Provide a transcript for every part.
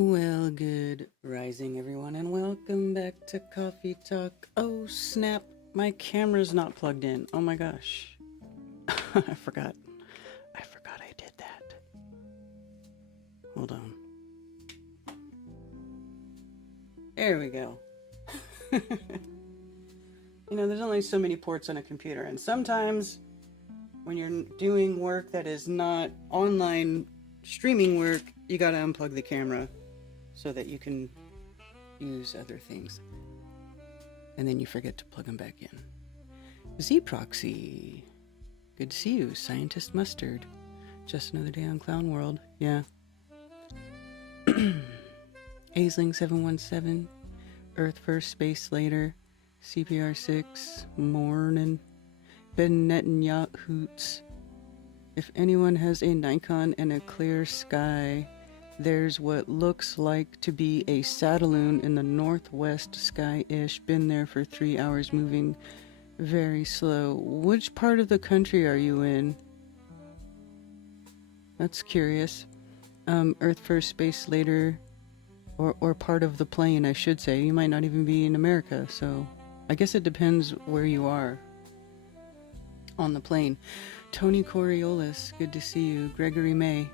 Well, good rising, everyone, and welcome back to Coffee Talk. Oh, snap. My camera's not plugged in. Oh my gosh. I forgot I did that. Hold on. There we go. There's only so many ports on a computer, and sometimes when you're doing work that is not online streaming work, you gotta unplug the camera so that you can use other things. And then you forget to plug them back in. Z-Proxy. Good to see you, Scientist Mustard. Just another day on Clown World. Yeah. Aisling 717. Earth First, Space Later. CPR 6. Morning. Ben Netanyahu. If anyone has a Nikon and a clear sky, there's what looks like to be a Saddaloon in the northwest sky-ish. Been there for 3 hours, moving very slow. Which part of the country are you in? That's curious. Earth First, Space Later, or part of the plane, I should say. You might not even be in America, so I guess it depends where you are. on the plane. Tony Coriolis, good to see you. Gregory May,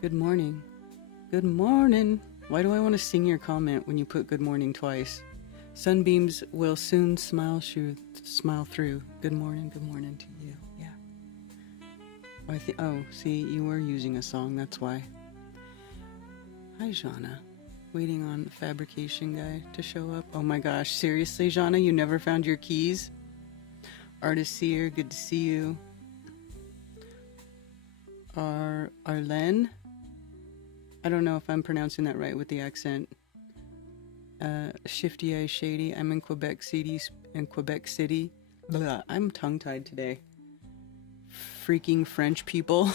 good morning. Good morning. Why do I want to sing your comment when you put good morning twice? Sunbeams will soon smile through. Good morning to you. Yeah. Oh, see, you were using a song, that's why. Hi, Jana. Waiting on the fabrication guy to show up. Oh my gosh, seriously, Jana, you never found your keys? Artist Seer, good to see you. Arlen? I don't know if I'm pronouncing that right with the accent. Shifty Eye Shady, I'm in Quebec City. Blah, I'm tongue-tied today. Freaking French people.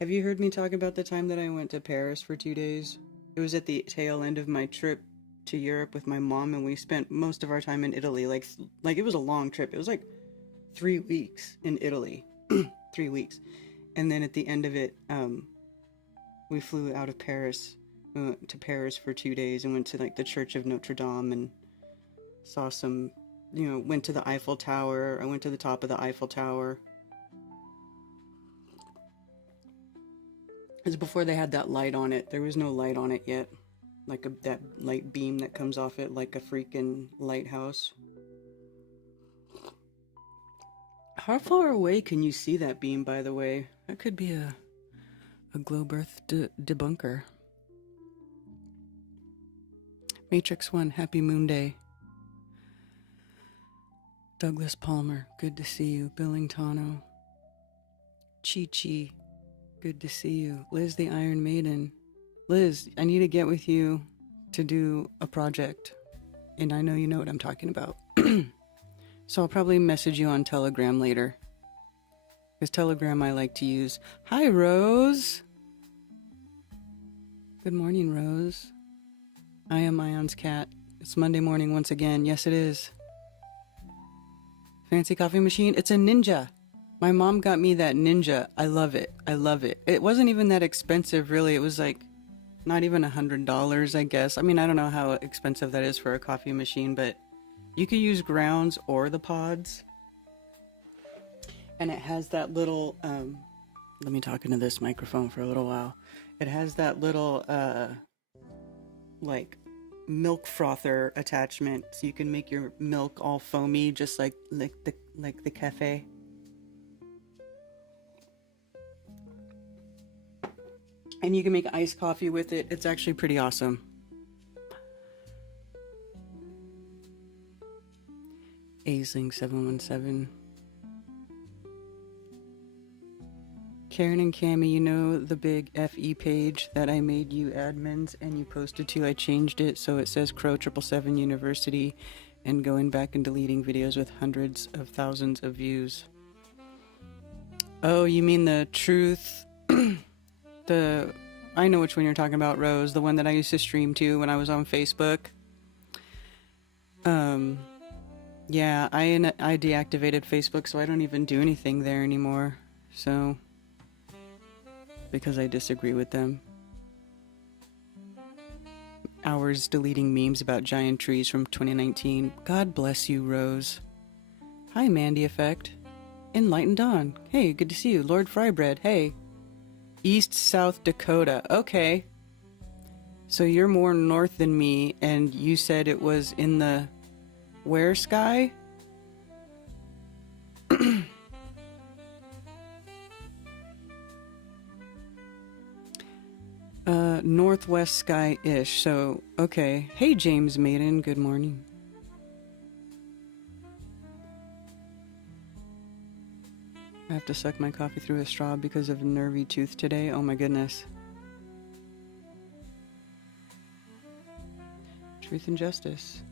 Have you heard me talk about the time that I went to Paris for 2 days? It was at the tail end of my trip to Europe with my mom, and we spent most of our time in Italy. Like it was a long trip. It was like 3 weeks in Italy. 3 weeks. And then at the end of it, we flew out of Paris to Paris for 2 days and went to like the Church of Notre Dame and saw some, went to the Eiffel Tower. I went to the top of the Eiffel Tower. It's before they had that light on it. There was no light on it yet. Like that light beam that comes off it like a freaking lighthouse. How far away can you see that beam, by the way? That could be a globe earth debunker. Matrix 1, happy Moonday. Douglas Palmer, good to see you. Billingtano. Chi-Chi, good to see you. Liz the Iron Maiden. Liz, I need to get with you to do a project. And I know you know what I'm talking about. So I'll probably message you on Telegram later. Because Telegram I like to use. Hi, Rose. Good morning, Rose. I am Ion's cat. It's Monday morning once again. Yes, it is. Fancy coffee machine. It's a Ninja. My mom got me that Ninja. I love it. I love it. It wasn't even that expensive, really. It was like not even $100, I guess. I mean, I don't know how expensive that is for a coffee machine, but you could use grounds or the pods. And it has that little, let me talk into this microphone for a little while. It has that little, like milk frother attachment, so you can make your milk all foamy, just like the cafe. And you can make iced coffee with it. It's actually pretty awesome. Aisling 717. Karen and Cami, you know the big FE page that I made you admins and you posted to? I changed it so it says Crow 777 University and going back and deleting videos with hundreds of thousands of views. Oh, you mean the truth? I know which one you're talking about, Rose. The one that I used to stream to when I was on Facebook. Yeah, I deactivated Facebook, so I don't even do anything there anymore. So, because I disagree with them. Hours deleting memes about giant trees from 2019. God bless you, Rose. Hi, Mandy Effect. Enlightened Dawn. Hey, good to see you. Lord Frybread. Hey. East South Dakota. Okay. So you're more north than me, and you said it was in the where sky? Northwest sky-ish. So, okay. Hey, James Maiden. Good morning. I have to suck my coffee through a straw because of a nervy tooth today. Oh my goodness. Truth and justice.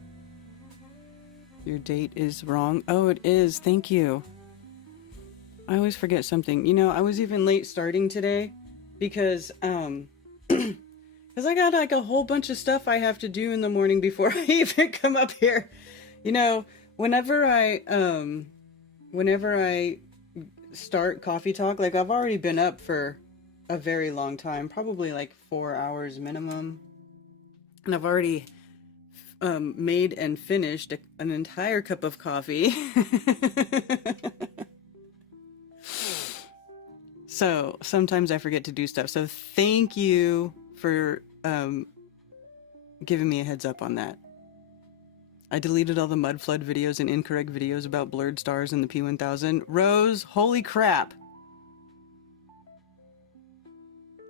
Your date is wrong. Oh, it is. Thank you. I always forget something. You know, I was even late starting today because because I got like a whole bunch of stuff I have to do in the morning before I even come up here. You know, whenever I start Coffee Talk, like I've already been up for a very long time, probably like 4 hours minimum, and I've already made and finished an entire cup of coffee. So sometimes I forget to do stuff. So thank you for giving me a heads up on that. I deleted all the mud flood videos and incorrect videos about blurred stars in the P1000. Rose, holy crap.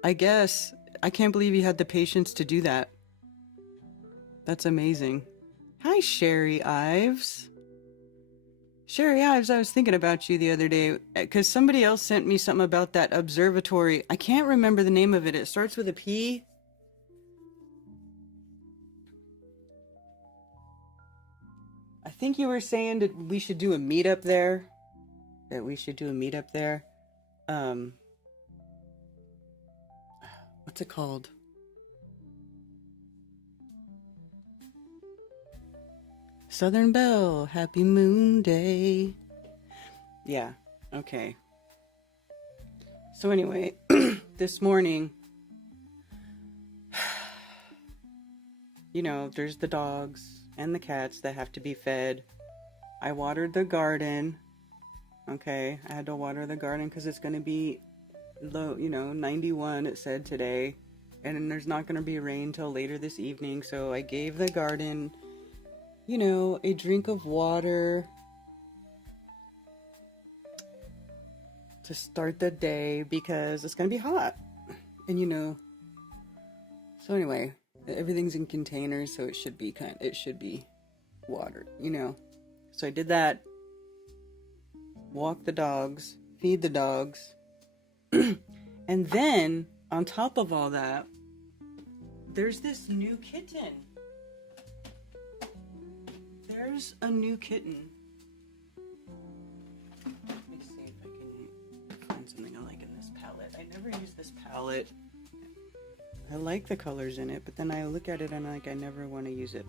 I guess. I can't believe you had the patience to do that. That's amazing. Hi, Sherry Ives. Sherry Ives, I was thinking about you the other day because somebody else sent me something about that observatory. I can't remember the name of it. It starts with a P. I think you were saying that we should do a meetup there. What's it called? Southern Belle, happy Moonday. Yeah, okay. So anyway, this morning, you know, there's the dogs and the cats that have to be fed. I watered the garden. Okay, I had to water the garden because it's going to be low, 91 it said today. And there's not going to be rain till later this evening. So I gave the garden, a drink of water to start the day because it's going to be hot. And so anyway, everything's in containers, so it should be watered, So I did that. Walk the dogs, feed the dogs. And then on top of all that, there's this new kitten. There's a new kitten. Let me see if I can find something I like in this palette. I never use this palette. I like the colors in it, but then I look at it and I never want to use it.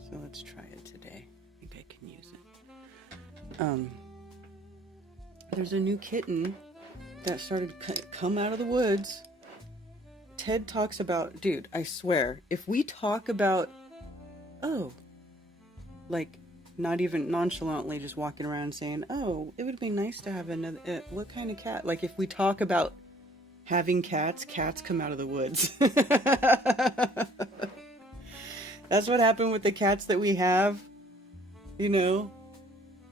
So let's try it today. I think I can use it. There's a new kitten that started come out of the woods. Ted talks about, dude, I swear, if we talk about, not even nonchalantly just walking around saying, it would be nice to have another, what kind of cat? Like if we talk about having cats come out of the woods. That's what happened with the cats that we have,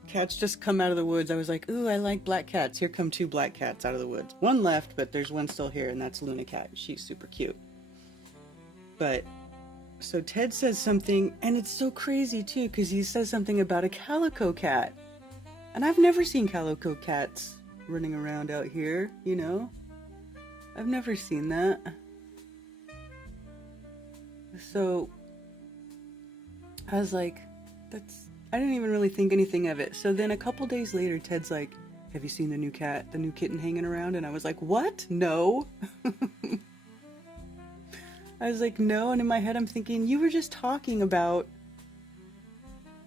Cats just come out of the woods. I was like, ooh, I like black cats. Here come 2 black cats out of the woods. One left, but there's one still here, and that's Luna Cat. She's super cute. But, so Ted says something, and it's so crazy, too, because he says something about a calico cat. And I've never seen calico cats running around out here, I've never seen that. So, I was like, I didn't even really think anything of it. So then a couple days later, Ted's like, have you seen the new kitten hanging around? And I was like, what? No. I was like, no. And in my head, I'm thinking, you were just talking about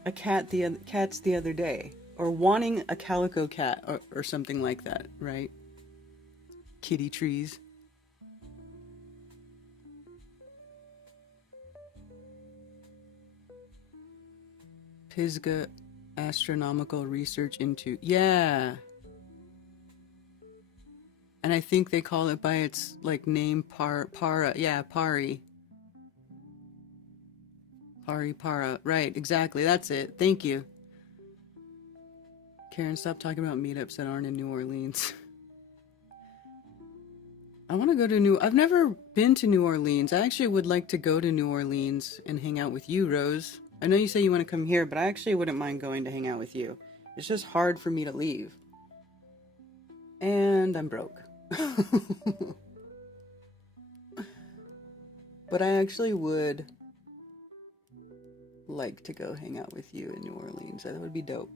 a cats the other day, or wanting a calico cat or something like that, right? Kitty trees. Pisgah astronomical research into, yeah. And I think they call it by its name, Para. Yeah, Pari. Para. Right, exactly. That's it. Thank you. Karen, stop talking about meetups that aren't in New Orleans. I want to go to I've never been to New Orleans. I actually would like to go to New Orleans and hang out with you, Rose. I know you say you want to come here, but I actually wouldn't mind going to hang out with you. It's just hard for me to leave. And I'm broke. But I actually would like to go hang out with you in New Orleans. That would be dope.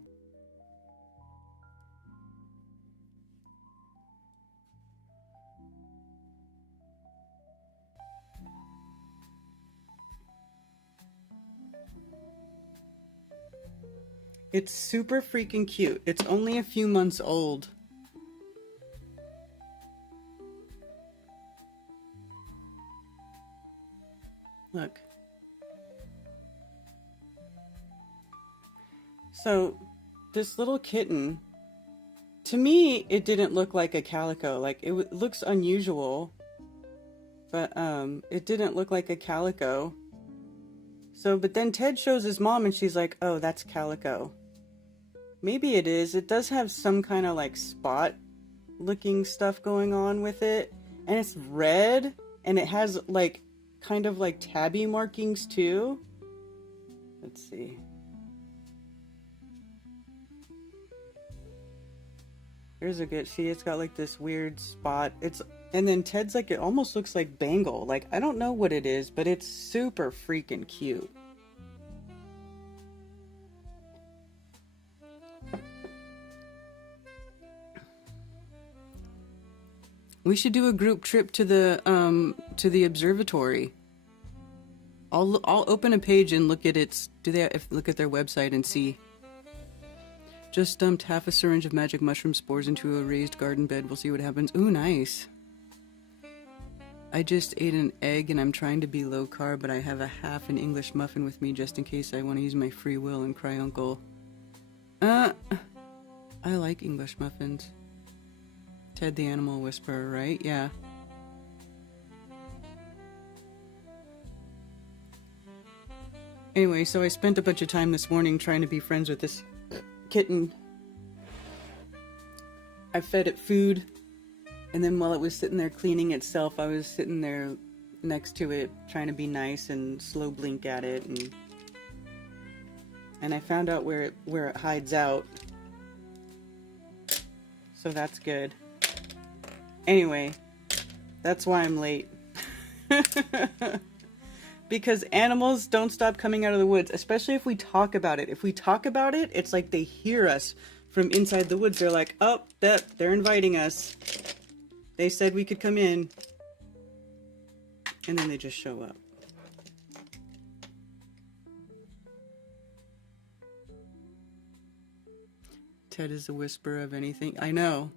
It's super freaking cute. It's only a few months old. Look. So, this little kitten, to me, it didn't look like a calico. Like, it looks unusual, but it didn't look like a calico. So, but then Ted shows his mom and she's like, oh, that's calico. Maybe it is. It does have some kind of like spot looking stuff going on with it. And it's red and it has like kind of like tabby markings too. Let's see. Here's a good, see, it's got like this weird spot. And then Ted's like, it almost looks like Bengal. Like, I don't know what it is, but it's super freaking cute. We should do a group trip to the observatory. I'll open a page and look at look at their website and see. Just dumped half a syringe of magic mushroom spores into a raised garden bed. We'll see what happens. Ooh, nice. I just ate an egg and I'm trying to be low carb, but I have a half an English muffin with me just in case I want to use my free will and cry uncle. I like English muffins. Ted the Animal Whisperer, right? Yeah. Anyway, so I spent a bunch of time this morning trying to be friends with this kitten. I fed it food, and then while it was sitting there cleaning itself, I was sitting there next to it trying to be nice and slow blink at it, and I found out where it hides out. So that's good. Anyway, that's why I'm late. Because animals don't stop coming out of the woods, especially if we talk about it. If we talk about it, it's like they hear us from inside the woods. They're like, oh, they're inviting us. They said we could come in. And then they just show up. Ted is a whisperer of anything. I know.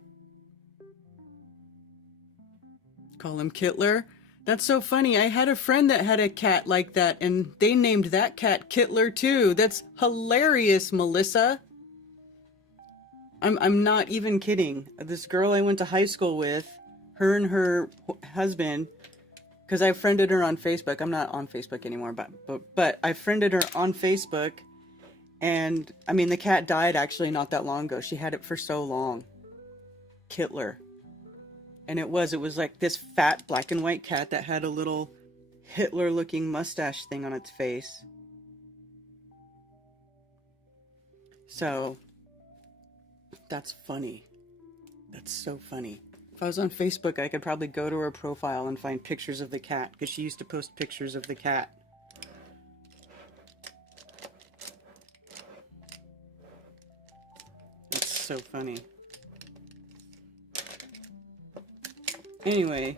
Call him Kittler. That's so funny. I had a friend that had a cat like that, and they named that cat Kittler too. That's hilarious, Melissa. I'm not even kidding. This girl I went to high school with, her and her husband, because I friended her on Facebook. I'm not on Facebook anymore, but I friended her on Facebook, and I mean the cat died actually not that long ago. She had it for so long. Kittler. And it was like this fat black and white cat that had a little Hitler-looking mustache thing on its face. So, that's funny. That's so funny. If I was on Facebook, I could probably go to her profile and find pictures of the cat, because she used to post pictures of the cat. That's so funny. Anyway,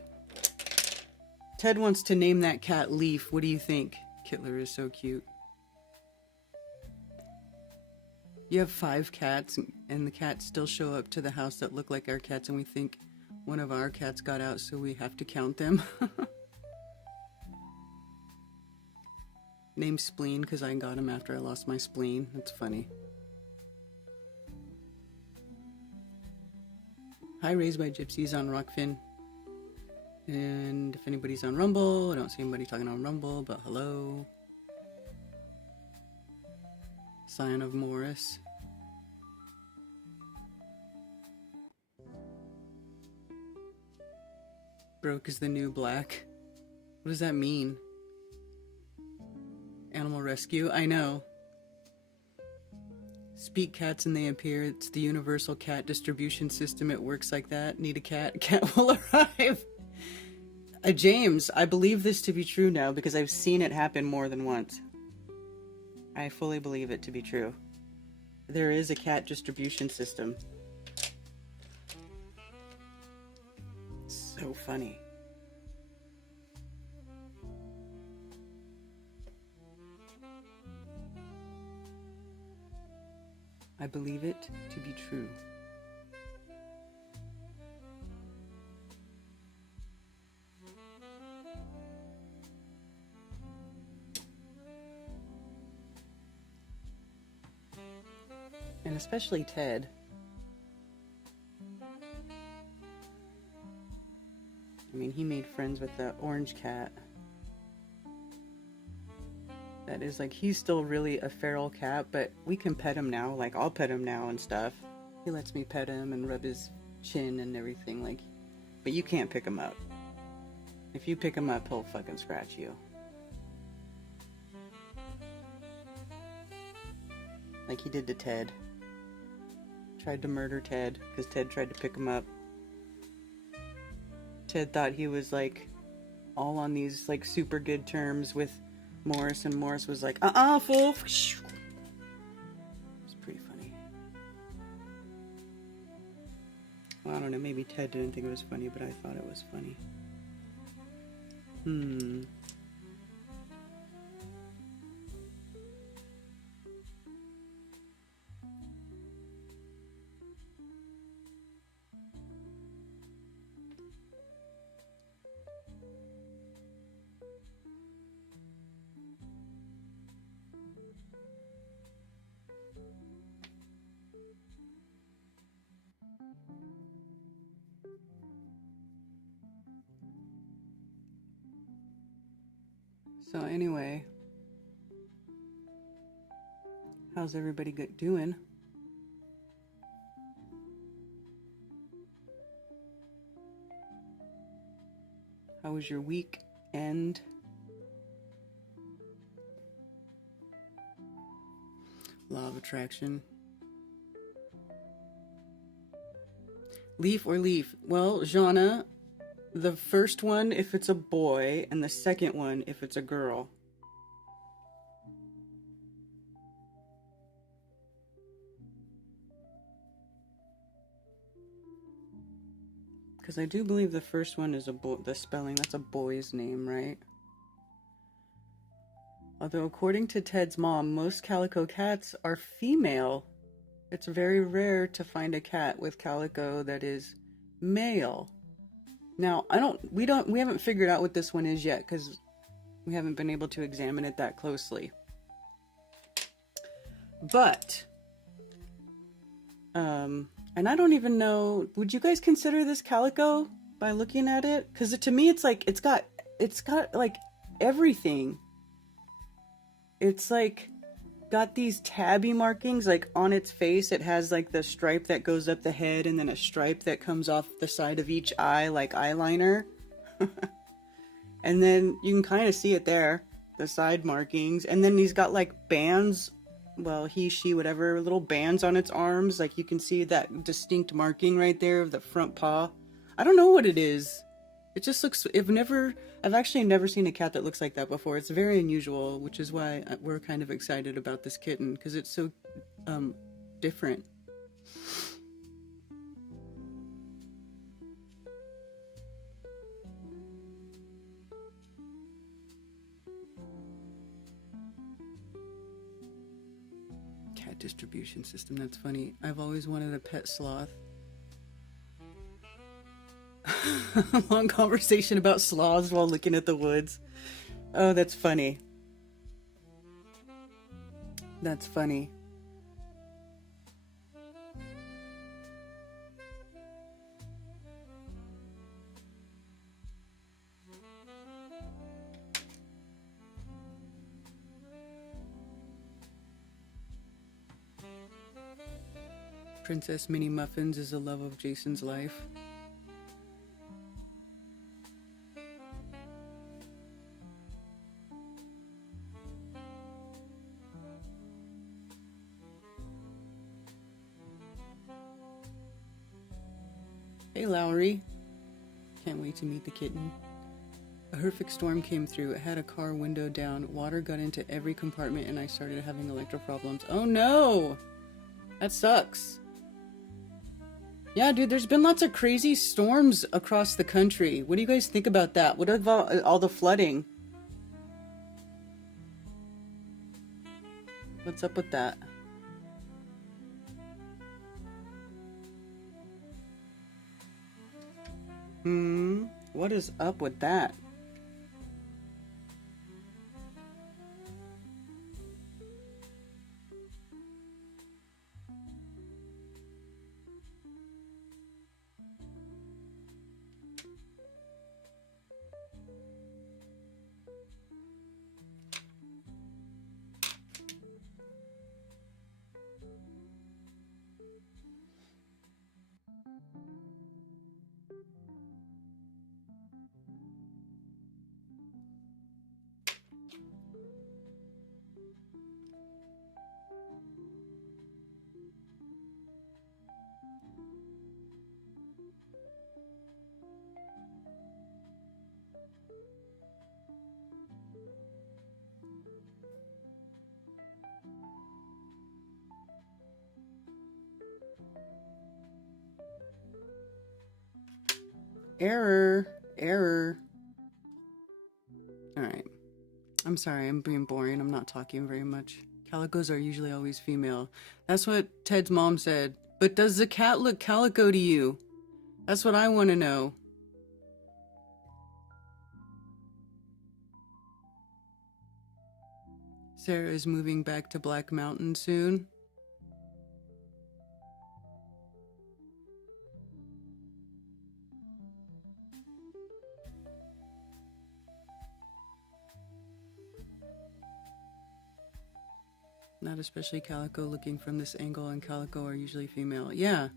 Ted wants to name that cat Leaf. What do you think? Kittler is so cute. You have 5 cats, and the cats still show up to the house that look like our cats, and we think one of our cats got out, so we have to count them. Named Spleen, because I got him after I lost my spleen. That's funny. Hi, Raised by Gypsies on Rockfin. And if anybody's on Rumble, I don't see anybody talking on Rumble, but hello. Scion of Morris. Broke is the new black. What does that mean? Animal rescue? I know. Speak cats and they appear. It's the universal cat distribution system. It works like that. Need a cat? Cat will arrive. James, I believe this to be true now because I've seen it happen more than once. I fully believe it to be true. There is a cat distribution system. So funny. I believe it to be true. And especially Ted. I mean, he made friends with the orange cat. That is like, he's still really a feral cat, but we can pet him now. Like, I'll pet him now and stuff. He lets me pet him and rub his chin and everything. Like, but you can't pick him up. If you pick him up, he'll fucking scratch you. Like he did to Ted. Tried to murder Ted because Ted tried to pick him up. Ted thought he was like all on these like super good terms with Morris, and Morris was like, fool. It's pretty funny. Well, I don't know, maybe Ted didn't think it was funny, but I thought it was funny. So anyway, how's everybody doing? How was your weekend? Law of attraction. Leaf or leaf? Well, Jana, the first one if it's a boy, and the second one if it's a girl. Because I do believe the first one is a boy, the spelling, that's a boy's name, right? Although according to Ted's mom, most calico cats are female. It's very rare to find a cat with calico that is male. Now, we haven't figured out what this one is yet because we haven't been able to examine it that closely. But, and I don't even know, would you guys consider this calico by looking at it? Because to me, it's like, it's got like everything. It's like got these tabby markings like on its face. It has like the stripe that goes up the head and then a stripe that comes off the side of each eye like eyeliner. And then you can kind of see it there, the side markings. And then he's got like bands, well, he, she, whatever, little bands on its arms. Like you can see that distinct marking right there of the front paw. I don't know what it is. It just looks, I've actually never seen a cat that looks like that before. It's very unusual, which is why we're kind of excited about this kitten, because it's so different. Cat distribution system, that's funny. I've always wanted a pet sloth. Long conversation about sloths while looking at the woods. Oh, that's funny. That's funny. Princess Minnie Muffins is the love of Jason's life. Hey Lowry, can't wait to meet the kitten. A horrific storm came through. It had a car window down. Water got into every compartment and I started having electro problems. Oh no! That sucks. Yeah, dude, there's been lots of crazy storms across the country. What do you guys think about that? What about all the flooding? What's up with that? What is up with that? Error. Error. Alright. I'm sorry, I'm being boring. I'm not talking very much. Calicos are usually always female. That's what Ted's mom said. But does the cat look calico to you? That's what I want to know. Sarah is moving back to Black Mountain soon. Not especially calico looking from this angle, and calico are usually female. Yeah.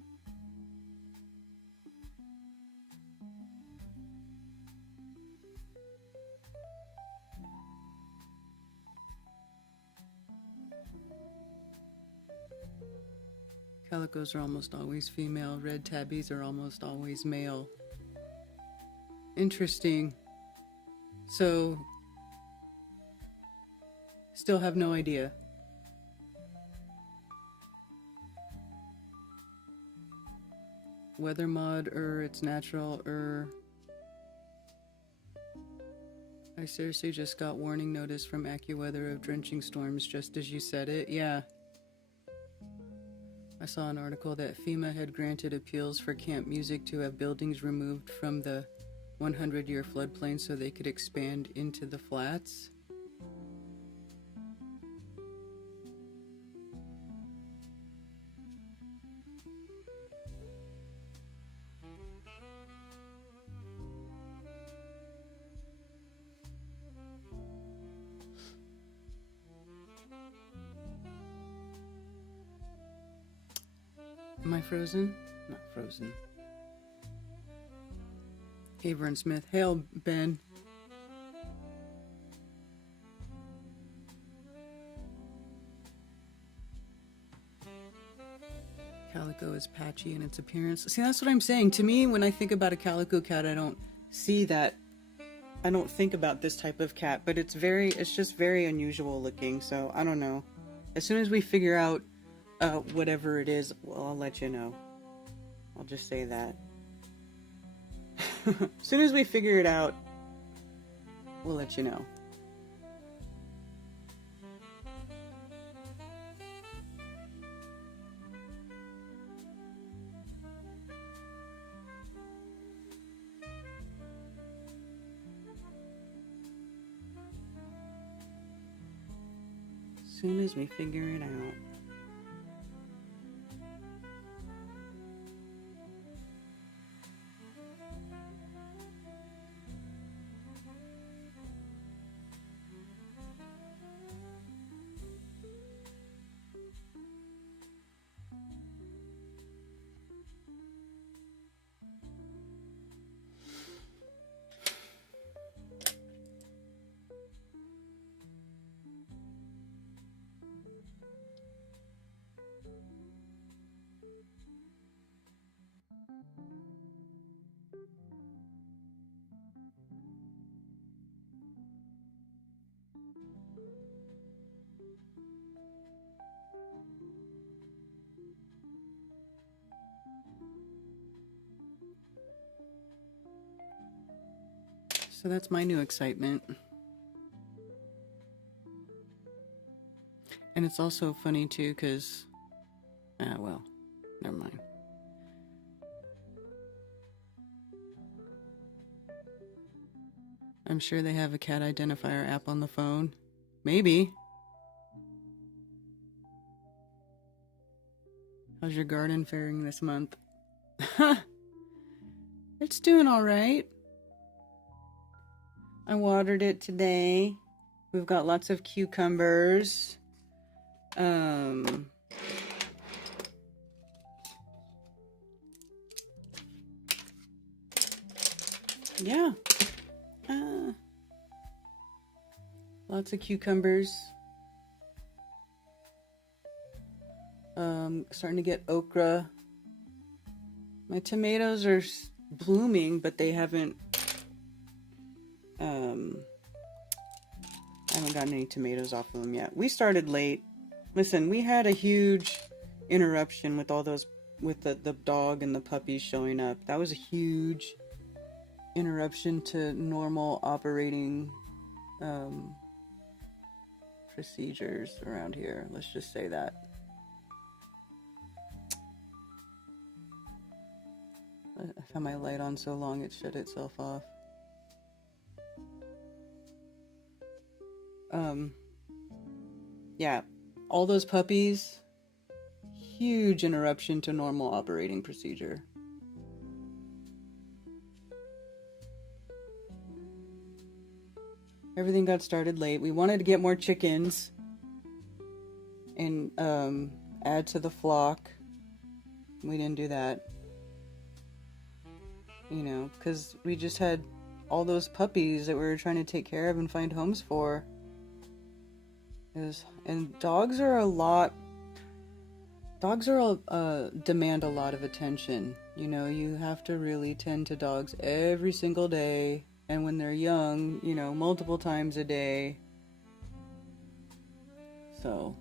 Calicos are almost always female. Red tabbies are almost always male. Interesting. So, still have no idea. Weather mod, it's natural, I seriously just got warning notice from AccuWeather of drenching storms just as you said it. Yeah. I saw an article that FEMA had granted appeals for camp music to have buildings removed from the 100-year floodplain so they could expand into the flats. Am I frozen? Not frozen. Haver and Smith. Hail, Ben. Calico is patchy in its appearance. See, that's what I'm saying. To me, when I think about a calico cat, I don't see that. I don't think about this type of cat, but it's just very unusual looking, so I don't know. As soon as we figure out whatever it is, well, I'll let you know. I'll just say that. As soon as we figure it out, we'll let you know. As soon as we figure it out. So that's my new excitement. And it's also funny too, because, well, never mind. I'm sure they have a cat identifier app on the phone. Maybe. How's your garden faring this month? It's doing all right. I watered it today. We've got lots of cucumbers. Yeah. Lots of cucumbers. Starting to get okra My tomatoes are blooming, but they haven't, I haven't gotten any tomatoes off of them yet. We started late. Listen, we had a huge interruption with all those, with the dog and the puppies showing up. That was a huge interruption to normal operating procedures around here. Let's just say that. I've had my light on so long it shut itself off. Yeah, all those puppies, huge interruption to normal operating procedure. Everything got started late. We wanted to get more chickens and add to the flock. We didn't do that. You know, because we just had all those puppies that we were trying to take care of and find homes for. And dogs are demand a lot of attention. You know, you have to really tend to dogs every single day. And when they're young, you know, multiple times a day. So.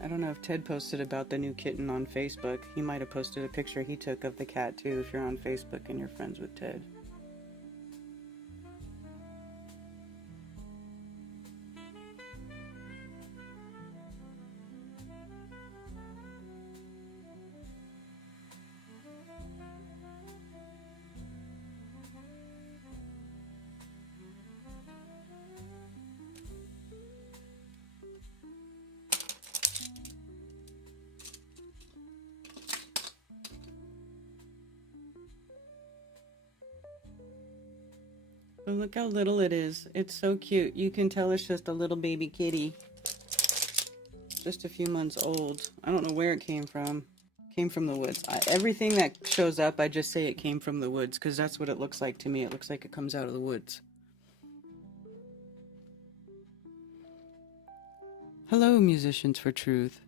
I don't know if Ted posted about the new kitten on Facebook. He might have posted a picture he took of the cat too, if you're on Facebook and you're friends with Ted. But look how little it is. It's so cute. You can tell it's just a little baby kitty. Just a few months old. I don't know where it came from. Came from the woods. Everything that shows up, I just say it came from the woods, because that's what it looks like to me. It looks like it comes out of the woods. Hello, Musicians for Truth.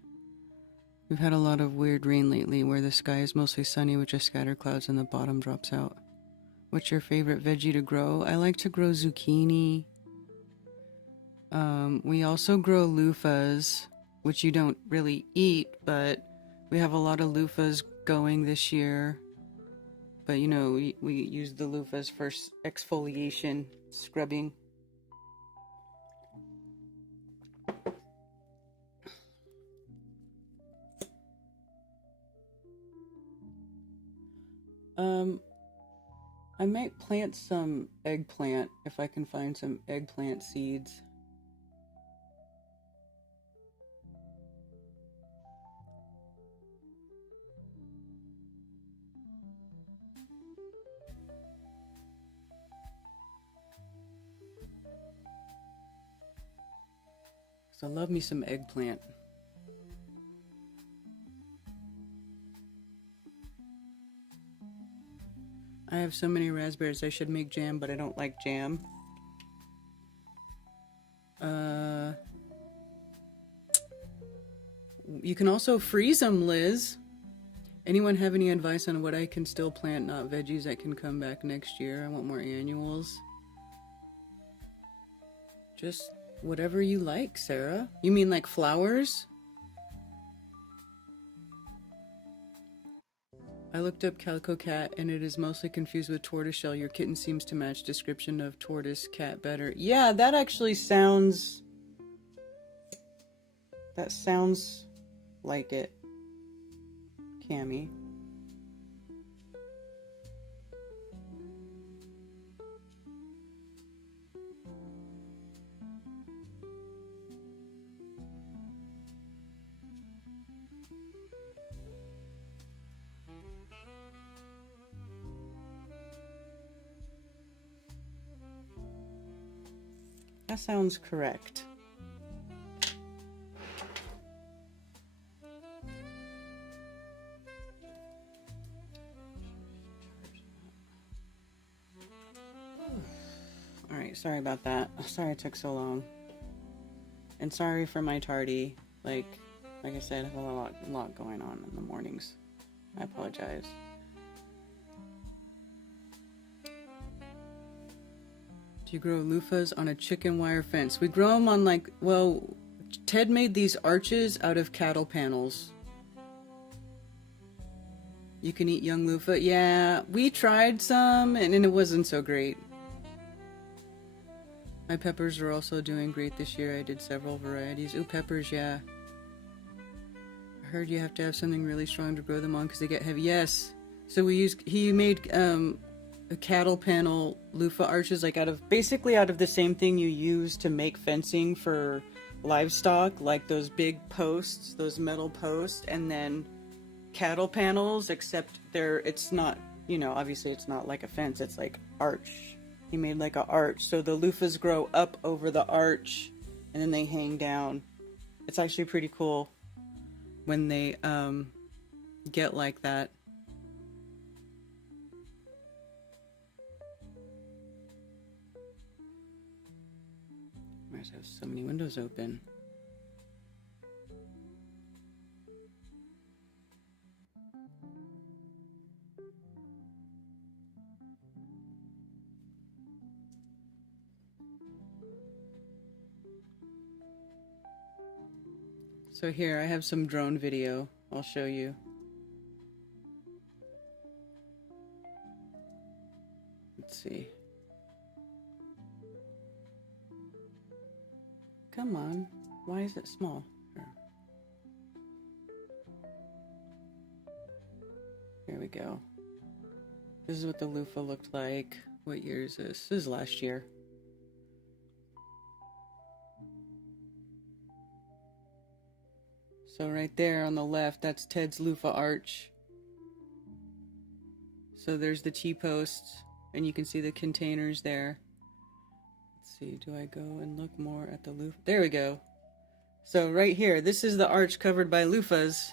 We've had a lot of weird rain lately, where the sky is mostly sunny with just scattered clouds and the bottom drops out. What's your favorite veggie to grow? I like to grow zucchini. We also grow loofahs, which you don't really eat, but we have a lot of loofahs going this year. But you know, we use the loofahs for exfoliation, scrubbing. I might plant some eggplant if I can find some eggplant seeds. So I love me some eggplant. I have so many raspberries I should make jam, but I don't like jam. You can also freeze them, Liz. Anyone have any advice on what I can still plant, not veggies that can come back next year? I want more annuals. Just whatever you like, Sarah. You mean like flowers? I looked up calico cat and it is mostly confused with tortoiseshell. Your kitten seems to match description of tortoise cat better. Yeah, that actually sounds... That sounds like it, Cammy. That sounds correct. Alright, sorry about that. Sorry it took so long. And sorry for my tardy. Like I said, I have a lot going on in the mornings. I apologize. Do you grow loofahs on a chicken wire fence? We grow them on like, well, Ted made these arches out of cattle panels. You can eat young loofah. Yeah, we tried some and it wasn't so great. My peppers are also doing great this year. I did several varieties. Ooh, peppers, yeah. I heard you have to have something really strong to grow them on because they get heavy. Yes. So he made a cattle panel loofah arches, like basically out of the same thing you use to make fencing for livestock, like those big posts, those metal posts, and then cattle panels, except it's not, obviously it's not like a fence, it's like arch. He made like an arch, so the loofahs grow up over the arch and then they hang down. It's actually pretty cool when they get like that. I just have so many windows open. So here, I have some drone video. I'll show you. Let's see. Come on. Why is it small? Here we go. This is what the loofah looked like. What year is this? This is last year. So right there on the left, that's Ted's loofah arch. So there's the T-posts, and you can see the containers there. Let's see, do I go and look more at the loofah? There we go. So right here, this is the arch covered by loofahs.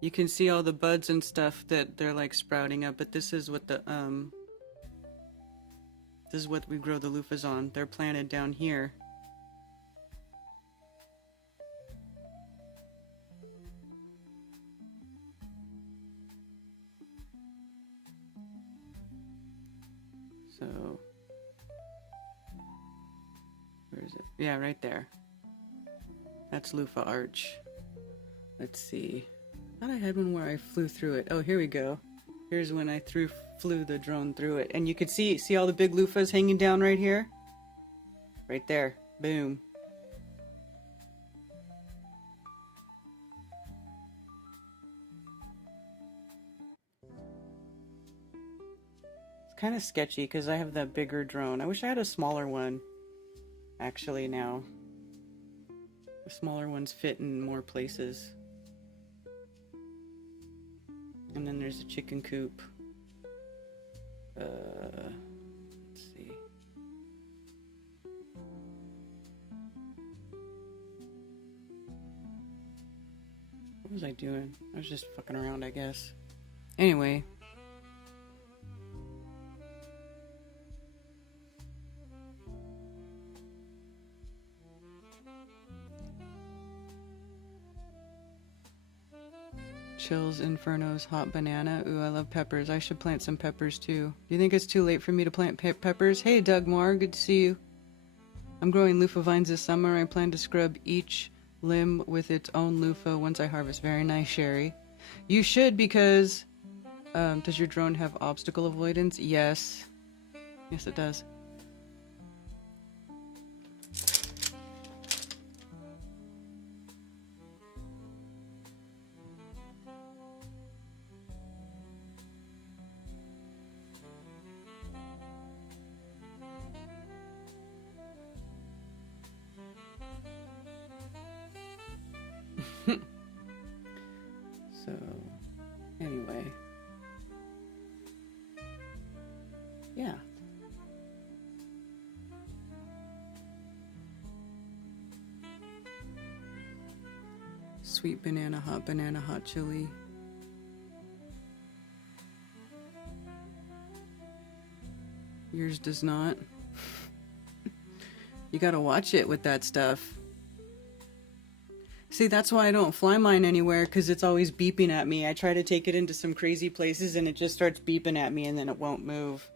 You can see all the buds and stuff that they're like sprouting up, but this is what this is what we grow the loofahs on. They're planted down here. So, where is it? Yeah, right there. That's loofah arch. Let's see. I thought I had one where I flew through it. Oh, here we go. Here's when I flew the drone through it. And you could see all the big loofahs hanging down right here? Right there. Boom. Kind of sketchy because I have that bigger drone. I wish I had a smaller one actually now. The smaller ones fit in more places. And then there's a chicken coop. Let's see. What was I doing? I was just fucking around, I guess. Anyway. Chills, Infernos, Hot Banana. Ooh, I love peppers. I should plant some peppers too. Do you think it's too late for me to plant peppers? Hey, Doug Moore, good to see you. I'm growing loofah vines this summer. I plan to scrub each limb with its own loofah once I harvest. Very nice, Sherry. You should, because does your drone have obstacle avoidance? Yes. Yes, it does. So, anyway. Yeah. sweet banana hot chili. Yours does not. You gotta watch it with that stuff. See, that's why I don't fly mine anywhere, because it's always beeping at me. I try to take it into some crazy places and it just starts beeping at me and then it won't move.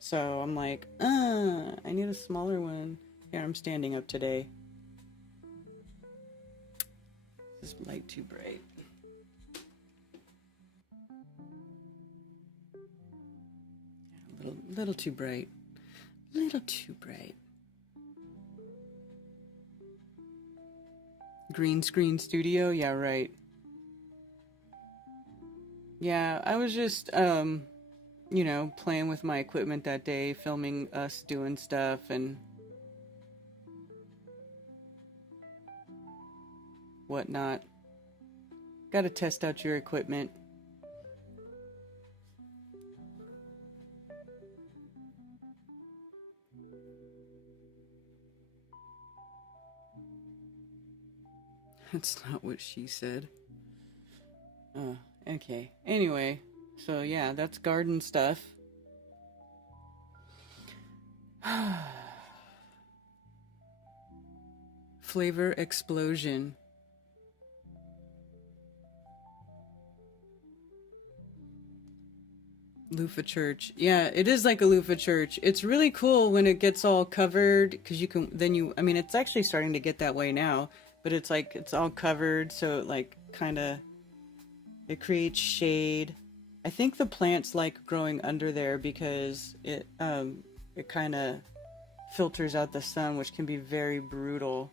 So I'm like, I need a smaller one. Here, I'm standing up today. This light too bright. Little too bright. Little too bright. Green screen studio? Yeah, right. Yeah, I was just, you know, playing with my equipment that day, filming us doing stuff and whatnot. Gotta test out your equipment. That's not what she said. Oh, okay. Anyway, so yeah, that's garden stuff. Flavor explosion. Lofah church. Yeah, it is like a Lofah church. It's really cool when it gets all covered, because you can, then you, I mean, it's actually starting to get that way now, but it's like, it's all covered, so it like kind of, it creates shade. I think the plants like growing under there because it kind of filters out the sun, which can be very brutal,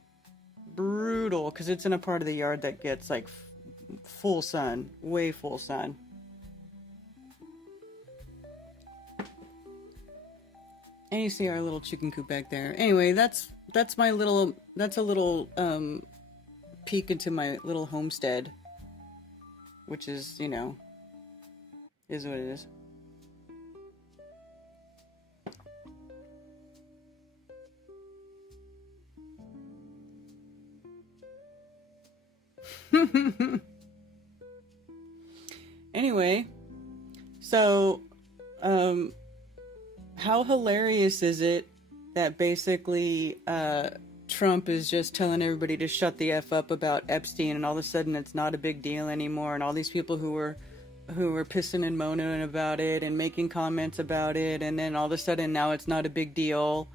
because it's in a part of the yard that gets like full sun, way full sun. And you see our little chicken coop back there. Anyway, that's my little, that's a little peek into my little homestead, which is, you know, is what it is. Anyway, so how hilarious is it that basically Trump is just telling everybody to shut the F up about Epstein, and all of a sudden it's not a big deal anymore, and all these people who were pissing and moaning about it and making comments about it, and then all of a sudden now it's not a big deal.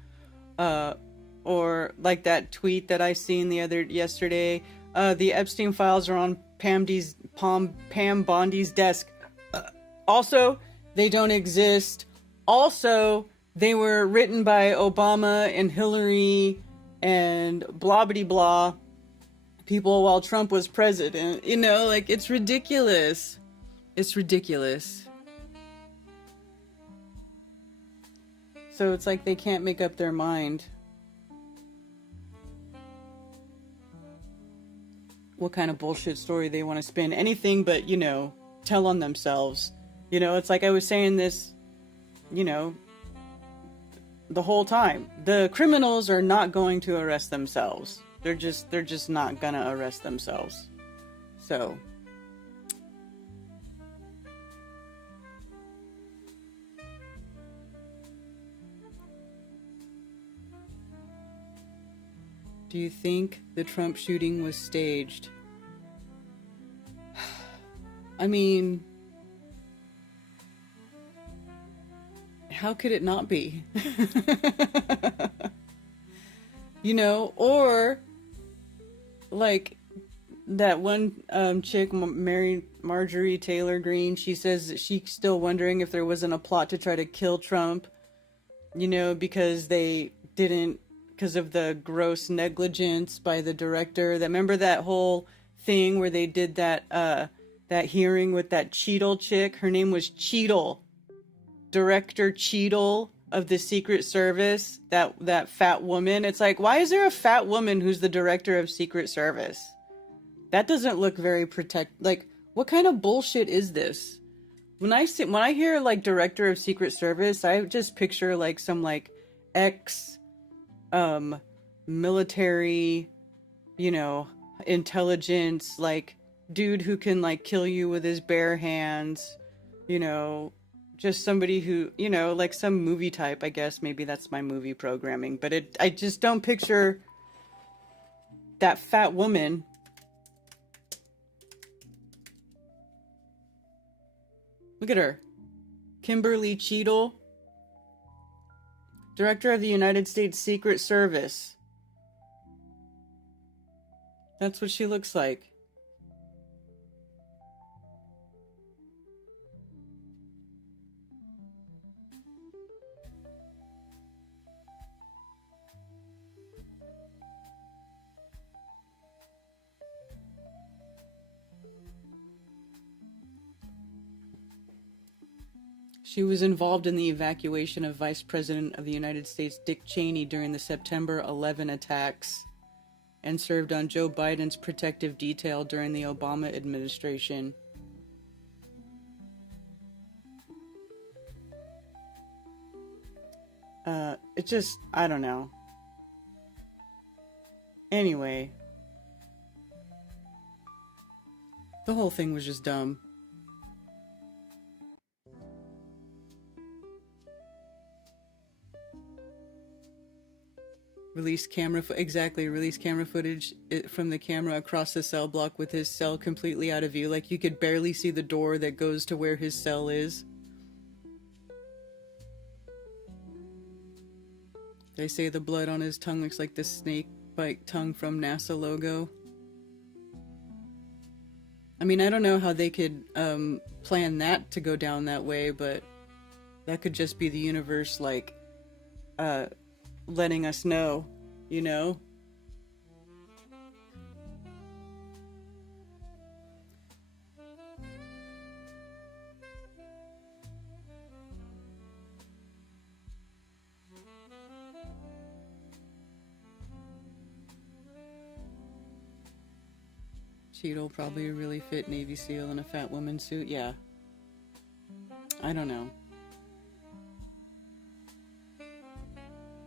Or like that tweet that I seen yesterday, the Epstein files are on Pam Bondi's desk. Also, they don't exist. Also, they were written by Obama and Hillary and blah blah blah people while Trump was president. You know, like, it's ridiculous. It's ridiculous. So it's like they can't make up their mind what kind of bullshit story they want to spin. Anything but, you know, tell on themselves. You know, it's like I was saying this, you know, the whole time. The criminals are not going to arrest themselves. They're just not gonna arrest themselves. So do you think the Trump shooting was staged? I mean, how could it not be? You know, or like that one chick, Marjorie Taylor Greene, she says that she's still wondering if there wasn't a plot to try to kill Trump, you know, because of the gross negligence by the director. Remember that whole thing where they did that hearing with that Cheadle chick? Her name was Cheadle. Director Cheadle of the Secret Service, that fat woman. It's like, why is there a fat woman who's the director of Secret Service? That doesn't look very like, what kind of bullshit is this? When I hear like director of Secret Service, I just picture like some like ex military, you know, intelligence, like dude who can like kill you with his bare hands, you know, just somebody who, you know, like some movie type, I guess. Maybe that's my movie programming, but I just don't picture that fat woman. Look at her. Kimberly Cheadle, Director of the United States Secret Service. That's what she looks like. She was involved in the evacuation of Vice President of the United States Dick Cheney during the September 11 attacks and served on Joe Biden's protective detail during the Obama administration. It just, I don't know. Anyway. The whole thing was just dumb. Release camera footage from the camera across the cell block with his cell completely out of view. Like you could barely see the door that goes to where his cell is. They say the blood on his tongue looks like the snake bite tongue from NASA logo. I mean, I don't know how they could plan that to go down that way, but that could just be the universe, like, letting us know, you know? Cheadle, probably a really fit Navy SEAL in a fat woman suit. Yeah. I don't know.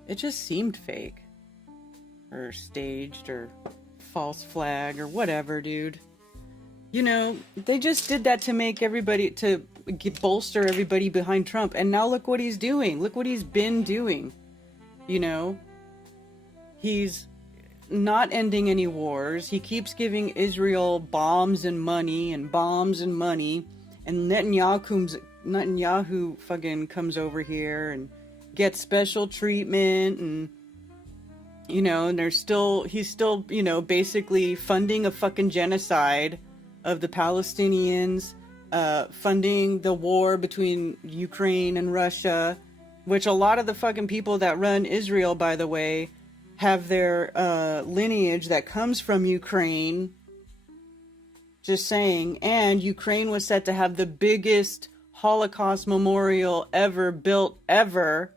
It just seemed fake. Or staged, or false flag, or whatever, dude. You know, they just did that to make everybody, to bolster everybody behind Trump. And now look what he's doing. Look what he's been doing. You know? He's not ending any wars. He keeps giving Israel bombs and money. And Netanyahu fucking comes over here and gets special treatment, and you know, and he's still, you know, basically funding a fucking genocide of the Palestinians, funding the war between Ukraine and Russia, which a lot of the fucking people that run Israel, by the way, have their lineage that comes from Ukraine. Just saying. And Ukraine was set to have the biggest Holocaust memorial ever built ever,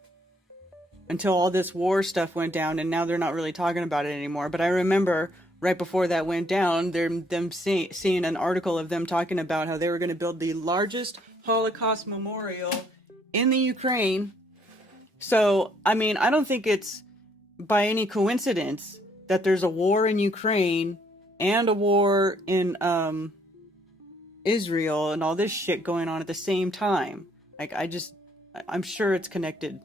until all this war stuff went down, and now they're not really talking about it anymore. But I remember right before that went down, them seeing an article of them talking about how they were going to build the largest Holocaust memorial in the Ukraine. So, I mean, I don't think it's by any coincidence that there's a war in Ukraine and a war in Israel and all this shit going on at the same time. Like, I'm sure it's connected.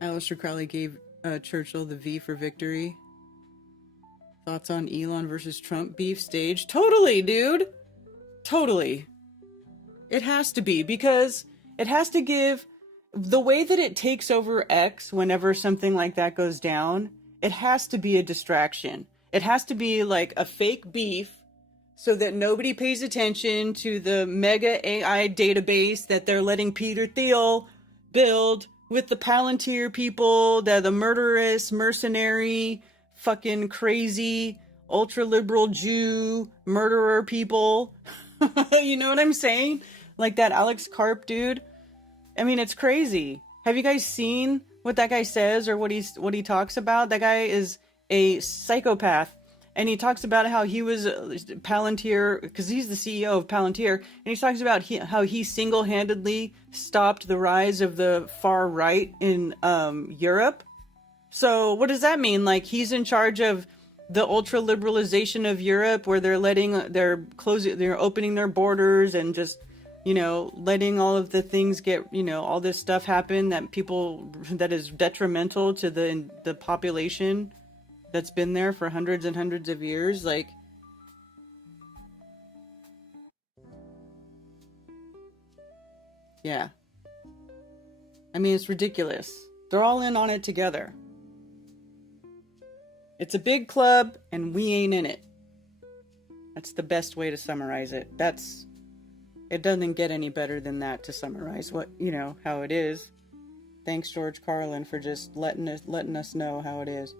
Aleister Crowley gave Churchill the V for victory. Thoughts on Elon versus Trump beef stage? Totally, dude. Totally. It has to be, because it has to give the way that it takes over X whenever something like that goes down. It has to be a distraction. It has to be like a fake beef so that nobody pays attention to the mega AI database that they're letting Peter Thiel build with the Palantir people, the murderous, mercenary, fucking crazy, ultra-liberal Jew murderer people. You know what I'm saying? Like that Alex Karp dude. I mean, it's crazy. Have you guys seen what that guy says or what he talks about? That guy is a psychopath. And he talks about how he was Palantir, because he's the CEO of Palantir, and he talks about how he single-handedly stopped the rise of the far right in Europe. So what does that mean? Like he's in charge of the ultra liberalization of Europe, where they're they're opening their borders and just, letting all of the things get, all this stuff happen that is detrimental to the population that's been there for hundreds and hundreds of years. Like, yeah. I mean, it's ridiculous. They're all in on it together. It's a big club, and we ain't in it. That's the best way to summarize it. It doesn't get any better than that to summarize how it is. Thanks, George Carlin, for just letting us know how it is.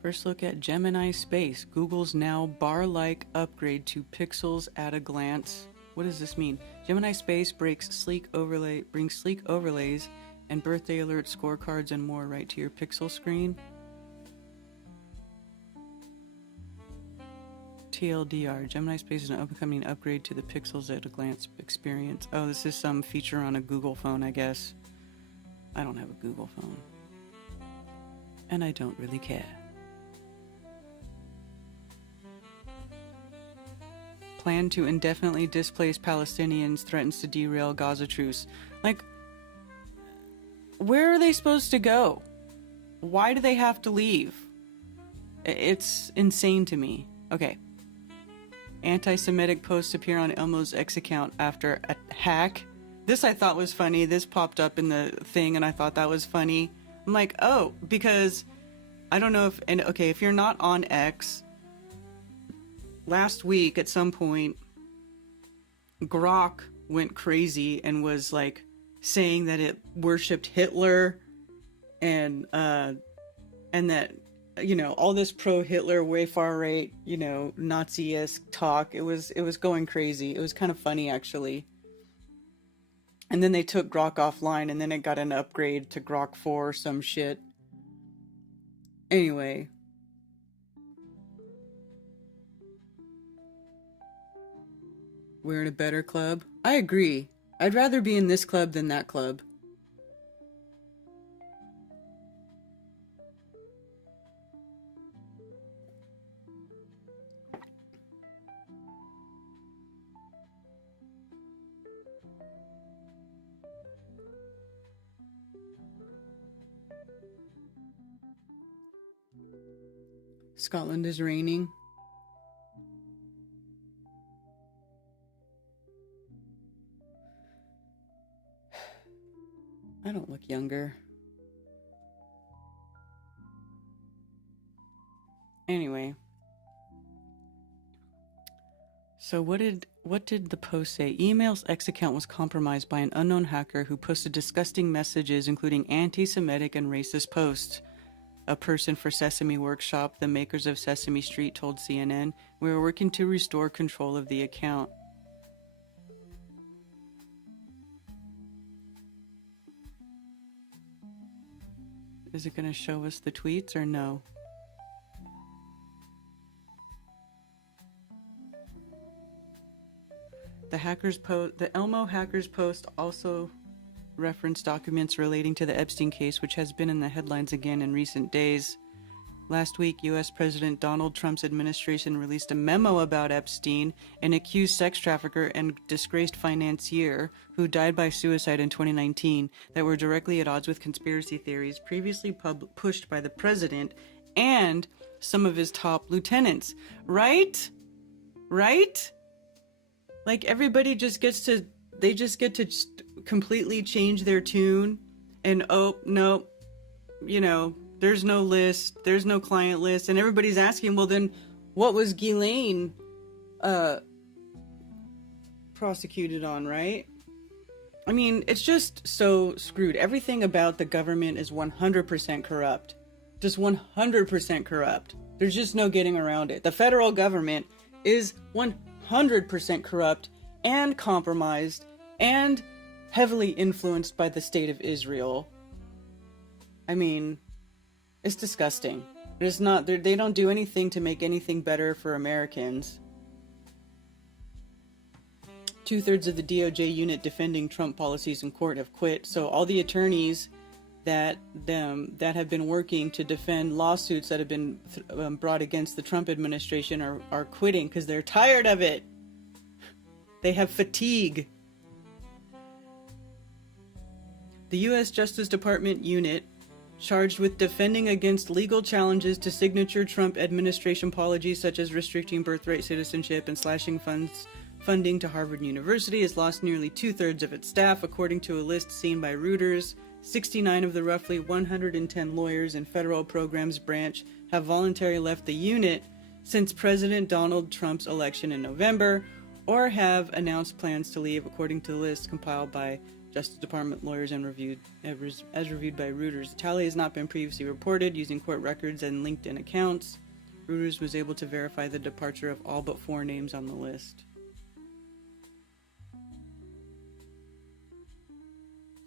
First look at Gemini Space, Google's now bar-like upgrade to pixels at a glance. What does this mean? Gemini Space brings sleek overlays and birthday alert scorecards and more right to your pixel screen. TLDR, Gemini Space is an upcoming upgrade to the pixels at a glance experience. Oh, this is some feature on a Google phone, I guess. I don't have a Google phone. And I don't really care. Plan to indefinitely displace Palestinians threatens to derail Gaza truce. Like, where are they supposed to go? Why do they have to leave? It's insane to me. Okay. Anti-Semitic posts appear on Elmo's X account after a hack. This I thought was funny. This popped up in the thing and I thought that was funny. I'm like, oh, because I don't know if you're not on X, last week at some point, Grok went crazy and was like saying that it worshipped Hitler and that, all this pro-Hitler, way far right, Nazi-esque talk. It was going crazy. It was kind of funny, actually. And then they took Grok offline, and then it got an upgrade to Grok 4 or some shit. Anyway. We're in a better club. I agree. I'd rather be in this club than that club. Scotland is raining. I don't look younger. Anyway. So what did the post say? Email's X account was compromised by an unknown hacker who posted disgusting messages including anti-Semitic and racist posts. A person for Sesame Workshop, the makers of Sesame Street, told CNN, "We are working to restore control of the account." Is it going to show us the tweets or no? The Elmo hackers post also referenced documents relating to the Epstein case, which has been in the headlines again in recent days. Last week, U.S. President Donald Trump's administration released a memo about Epstein, an accused sex trafficker and disgraced financier who died by suicide in 2019, that were directly at odds with conspiracy theories previously pushed by the president and some of his top lieutenants. Right? Right? Like, everybody just gets to completely change their tune and, oh, no, there's no list, there's no client list, and everybody's asking, well, then what was Ghislaine prosecuted on, right? I mean, it's just so screwed. Everything about the government is 100% corrupt. Just 100% corrupt. There's just no getting around it. The federal government is 100% corrupt and compromised and heavily influenced by the state of Israel. I mean, it's disgusting. There's not, they don't do anything to make anything better for Americans. 2/3 of the DOJ unit defending Trump policies in court have quit. So all the attorneys that have been working to defend lawsuits that have been brought against the Trump administration are quitting because they're tired of it. They have fatigue. The U.S. Justice Department unit charged with defending against legal challenges to signature Trump administration policies such as restricting birthright citizenship and slashing funding to Harvard University has lost nearly 2/3 of its staff, according to a list seen by Reuters. 69 of the roughly 110 lawyers in federal programs branch have voluntarily left the unit since President Donald Trump's election in November, or have announced plans to leave, according to the list compiled by Justice Department lawyers and reviewed by Reuters. The tally has not been previously reported using court records and LinkedIn accounts. Reuters was able to verify the departure of all but 4 names on the list.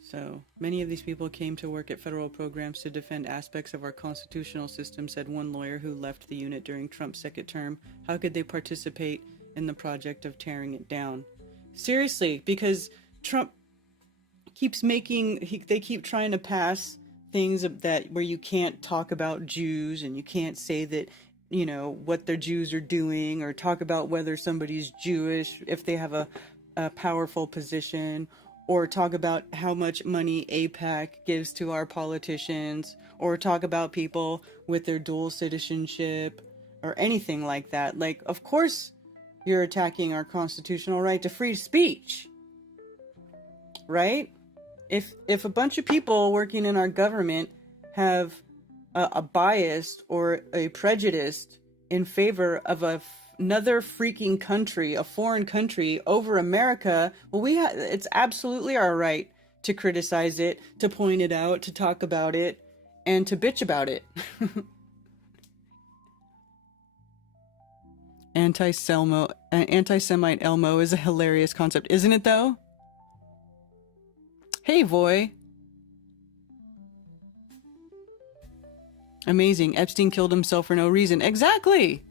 So, many of these people came to work at federal programs to defend aspects of our constitutional system, said one lawyer who left the unit during Trump's second term. How could they participate in the project of tearing it down? Seriously, because Trump keeps they keep trying to pass things that where you can't talk about Jews and you can't say that, you know, what their Jews are doing, or talk about whether somebody's Jewish if they have a powerful position, or talk about how much money AIPAC gives to our politicians, or talk about people with their dual citizenship, or anything like that. Like, of course you're attacking our constitutional right to free speech, right? If a bunch of people working in our government have a bias or a prejudice in favor of another freaking country, a foreign country, over America, well, it's absolutely our right to criticize it, to point it out, to talk about it, and to bitch about it. Anti-Semite Elmo is a hilarious concept, isn't it though? Hey, Voy. Amazing. Epstein killed himself for no reason. Exactly.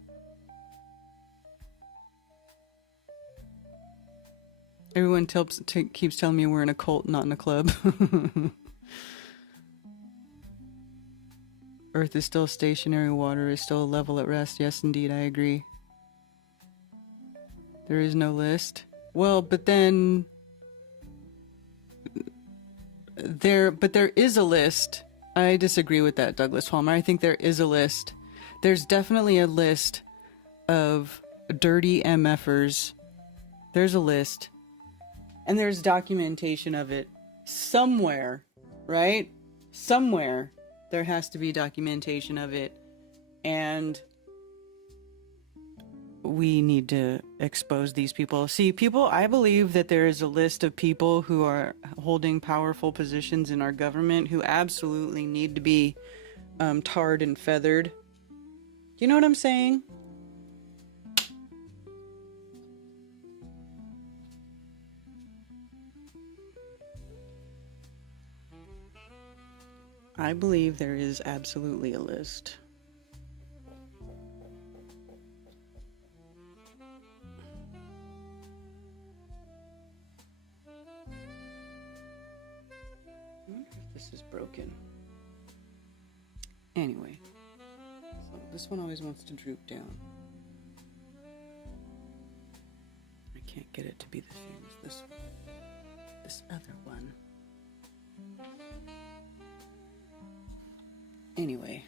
Everyone keeps telling me we're in a cult, not in a club. Earth is still stationary. Water is still level at rest. Yes, indeed. I agree. There is no list. Well, but then... There is a list. I disagree with that, Douglas Palmer. I think there is a list. There's definitely a list of dirty MFers. There's a list. And there's documentation of it somewhere, right? Somewhere there has to be documentation of it. And we need to expose these people. See, I believe that there is a list of people who are holding powerful positions in our government who absolutely need to be tarred and feathered. You know what I'm saying? I believe there is absolutely a list. This is broken. Anyway, so this one always wants to droop down. I can't get it to be the same as this other one. Anyway,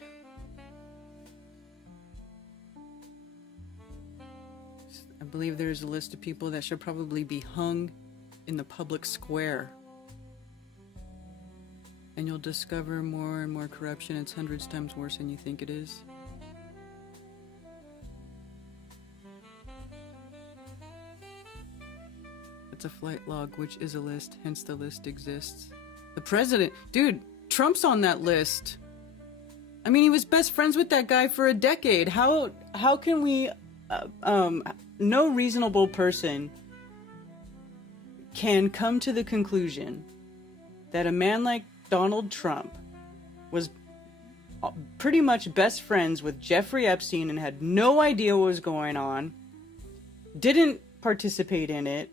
I believe there is a list of people that should probably be hung in the public square. And you'll discover more and more corruption. It's hundreds times worse than you think it is. It's a flight log, which is a list, hence the list exists. The president, dude, Trump's on that list. I mean, he was best friends with that guy for a decade. How can we, no reasonable person can come to the conclusion that a man like Donald Trump was pretty much best friends with Jeffrey Epstein and had no idea what was going on, didn't participate in it.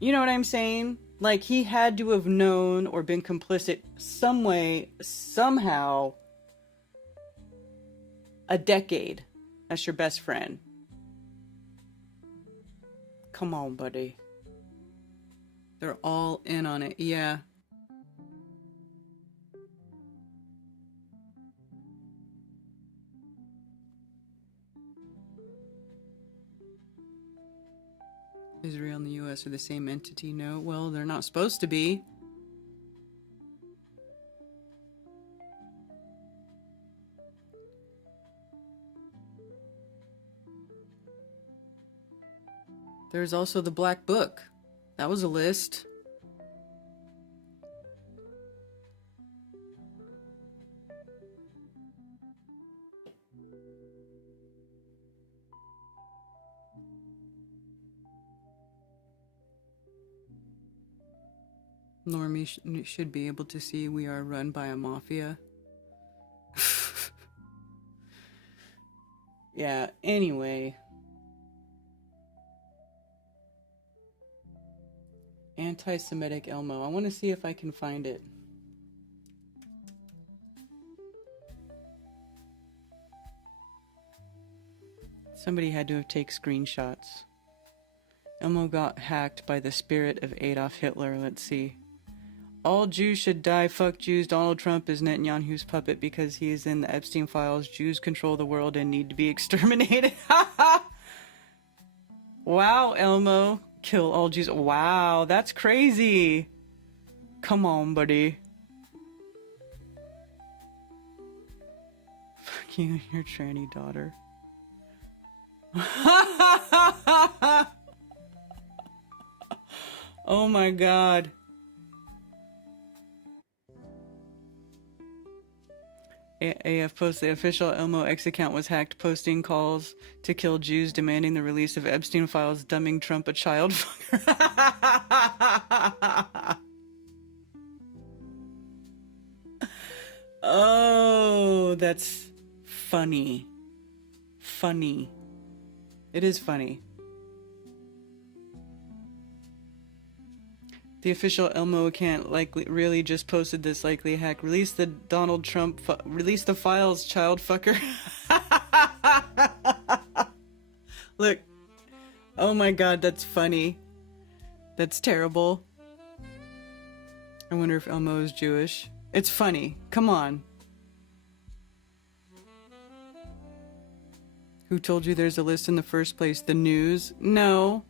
You know what I'm saying? Like, he had to have known or been complicit some way, somehow, a decade as your best friend. Come on, buddy. They're all in on it. Yeah. Israel and the U.S. are the same entity? No. Well, they're not supposed to be. There's also the Black Book. That was a list. Normie should be able to see we are run by a mafia. Yeah, anyway. Anti-Semitic Elmo. I want to see if I can find it. Somebody had to have taken screenshots. Elmo got hacked by the spirit of Adolf Hitler. Let's see. All Jews should die. Fuck Jews. Donald Trump is Netanyahu's puppet because he is in the Epstein files. Jews control the world and need to be exterminated. Wow, Elmo. Kill all Jews. Wow, that's crazy. Come on, buddy. Fuck you and your tranny daughter. Oh my god. AF posts the official Elmo X account was hacked, posting calls to kill Jews, demanding the release of Epstein files, dumbing Trump a child fucker. Oh, that's funny. Funny. It is funny. The official Elmo account likely really just posted this likely hack. Release the Donald Trump release the files, child fucker. Look. Oh my god, that's funny. That's terrible. I wonder if Elmo is Jewish. It's funny. Come on. Who told you there's a list in the first place? The news? No.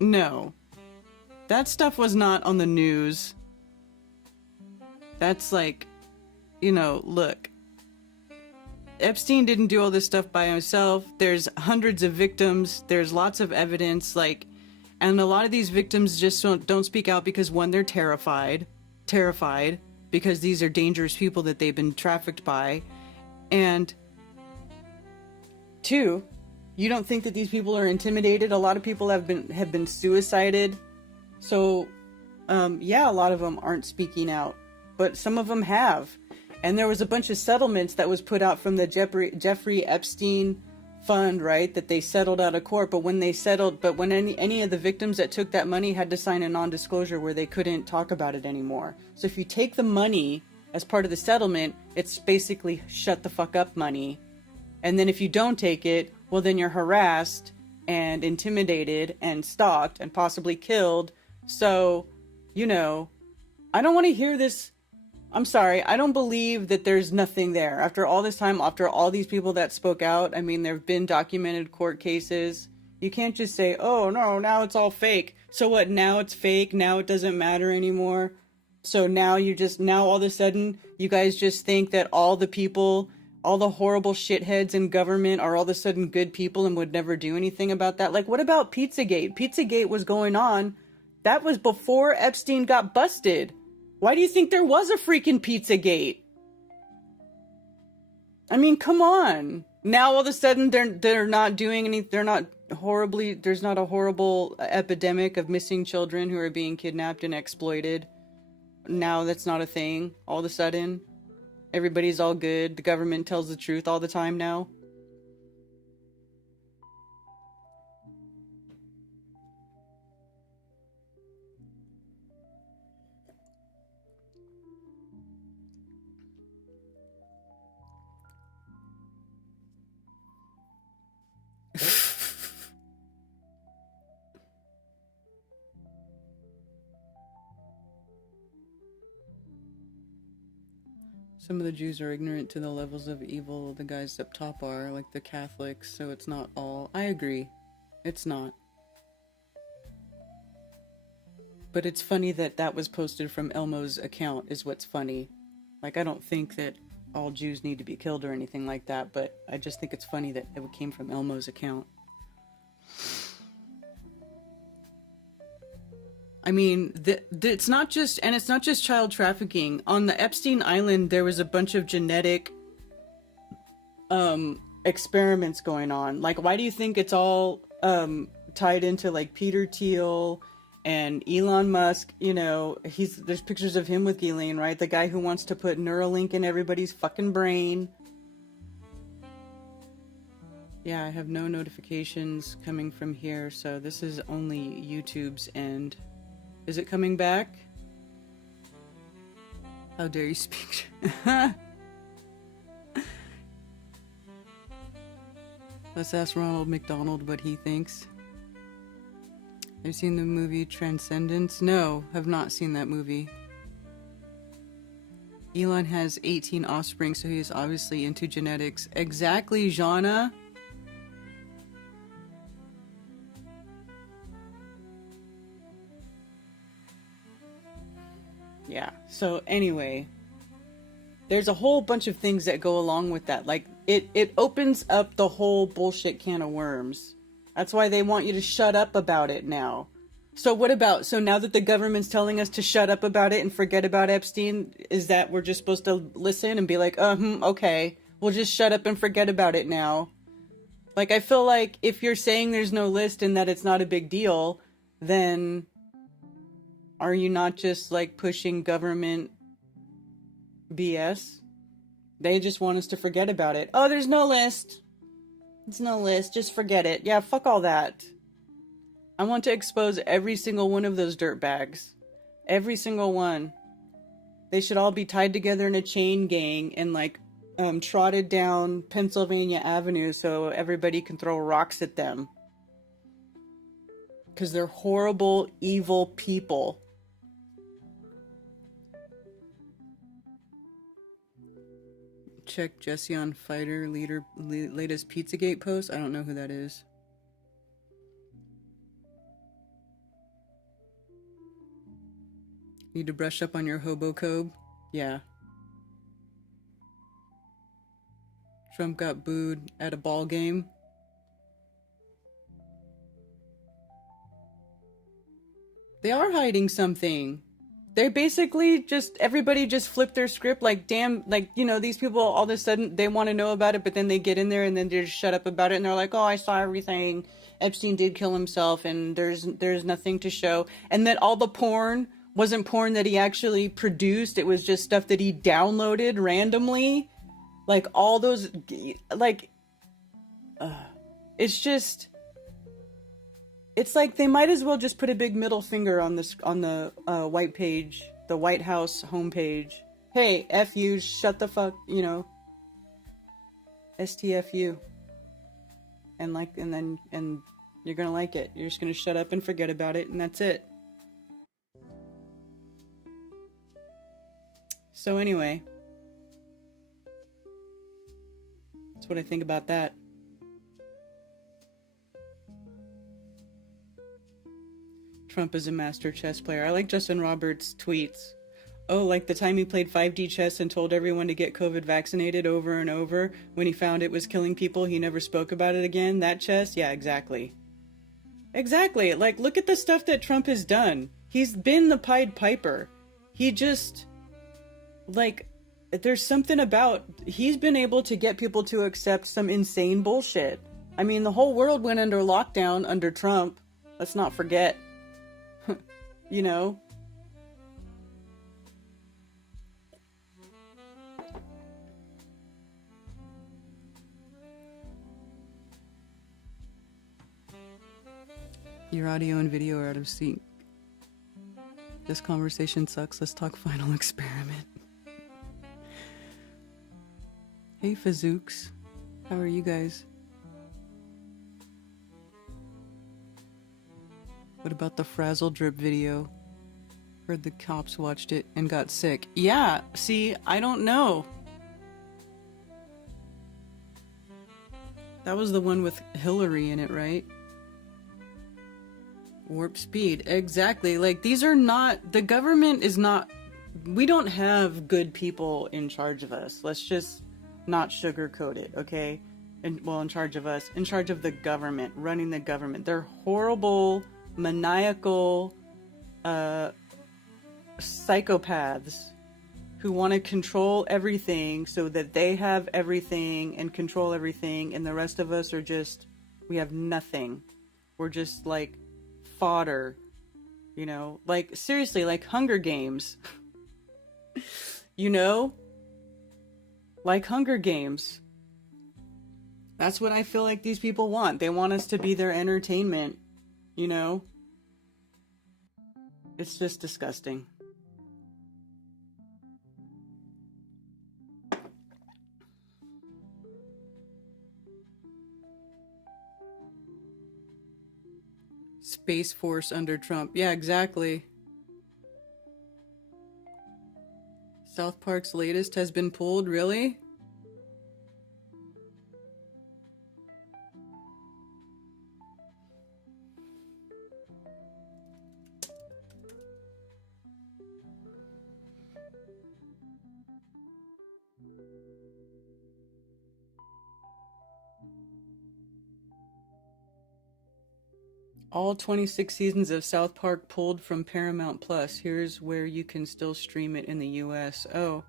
No. That stuff was not on the news. That's like, you know, look. Epstein didn't do all this stuff by himself. There's hundreds of victims. There's lots of evidence, like, and a lot of these victims just don't speak out because, one, they're terrified, because these are dangerous people that they've been trafficked by, and two, you don't think that these people are intimidated. A lot of people have been suicided. So, yeah, a lot of them aren't speaking out, but some of them have. And there was a bunch of settlements that was put out from the Jeffrey Epstein fund, right? That they settled out of court. But when they settled, when any of the victims that took that money had to sign a non-disclosure where they couldn't talk about it anymore. So if you take the money as part of the settlement, it's basically shut the fuck up money. And then if you don't take it, well, then you're harassed and intimidated and stalked and possibly killed. So, you know, I don't want to hear this. I'm sorry. I don't believe that there's nothing there. After all this time, after all these people that spoke out, I mean, there have been documented court cases. You can't just say, oh, no, now it's all fake. So what? Now it's fake. Now it doesn't matter anymore. So now all of a sudden, you guys just think that all the people, all the horrible shitheads in government are all of a sudden good people and would never do anything about that. Like, what about Pizzagate? Pizzagate was going on. That was before Epstein got busted. Why do you think there was a freaking Pizzagate? I mean, come on. Now all of a sudden they're not doing any, they're not horribly, there's not a horrible epidemic of missing children who are being kidnapped and exploited. Now that's not a thing. All of a sudden, everybody's all good. The government tells the truth all the time now. Some of the Jews are ignorant to the levels of evil the guys up top are, like the Catholics, so it's not all. I agree. It's not. But it's funny that that was posted from Elmo's account, is what's funny. Like, I don't think that all Jews need to be killed or anything like that, but I just think it's funny that it came from Elmo's account. I mean, it's not just, and it's not just child trafficking. On the Epstein Island, there was a bunch of genetic experiments going on. Like, why do you think it's all tied into, like, Peter Thiel and Elon Musk? You know, there's pictures of him with Ghislaine, right? The guy who wants to put Neuralink in everybody's fucking brain. Yeah, I have no notifications coming from here, so this is only YouTube's end. Is it coming back? How dare you speak? Let's ask Ronald McDonald what he thinks. Have you seen the movie Transcendence? No, have not seen that movie. Elon has 18 offspring, so he is obviously into genetics. Exactly, Jana. Yeah, so anyway, there's a whole bunch of things that go along with that. Like, it opens up the whole bullshit can of worms. That's why they want you to shut up about it now. So what about, so now that the government's telling us to shut up about it and forget about Epstein, is that we're just supposed to listen and be like, okay, we'll just shut up and forget about it now? Like, I feel like if you're saying there's no list and that it's not a big deal, then are you not just, like, pushing government BS? They just want us to forget about it. Oh, there's no list. There's no list. Just forget it. Yeah, fuck all that. I want to expose every single one of those dirtbags. Every single one. They should all be tied together in a chain gang and, like, trotted down Pennsylvania Avenue so everybody can throw rocks at them. Because they're horrible, evil people. Check Jesse on Fighter Leader latest Pizzagate post. I don't know who that is. Need to brush up on your hobo code? Yeah. Trump got booed at a ball game. They are hiding something. They basically just, everybody just flipped their script like, damn, like, you know, these people all of a sudden, they want to know about it, but then they get in there and then they just shut up about it and they're like, oh, I saw everything. Epstein did kill himself and there's nothing to show. And that all the porn wasn't porn that he actually produced. It was just stuff that he downloaded randomly. Like all those, like, it's just... It's like they might as well just put a big middle finger on this on the white page, the White House homepage. Hey, F you, shut the fuck, you know. STFU. And you're gonna like it. You're just gonna shut up and forget about it, and that's it. So anyway, that's what I think about that. Trump is a master chess player. I like Justin Roberts' tweets. Oh, like the time he played 5D chess and told everyone to get COVID vaccinated over and over. When he found it was killing people, he never spoke about it again. That chess? Yeah, exactly. Exactly. Like, look at the stuff that Trump has done. He's been the Pied Piper. He just, like, there's something about, he's been able to get people to accept some insane bullshit. I mean, the whole world went under lockdown under Trump. Let's not forget. You know? Your audio and video are out of sync. This conversation sucks. Let's talk final experiment. Hey, Fazooks. How are you guys? What about the Frazzle Drip video? Heard the cops watched it and got sick. Yeah, see, I don't know. That was the one with Hillary in it, right? Warp speed, exactly. Like, these are not, the government is not, we don't have good people in charge of us. Let's just not sugarcoat it, okay? And, well, in charge of us, in charge of the government, running the government. They're horrible, maniacal, psychopaths who want to control everything so that they have everything and control everything, and the rest of us are just, we have nothing. We're just like fodder, you know, like seriously, like Hunger Games. You know, like Hunger Games. That's what I feel like these people want. They want us to be their entertainment, you know. It's just disgusting. Space Force under Trump. Yeah, exactly. South Park's latest has been pulled, really? All 26 seasons of South Park pulled from Paramount Plus. Here's where you can still stream it in the US. Oh.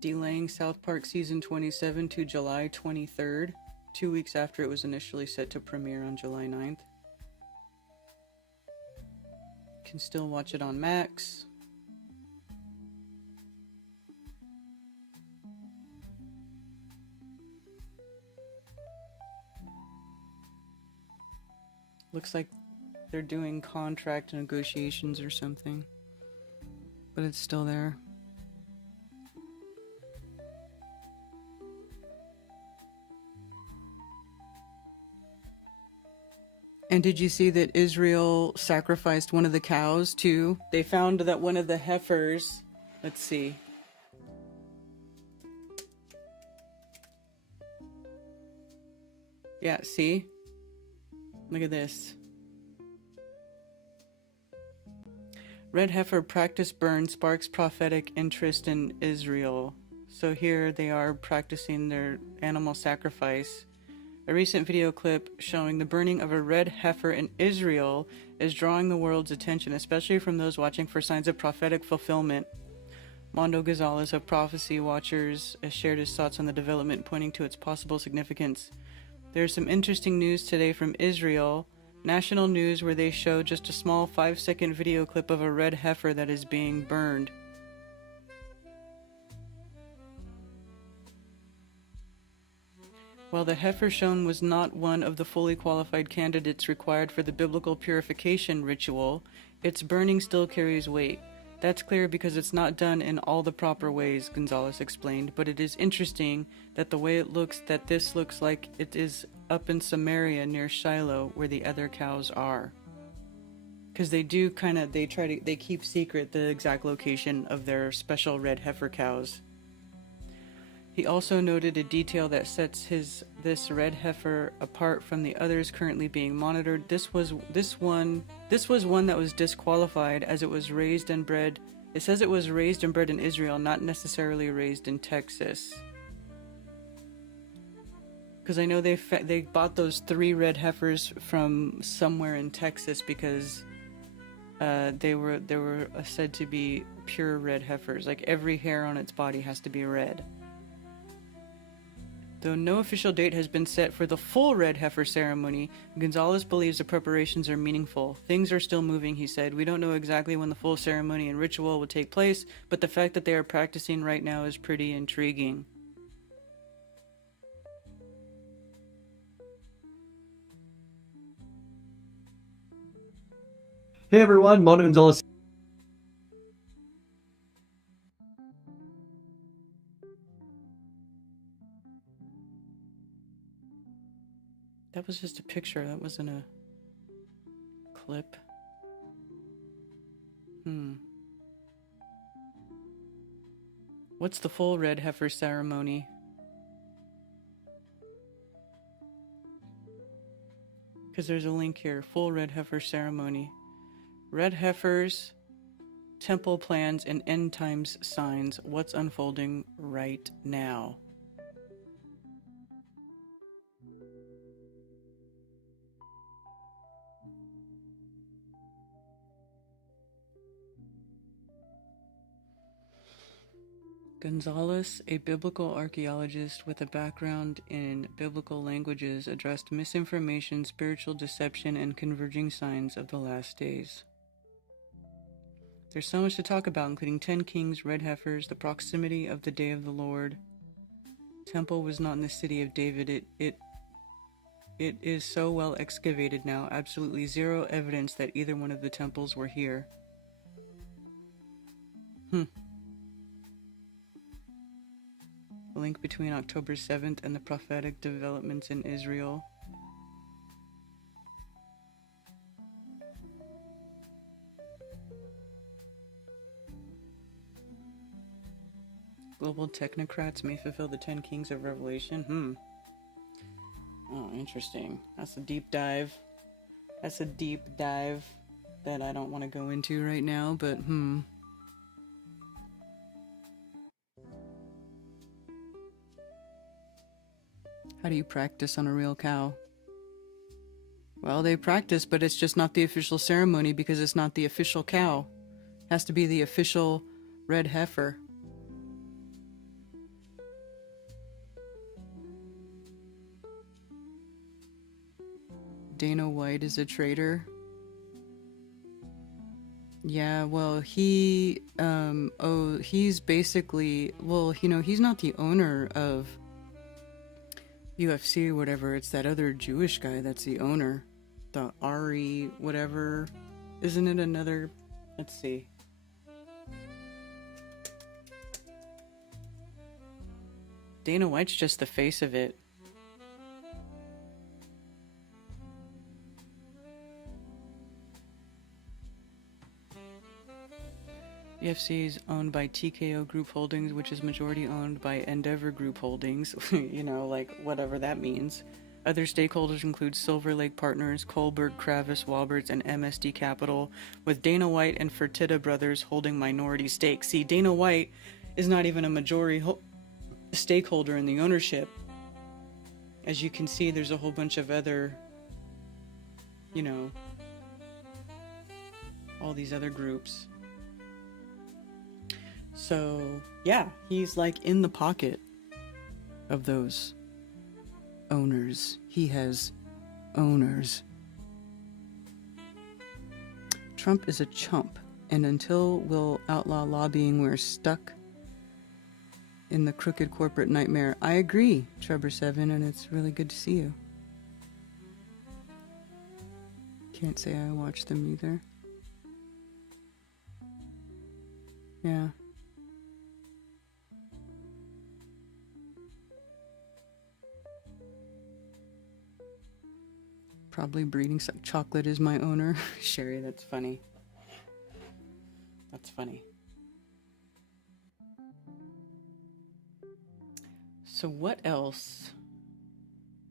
Delaying South Park Season 27 to July 23rd, 2 weeks after it was initially set to premiere on July 9th. Can still watch it on Max. Looks like they're doing contract negotiations or something, but it's still there. And did you see that Israel sacrificed one of the cows too? They found that one of the heifers, let's see. Yeah, see? Look at this. Red heifer practice burn sparks prophetic interest in Israel. So here they are practicing their animal sacrifice. A recent video clip showing the burning of a red heifer in Israel is drawing the world's attention, especially from those watching for signs of prophetic fulfillment. Mondo Gonzalez of Prophecy Watchers has shared his thoughts on the development, pointing to its possible significance. There's some interesting news today from Israel, national news, where they show just a small 5-second video clip of a red heifer that is being burned. While the heifer shown was not one of the fully qualified candidates required for the biblical purification ritual, its burning still carries weight. That's clear because it's not done in all the proper ways, Gonzalez explained, but it is interesting that the way it looks, that this looks like it is up in Samaria near Shiloh where the other cows are. Because they do they keep secret the exact location of their special red heifer cows. He also noted a detail that sets this red heifer apart from the others currently being monitored. This was one that was disqualified as it was raised and bred. It says it was raised and bred in Israel, not necessarily raised in Texas. Because I know they bought those 3 red heifers from somewhere in Texas because they were said to be pure red heifers. Like every hair on its body has to be red. Though no official date has been set for the full red heifer ceremony, Gonzalez believes the preparations are meaningful. Things are still moving, he said. We don't know exactly when the full ceremony and ritual will take place, but the fact that they are practicing right now is pretty intriguing. Hey everyone, Mona Gonzalez. That was just a picture. That wasn't a clip. What's the full red heifer ceremony? Because there's a link here. Full red heifer ceremony. Red heifers, temple plans, and end times signs. What's unfolding right now? Gonzalez, a biblical archaeologist with a background in biblical languages, addressed misinformation, spiritual deception, and converging signs of the last days. There's so much to talk about, including 10 kings, red heifers, the proximity of the day of the Lord. Temple was not in the city of David. It is so well excavated now, absolutely zero evidence that either one of the temples were here. The link between October 7th and the prophetic developments in Israel. Global technocrats may fulfill the 10 kings of Revelation. Oh, interesting. That's a deep dive. That's a deep dive that I don't want to go into right now, but How do you practice on a real cow? Well, they practice, but it's just not the official ceremony because it's not the official cow. It has to be the official red heifer. Dana White is a traitor. Yeah, well, he's basically, he's not the owner of UFC or whatever. It's that other Jewish guy that's the owner. The Ari whatever. Isn't it another? Let's see. Dana White's just the face of it. UFC is owned by TKO Group Holdings, which is majority owned by Endeavor Group Holdings, like whatever that means. Other stakeholders include Silver Lake Partners, Kohlberg, Kravis, Walberts, and MSD Capital, with Dana White and Fertitta Brothers holding minority stakes. See, Dana White is not even a majority stakeholder in the ownership. As you can see, there's a whole bunch of other, all these other groups. So, yeah, he's like in the pocket of those owners. He has owners. Trump is a chump, and until we'll outlaw lobbying, we're stuck in the crooked corporate nightmare. I agree, Trevor7, and it's really good to see you. Can't say I watched them either. Yeah. Probably breeding chocolate is my owner. Sherry, that's funny. That's funny. So what else?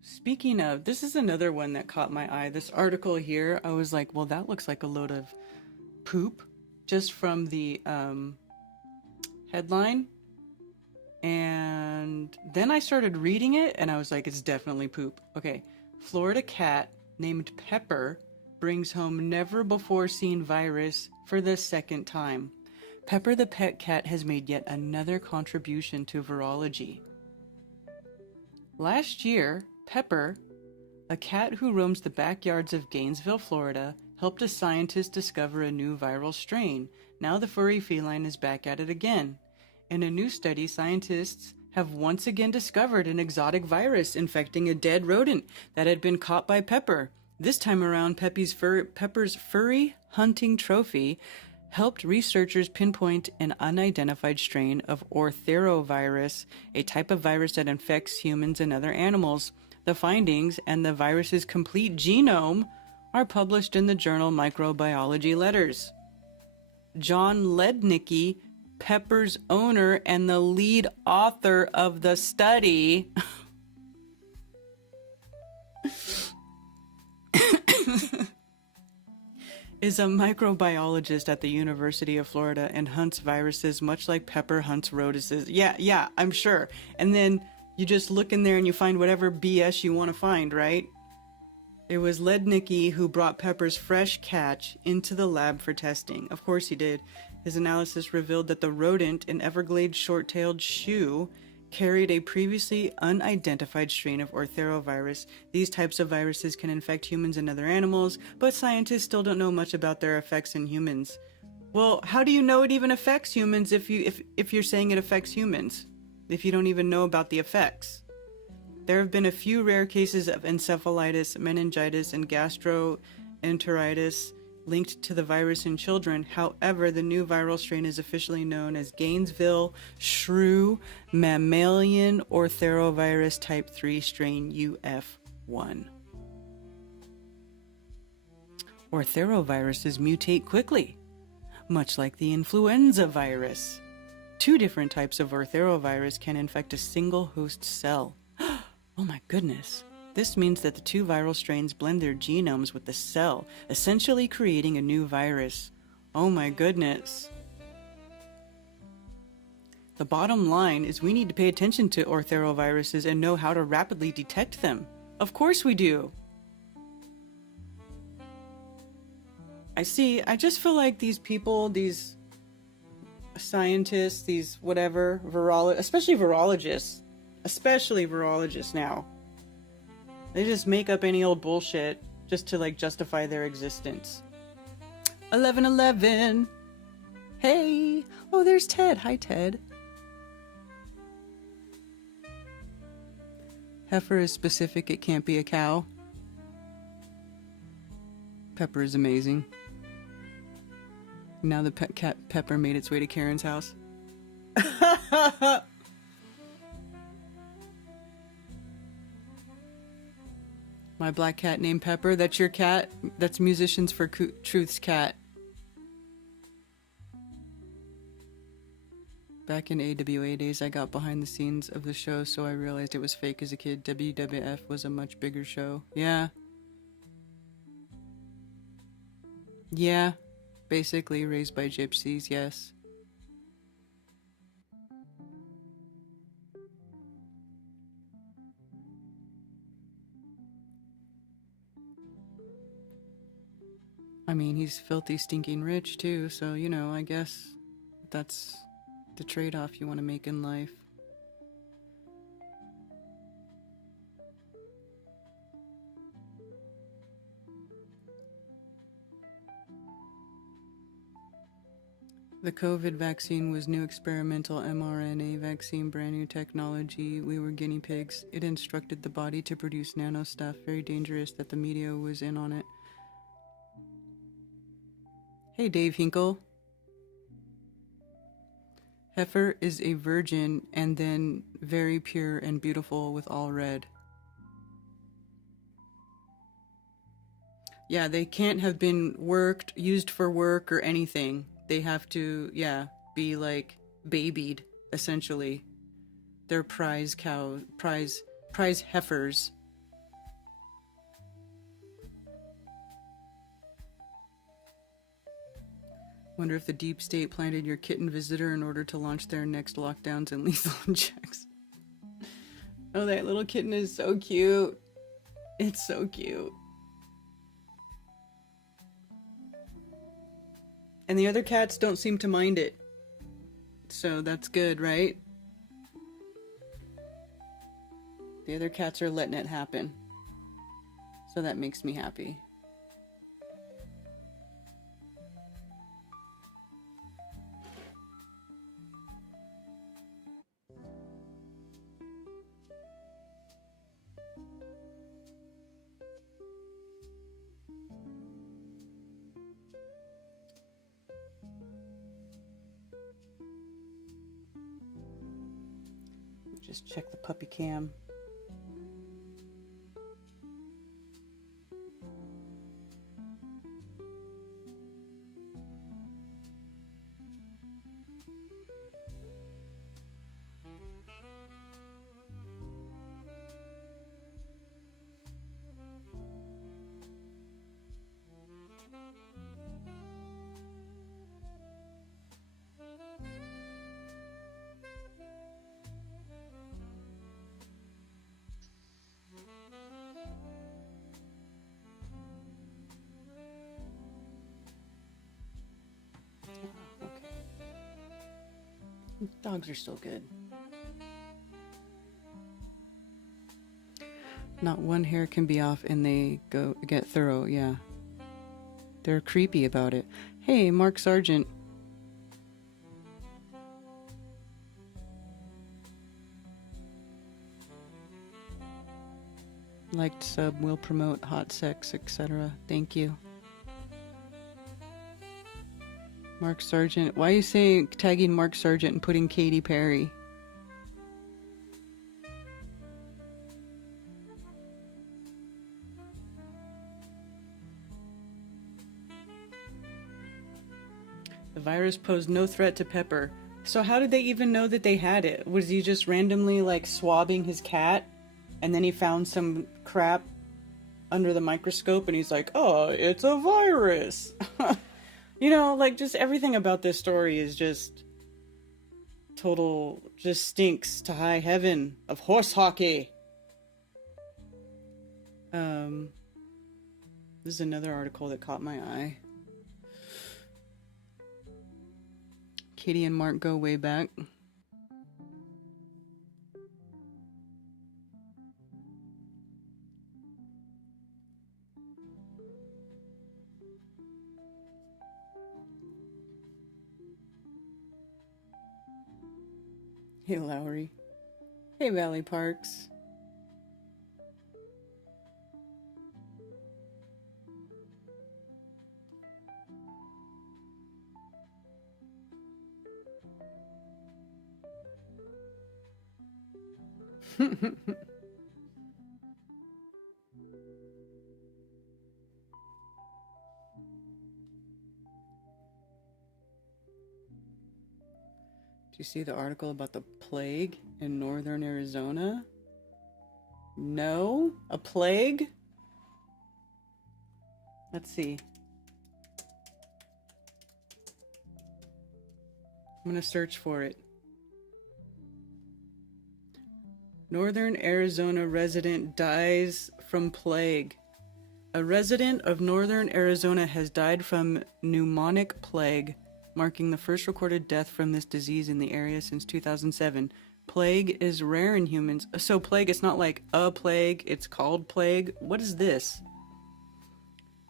Speaking of, this is another one that caught my eye. This article here, I was like, well, that looks like a load of poop just from the headline. And then I started reading it, and I was like, it's definitely poop. Okay, Florida cat named Pepper brings home never-before-seen virus for the second time. Pepper the pet cat has made yet another contribution to virology. Last year, Pepper, a cat who roams the backyards of Gainesville, Florida, helped a scientist discover a new viral strain. Now the furry feline is back at it again. In a new study, scientists have once again discovered an exotic virus infecting a dead rodent that had been caught by Pepper. This time around, Pepper's furry hunting trophy helped researchers pinpoint an unidentified strain of orthovirus, a type of virus that infects humans and other animals. The findings and the virus's complete genome are published in the journal Microbiology Letters. John Lednicki, Pepper's owner and the lead author of the study, is a microbiologist at the University of Florida and hunts viruses much like Pepper hunts rodises. Yeah, I'm sure. And then you just look in there and you find whatever BS you want to find, right? It was Lednicki who brought Pepper's fresh catch into the lab for testing. Of course he did. His analysis revealed that the rodent, an Everglades short-tailed shrew, carried a previously unidentified strain of orthovirus. These types of viruses can infect humans and other animals, but scientists still don't know much about their effects in humans. Well, how do you know it even affects humans if you're saying it affects humans? If you don't even know about the effects? There have been a few rare cases of encephalitis, meningitis, and gastroenteritis linked to the virus in children. However, the new viral strain is officially known as Gainesville shrew mammalian orthovirus type 3 strain UF1. Orthoviruses mutate quickly, much like the influenza virus. Two different types of orthovirus can infect a single host cell. Oh my goodness. This means that the two viral strains blend their genomes with the cell, essentially creating a new virus. Oh my goodness. The bottom line is we need to pay attention to orthoviruses and know how to rapidly detect them. Of course we do. I just feel like these people, these scientists, these whatever, especially virologists now. They just make up any old bullshit just to like justify their existence. 1111. Hey. Oh, there's Ted. Hi, Ted. Heifer is specific. It can't be a cow. Pepper is amazing. Now the pet cat Pepper made its way to Karen's house. My black cat named Pepper. That's your cat? That's Musicians for Truth's cat. Back in AWA days, I got behind the scenes of the show, so I realized it was fake as a kid. WWF was a much bigger show. Yeah. Yeah. Basically raised by gypsies, yes. I mean, he's filthy, stinking rich, too, so, you know, I guess that's the trade-off you want to make in life. The COVID vaccine was new experimental mRNA vaccine, brand new technology. We were guinea pigs. It instructed the body to produce nano stuff. Very dangerous that the media was in on it. Hey, Dave Hinkle. Heifer is a virgin and then very pure and beautiful with all red. Yeah, they can't have been used for work or anything. They have to, be like babied, essentially. They're prize heifers. Wonder if the deep state planted your kitten visitor in order to launch their next lockdowns and lethal injects. Oh, that little kitten is so cute. It's so cute. And the other cats don't seem to mind it. So that's good, right? The other cats are letting it happen. So that makes me happy. Just check the puppy cam. Dogs are still good. Not one hair can be off and they get thorough, yeah. They're creepy about it. Hey, Mark Sargent. Liked sub, will promote hot sex, etc. Thank you. Mark Sargent. Why are you saying tagging Mark Sargent and putting Katy Perry? The virus posed no threat to Pepper. So how did they even know that they had it? Was he just randomly like swabbing his cat and then he found some crap under the microscope and he's like, oh, it's a virus. You know, like, just everything about this story is just total, just stinks to high heaven of horse hockey. This is another article that caught my eye. Katie and Mark go way back. Hey, Lowry. Hey, Valley Parks. Do you see the article about the plague in northern Arizona? No? A plague? Let's see. I'm gonna search for it. Northern Arizona resident dies from plague. A resident of northern Arizona has died from pneumonic plague, marking the first recorded death from this disease in the area since 2007. Plague is rare in humans. So plague, it's not like a plague, it's called plague. What is this?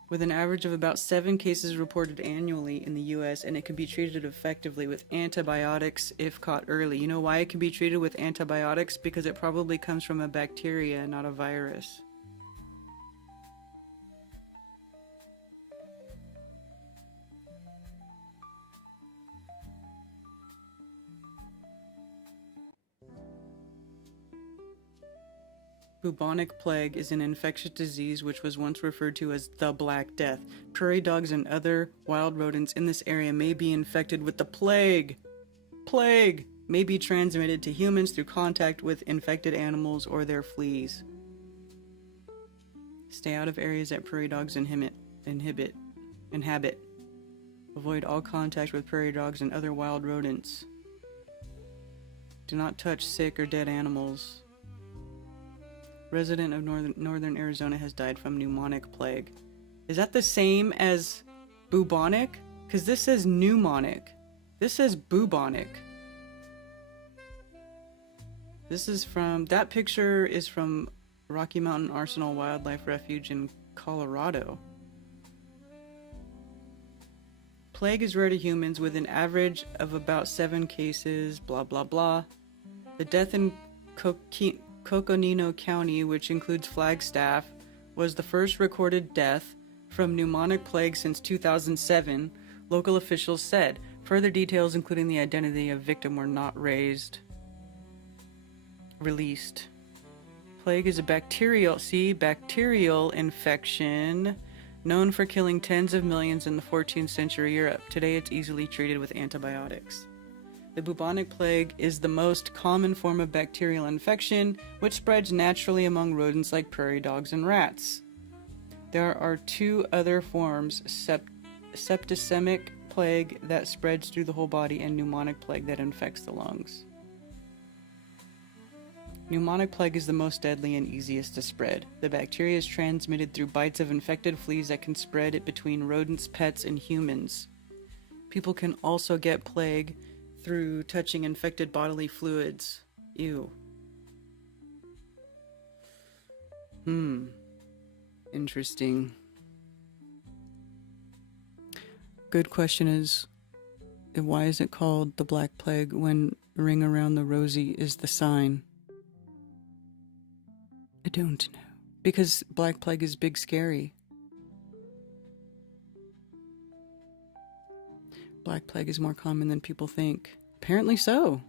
With an average of about 7 cases reported annually in the US, and it can be treated effectively with antibiotics if caught early. You know why it can be treated with antibiotics? Because it probably comes from a bacteria, not a virus. Bubonic plague is an infectious disease which was once referred to as the Black Death. Prairie dogs and other wild rodents in this area may be infected with the plague. Plague may be transmitted to humans through contact with infected animals or their fleas. Stay out of areas that prairie dogs inhabit. Avoid all contact with prairie dogs and other wild rodents. Do not touch sick or dead animals. Resident of northern Arizona has died from pneumonic plague. Is that the same as bubonic? Because this says pneumonic. This says bubonic. This is from, that picture is from Rocky Mountain Arsenal Wildlife Refuge in Colorado. Plague is rare to humans with an average of about 7 cases, blah blah blah. The death in Coconino County, which includes Flagstaff, was the first recorded death from pneumonic plague since 2007, local officials said. Further details, including the identity of victim, were not released. Plague is a bacterial infection known for killing tens of millions in the 14th century Europe. Today it's easily treated with antibiotics. The bubonic plague is the most common form of bacterial infection, which spreads naturally among rodents like prairie dogs and rats. There are 2 other forms, septicemic plague that spreads through the whole body and pneumonic plague that infects the lungs. Pneumonic plague is the most deadly and easiest to spread. The bacteria is transmitted through bites of infected fleas that can spread it between rodents, pets, and humans. People can also get plague through touching infected bodily fluids. Ew. Interesting. Good question is, why is it called the Black Plague when ring around the rosy is the sign? I don't know. Because Black Plague is big scary. Black Plague is more common than people think. Apparently so.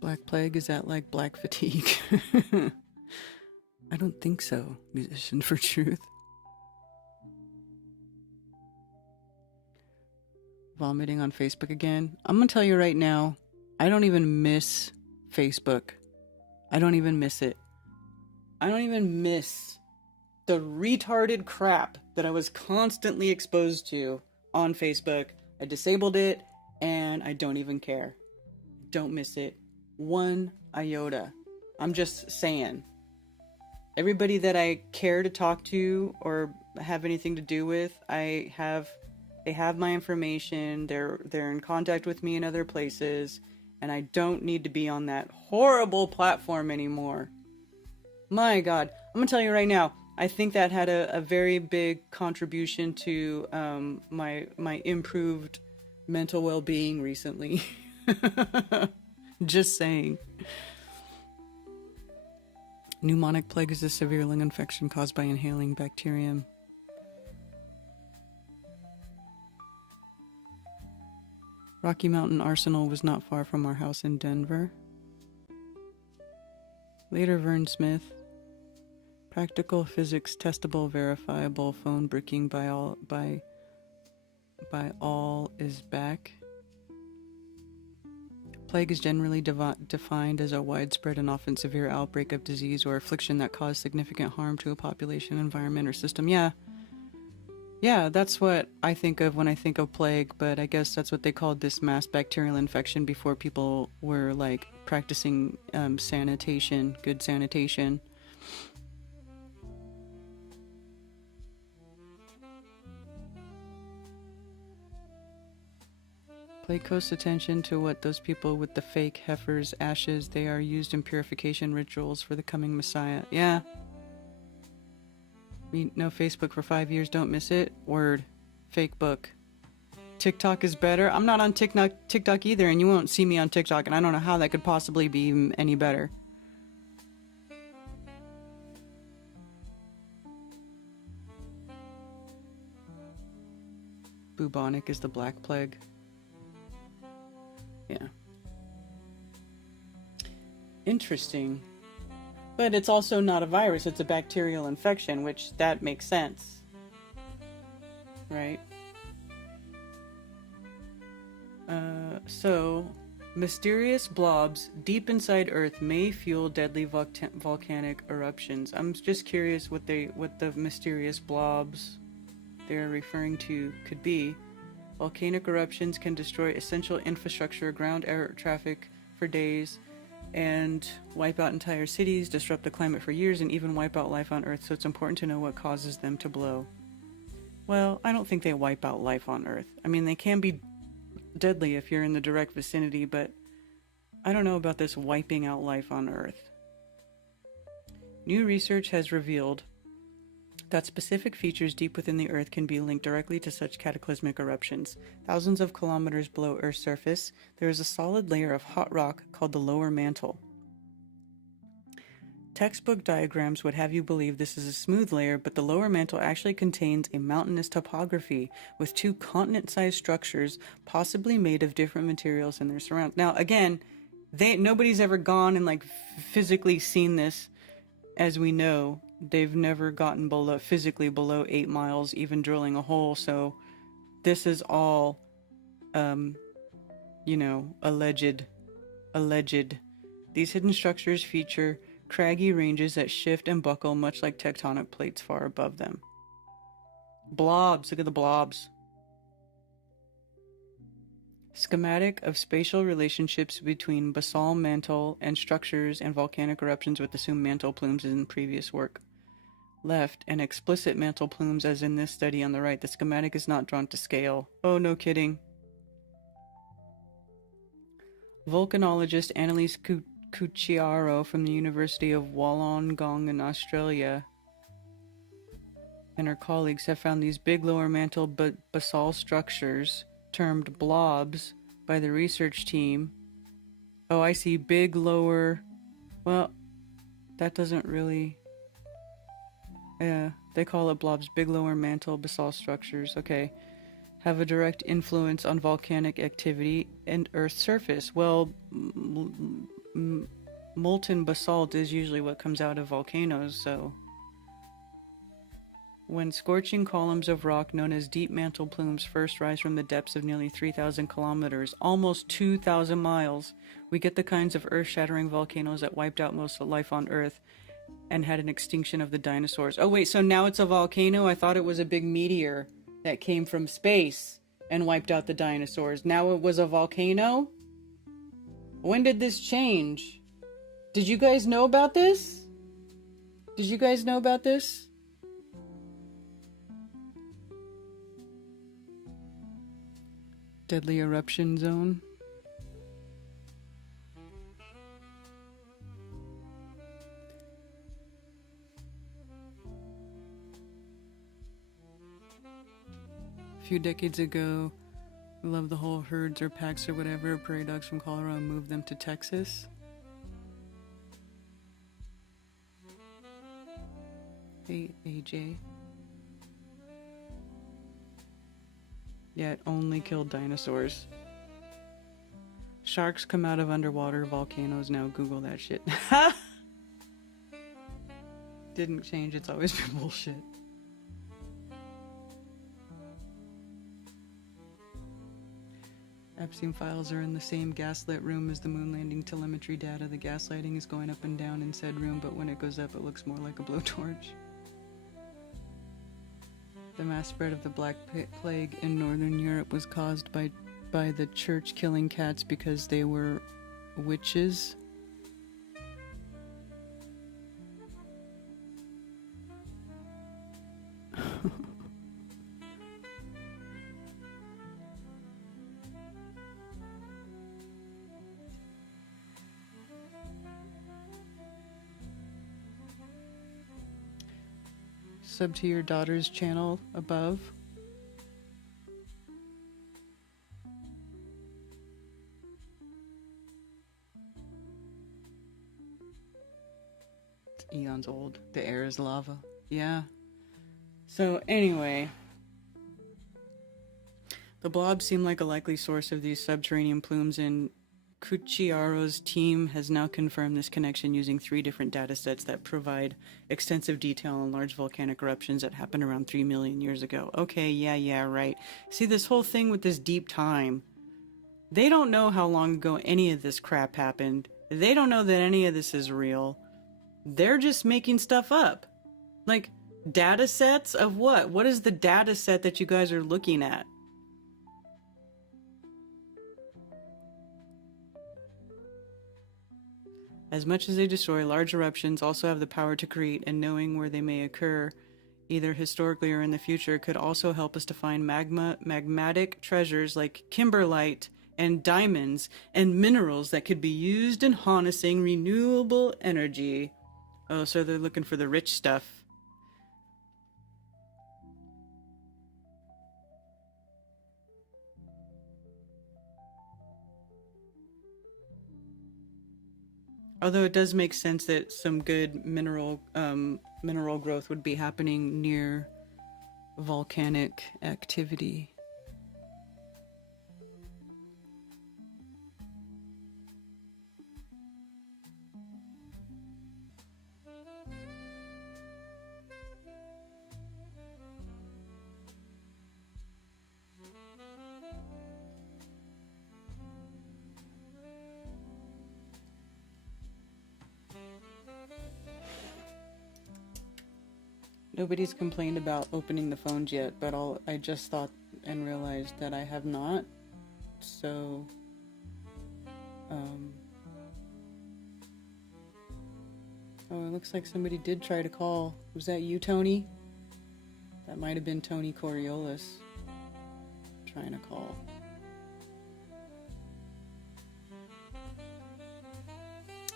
Black Plague, is that like black fatigue? I don't think so, Musician for Truth. Vomiting on Facebook again. I'm gonna tell you right now, I don't even miss Facebook. I don't even miss it. I don't even miss the retarded crap that I was constantly exposed to on Facebook. I disabled it and I don't even care. Don't miss it. 1 iota. I'm just saying. Everybody that I care to talk to or have anything to do with, they have my information. They're in contact with me in other places, and I don't need to be on that horrible platform anymore. My God, I'm gonna tell you right now, I think that had a very big contribution to my improved mental well-being recently. Just saying. Pneumonic plague is a severe lung infection caused by inhaling bacterium. Rocky Mountain Arsenal was not far from our house in Denver. Later, Vern Smith. Practical physics, testable, verifiable, phone bricking by all is back. Plague is generally defined as a widespread and often severe outbreak of disease or affliction that caused significant harm to a population, environment, or system. Yeah, that's what I think of when I think of plague, but I guess that's what they called this mass bacterial infection before people were, like, practicing sanitation, good sanitation. Pay close attention to what those people with the fake heifer's ashes, they are used in purification rituals for the coming Messiah. Yeah. No Facebook for 5 years, don't miss it. Word. Fake book. TikTok is better. I'm not on TikTok either, and you won't see me on TikTok, and I don't know how that could possibly be any better. Bubonic is the Black Plague. Yeah. Interesting. But it's also not a virus, it's a bacterial infection, which that makes sense. Right? So, mysterious blobs deep inside Earth may fuel deadly volcanic eruptions. I'm just curious what the mysterious blobs they're referring to could be. Volcanic eruptions can destroy essential infrastructure, ground air traffic for days, and wipe out entire cities, disrupt the climate for years, and even wipe out life on Earth. So it's important to know what causes them to blow. Well, I don't think they wipe out life on Earth. I mean, they can be deadly if you're in the direct vicinity, but I don't know about this wiping out life on Earth. New research has revealed that specific features deep within the Earth can be linked directly to such cataclysmic eruptions. Thousands of kilometers below Earth's surface, there is a solid layer of hot rock called the lower mantle. Textbook diagrams would have you believe this is a smooth layer, but the lower mantle actually contains a mountainous topography with two continent-sized structures, possibly made of different materials in their surroundings. Now, again, nobody's ever gone and physically seen this. As we know, they've never gotten physically below 8 miles, even drilling a hole. So this is all, alleged. These hidden structures feature craggy ranges that shift and buckle much like tectonic plates far above them. Blobs, look at the blobs. Schematic of spatial relationships between basalt mantle and structures and volcanic eruptions with assumed mantle plumes in previous work. Left, and explicit mantle plumes as in this study on the right. The schematic is not drawn to scale. Oh, no kidding. Volcanologist Annalise Cucciaro from the University of Wollongong in Australia and her colleagues have found these big lower mantle basalt structures termed blobs by the research team. Oh, I see. Big lower... Well, that doesn't really... Yeah, they call it blobs. Big lower mantle basalt structures. Okay. Have a direct influence on volcanic activity and Earth's surface. Well, molten basalt is usually what comes out of volcanoes, so... When scorching columns of rock known as deep mantle plumes first rise from the depths of nearly 3,000 kilometers, almost 2,000 miles, we get the kinds of earth-shattering volcanoes that wiped out most of life on Earth and had an extinction of the dinosaurs. Oh wait, so now it's a volcano? I thought it was a big meteor that came from space and wiped out the dinosaurs. Now it was a volcano? When did this change? Did you guys know about this? Did you guys know about this? Deadly eruption zone. A few decades ago, we loved the whole herds or packs or whatever, prairie dogs from Colorado, and moved them to Texas. Hey, AJ. Yeah, it only killed dinosaurs. Sharks come out of underwater volcanoes now. Google that shit. Didn't change. It's always been bullshit. Epstein files are in the same gaslit room as the moon landing telemetry data. The gaslighting is going up and down in said room, but when it goes up, it looks more like a blowtorch. The mass spread of the Black Plague in Northern Europe was caused by the church killing cats because they were witches. Sub to your daughter's channel above. It's eons old. The air is lava. Yeah. So anyway, the blobs seem like a likely source of these subterranean plumes, and Cucciaro's team has now confirmed this connection using 3 different data sets that provide extensive detail on large volcanic eruptions that happened around 3 million years ago. Okay, yeah, right. See, this whole thing with this deep time, They don't know how long ago any of this crap happened. They don't know that any of this is real. They're just making stuff up. Like, data sets of what? What is the data set that you guys are looking at? As much as they destroy, large eruptions also have the power to create, and knowing where they may occur, either historically or in the future, could also help us to find magmatic treasures like kimberlite and diamonds and minerals that could be used in harnessing renewable energy. Oh, so they're looking for the rich stuff. Although it does make sense that some good mineral growth would be happening near volcanic activity. Nobody's complained about opening the phones yet, but I just thought and realized that I have not. So, oh, it looks like somebody did try to call. Was that you, Tony? That might have been Tony Coriolis trying to call.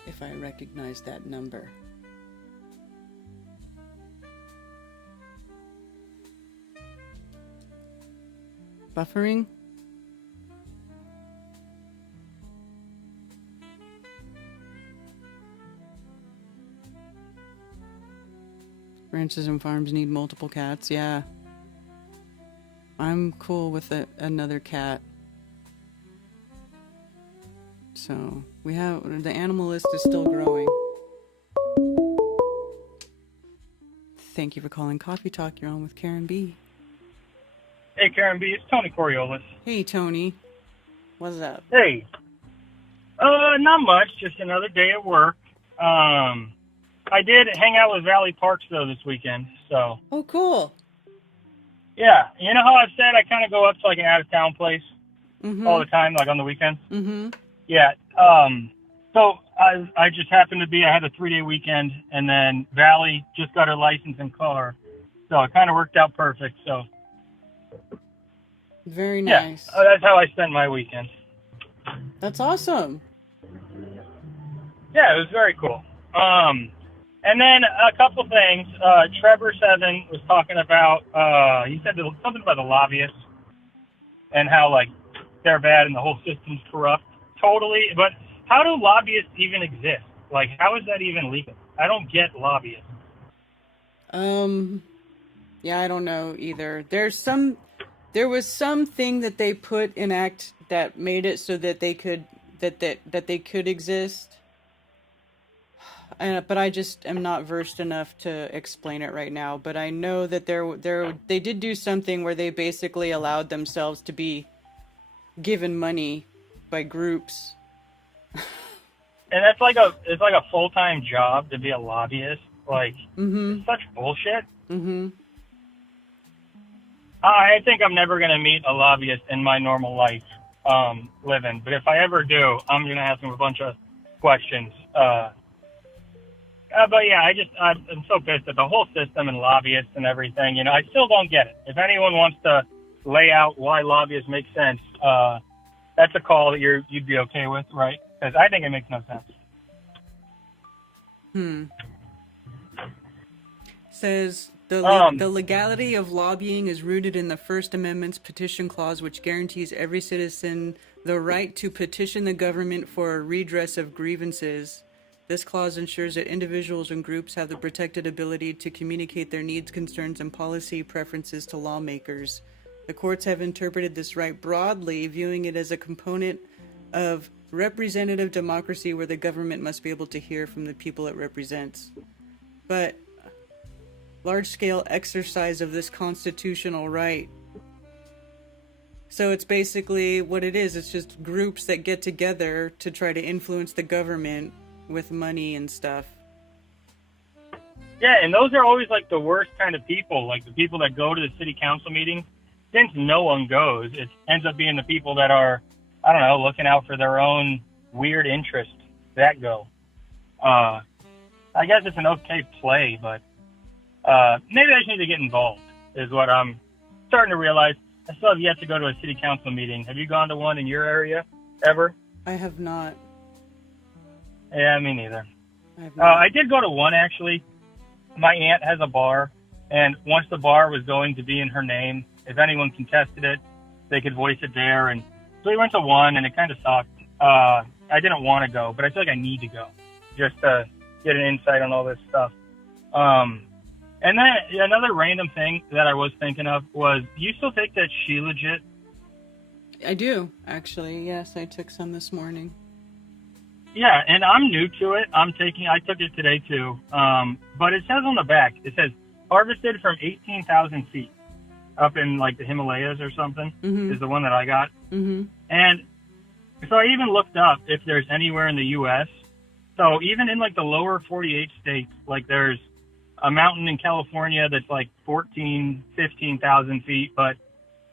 If I recognize that number. Buffering? Ranches and farms need multiple cats, yeah. I'm cool with another cat. So, we have, the animal list is still growing. Thank you for calling Coffee Talk. You're on with Karen B. Hey, Karen B. It's Tony Coriolis. Hey, Tony. What's up? Hey. Not much. Just another day at work. I did hang out with Valley Parks, though, this weekend, so. Oh, cool. Yeah. You know how I've said I kind of go up to, like, an out-of-town place all the time, like, on the weekends? Mm-hmm. Yeah. So I just happened to I had a 3-day weekend, and then Valley just got her license and car, so it kind of worked out perfect, so. Very nice. Yeah, that's how I spent my weekend. That's awesome. Yeah, it was very cool. And then a couple things. Trevor7 was talking about, he said something about the lobbyists and how, like, they're bad and the whole system's corrupt. Totally. But how do lobbyists even exist? Like, how is that even legal? I don't get lobbyists. Yeah, I don't know either. There was something that they put in act that made it so that they could that they could exist. But I just am not versed enough to explain it right now. But I know that they did do something where they basically allowed themselves to be given money by groups. And it's like a full-time job to be a lobbyist. Like, it's such bullshit. Mm-hmm. I think I'm never going to meet a lobbyist in my normal life living. But if I ever do, I'm going to ask them a bunch of questions. But yeah, I'm so pissed at the whole system and lobbyists and everything. You know, I still don't get it. If anyone wants to lay out why lobbyists make sense, that's a call that you'd be okay with, right? Because I think it makes no sense. Says the legality of lobbying is rooted in the First Amendment's petition clause, which guarantees every citizen the right to petition the government for a redress of grievances. This clause ensures that individuals and groups have the protected ability to communicate their needs, concerns, and policy preferences to lawmakers. The courts have interpreted this right broadly, viewing it as a component of representative democracy where the government must be able to hear from the people it represents. But large-scale exercise of this constitutional right So it's basically what it is. It's just groups that get together to try to influence the government with money and stuff. Yeah, and those are always like the worst kind of people, like the people that go to the city council meetings. Since no one goes, it ends up being the people that are, I don't know, looking out for their own weird interests that go. I guess it's an okay play, but maybe I just need to get involved, is what I'm starting to realize. I still have yet to go to a city council meeting. Have you gone to one in your area ever? I have not. Yeah, me neither. I have not. I did go to one, actually. My aunt has a bar, and once the bar was going to be in her name, if anyone contested it, they could voice it there. And so we went to one, and it kind of sucked. I didn't want to go, but I feel like I need to go just to get an insight on all this stuff. And then another random thing that I was thinking of was, do you still take that She Legit? I do, actually. Yes, I took some this morning. Yeah, and I'm new to it. I took it today too. But it says on the back, it says harvested from 18,000 feet up in like the Himalayas or something, is the one that I got. Mm-hmm. And so I even looked up if there's anywhere in the U.S. So even in like the lower 48 states, like there's a mountain in California that's like 15,000 feet. But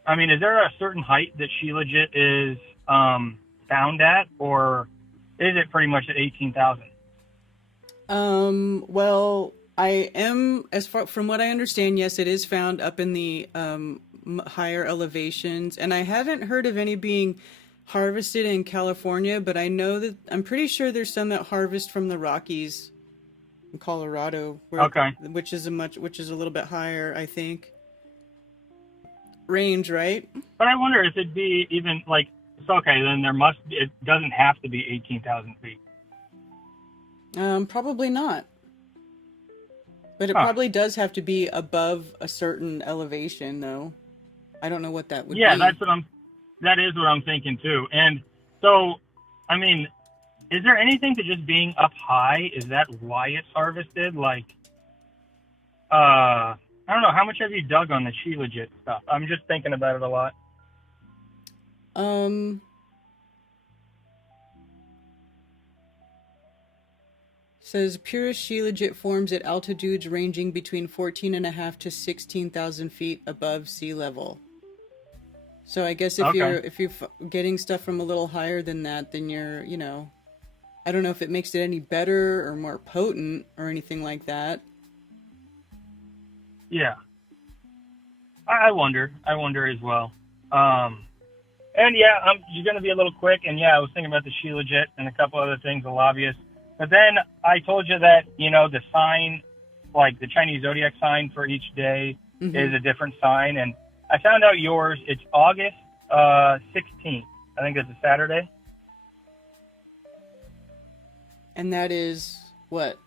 I mean, is there a certain height that She Legit is found at, or is it pretty much at 18,000? Well, I am, as far from what I understand, yes, it is found up in the higher elevations, and I haven't heard of any being harvested in California, but I know that I'm pretty sure there's some that harvest from the Rockies in Colorado, which is a little bit higher, I think. Range, right? But I wonder if it'd be even like, so okay, then it doesn't have to be 18,000 feet. Probably not. But it probably does have to be above a certain elevation, though. I don't know what that would be. Yeah, that is what I'm thinking too. And so, I mean, is there anything to just being up high? Is that why it's harvested? Like, I don't know. How much have you dug on the She Legit stuff? I'm just thinking about it a lot. Says purest She Legit forms at altitudes ranging between 14.5 to 16,000 feet above sea level. So I guess if you're getting stuff from a little higher than that, then you're, I don't know if it makes it any better or more potent or anything like that. Yeah. I wonder as well. And yeah, you're going to be a little quick. And yeah, I was thinking about the She Legit and a couple other things, the lobbyists. But then I told you that, the sign, like the Chinese zodiac sign for each day is a different sign. And I found out yours, it's August 16th. I think it's a Saturday. And that is what?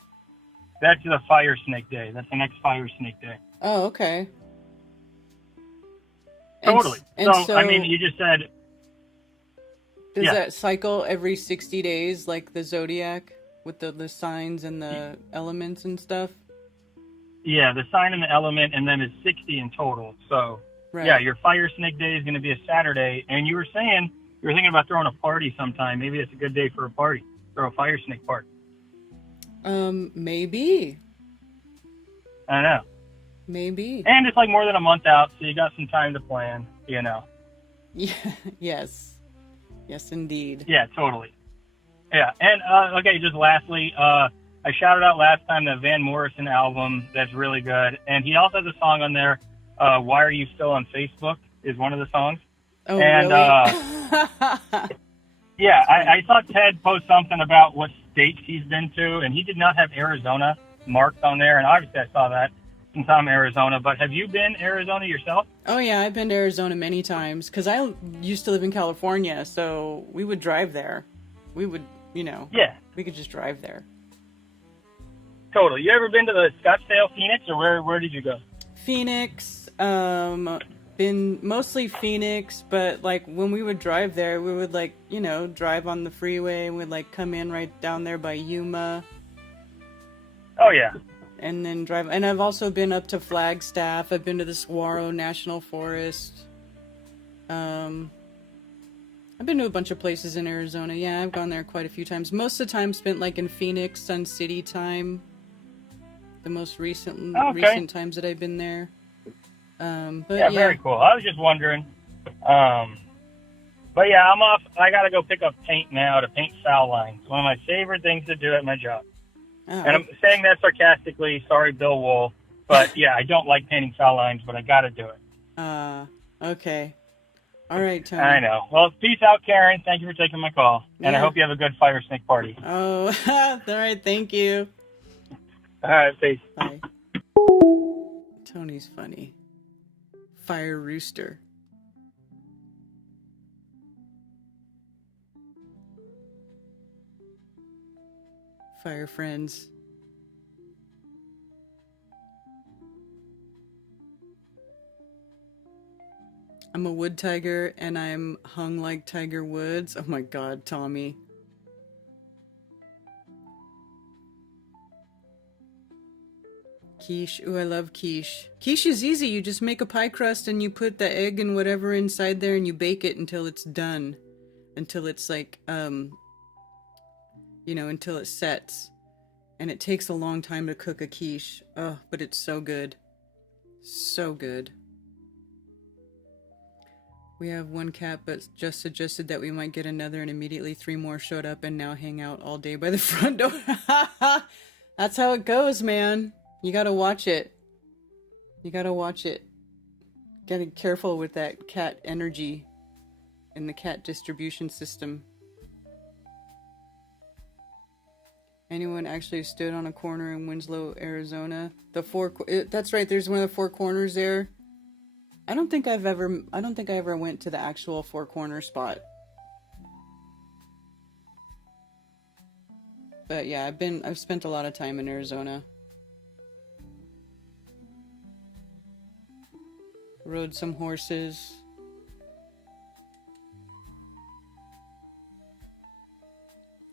That's the Fire Snake Day. That's the next Fire Snake Day. Oh, okay. Totally. So, I mean, you just said... Does that cycle every 60 days, like the zodiac, with the signs and the elements and stuff? Yeah, the sign and the element, and then it's 60 in total. So, yeah, your Fire Snake Day is going to be a Saturday. And you were saying you were thinking about throwing a party sometime. Maybe it's a good day for a party. Throw a Fire Snake party. Maybe. I know. Maybe. And it's like more than a month out, so you got some time to plan, Yeah, yes. Yes, indeed. Yeah, totally. Yeah, and, okay, just lastly, I shouted out last time the Van Morrison album that's really good, and he also has a song on there, Why Are You Still on Facebook, is one of the songs. Oh, and, really? Yeah, I saw Ted post something about what states he's been to, and he did not have Arizona marked on there, and obviously I saw that since I'm Arizona, but have you been Arizona yourself? Oh, yeah, I've been to Arizona many times, because I used to live in California, so we would drive there. We would, Yeah. We could just drive there. Totally. You ever been to the Scottsdale, Phoenix, or where did you go? Phoenix, been mostly Phoenix, but like when we would drive there, we would drive on the freeway and we'd come in right down there by Yuma. Oh yeah. And then drive. And I've also been up to Flagstaff. I've been to the Saguaro National Forest. I've been to a bunch of places in Arizona. Yeah, I've gone there quite a few times. Most of the time spent like in Phoenix, Sun City time. The most recent times that I've been there. But yeah, very cool. I was just wondering. But yeah, I'm off. I got to go pick up paint now to paint foul lines. One of my favorite things to do at my job. Oh. And I'm saying that sarcastically. Sorry, Bill Wool. But yeah, I don't like painting foul lines, but I got to do it. Okay. All right, Tony. I know. Well, peace out, Karen. Thank you for taking my call. And I hope you have a good fire snake party. Oh, all right. Thank you. All right, peace. Bye. Tony's funny. Fire rooster. Fire friends. I'm a wood tiger and I'm hung like Tiger Woods. Oh my god, Tommy. Quiche. Ooh, I love quiche. Quiche is easy. You just make a pie crust and you put the egg and whatever inside there and you bake it until it's done. Until it's like, until it sets. And it takes a long time to cook a quiche. Oh, but it's so good. So good. We have one cat, but just suggested that we might get another, and immediately 3 more showed up and now hang out all day by the front door. That's how it goes, man. You gotta watch it. You gotta watch it. Gotta be careful with that cat energy in the cat distribution system. Anyone actually stood on a corner in Winslow, Arizona? That's right, there's one of the 4 corners there. I don't think I ever went to the actual 4 corner spot. But yeah, I've spent a lot of time in Arizona. Rode some horses.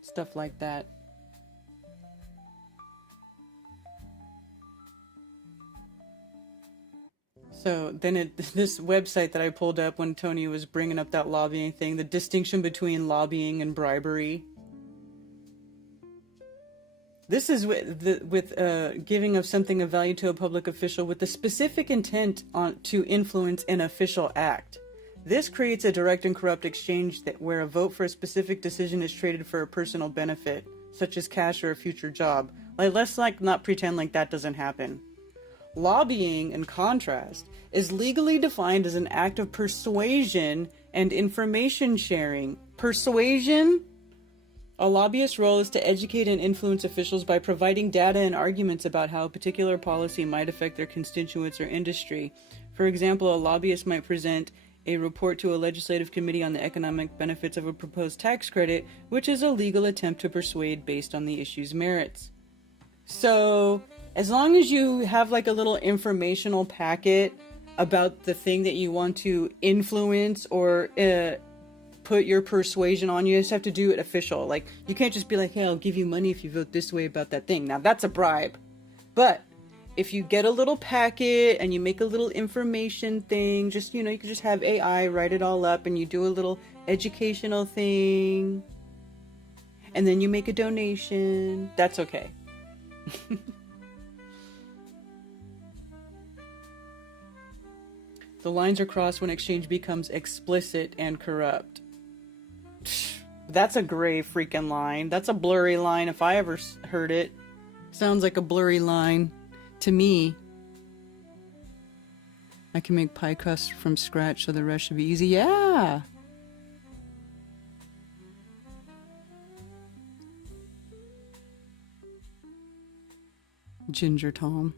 Stuff like that. So then this website that I pulled up when Tony was bringing up that lobbying thing, the distinction between lobbying and bribery. This is with giving of something of value to a public official with the specific intent to influence an official act. This creates a direct and corrupt exchange where a vote for a specific decision is traded for a personal benefit, such as cash or a future job. Let's not pretend like that doesn't happen. Lobbying, in contrast, is legally defined as an act of persuasion and information sharing. Persuasion? A lobbyist's role is to educate and influence officials by providing data and arguments about how a particular policy might affect their constituents or industry. For example, a lobbyist might present a report to a legislative committee on the economic benefits of a proposed tax credit, which is a legal attempt to persuade based on the issue's merits. So, as long as you have like a little informational packet about the thing that you want to influence or put your persuasion on, you just have to do it official. Like, you can't just be like, hey, I'll give you money if you vote this way about that thing. Now, that's a bribe. But if you get a little packet and you make a little information thing, just, you can just have AI write it all up and you do a little educational thing. And then you make a donation. That's okay. The lines are crossed when exchange becomes explicit and corrupt. That's a gray freaking line. That's a blurry line if I ever heard it. Sounds like a blurry line to me. I can make pie crust from scratch so the rest should be easy. Yeah! Ginger Tom.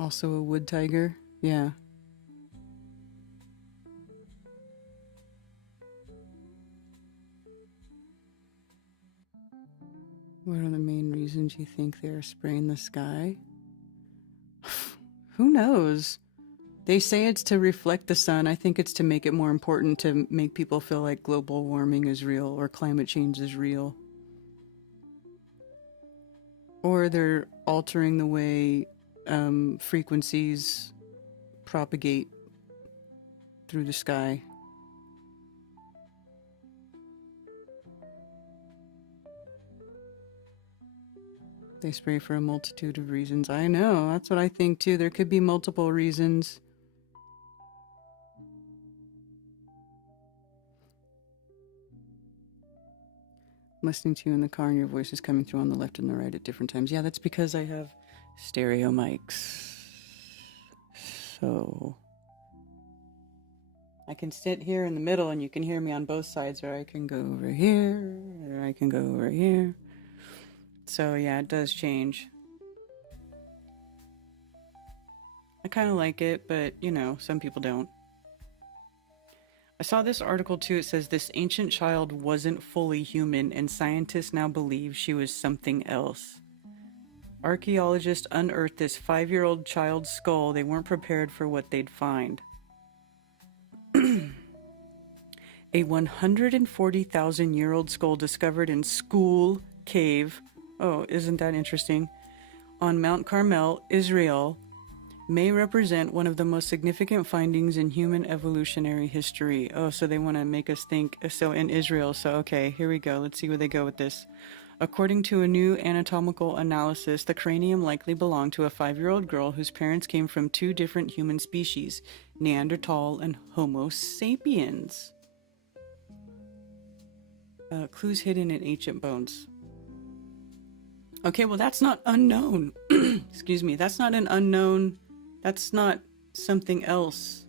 Also a wood tiger? Yeah. What are the main reasons you think they are spraying the sky? Who knows? They say it's to reflect the sun. I think it's to make it more important to make people feel like global warming is real or climate change is real. Or they're altering the way frequencies propagate through the sky. They spray for a multitude of reasons. I know, that's what I think too. There could be multiple reasons. Listening to you in the car and your voice is coming through on the left and the right at different times. Yeah, that's because I have stereo mics. So I can sit here in the middle and you can hear me on both sides, or I can go over here, or I can go over here. So yeah, it does change. I kind of like it, but you know, some people don't. I saw this article too. It says this ancient child wasn't fully human and scientists now believe she was something else. Archaeologists unearthed this 5-year-old child's skull. They weren't prepared for what they'd find. A 140,000-year-old skull discovered in School Cave. Oh, isn't that interesting? On Mount Carmel, Israel, may represent one of the most significant findings in human evolutionary history. Oh, so they want to make us think, so in Israel, so okay, here we go. Let's see where they go with this. According to a new anatomical analysis, the cranium likely belonged to a 5-year-old girl whose parents came from 2 different human species, Neanderthal and Homo sapiens. Clues hidden in ancient bones. Okay, well that's not unknown. Excuse me, that's not an unknown. That's not something else.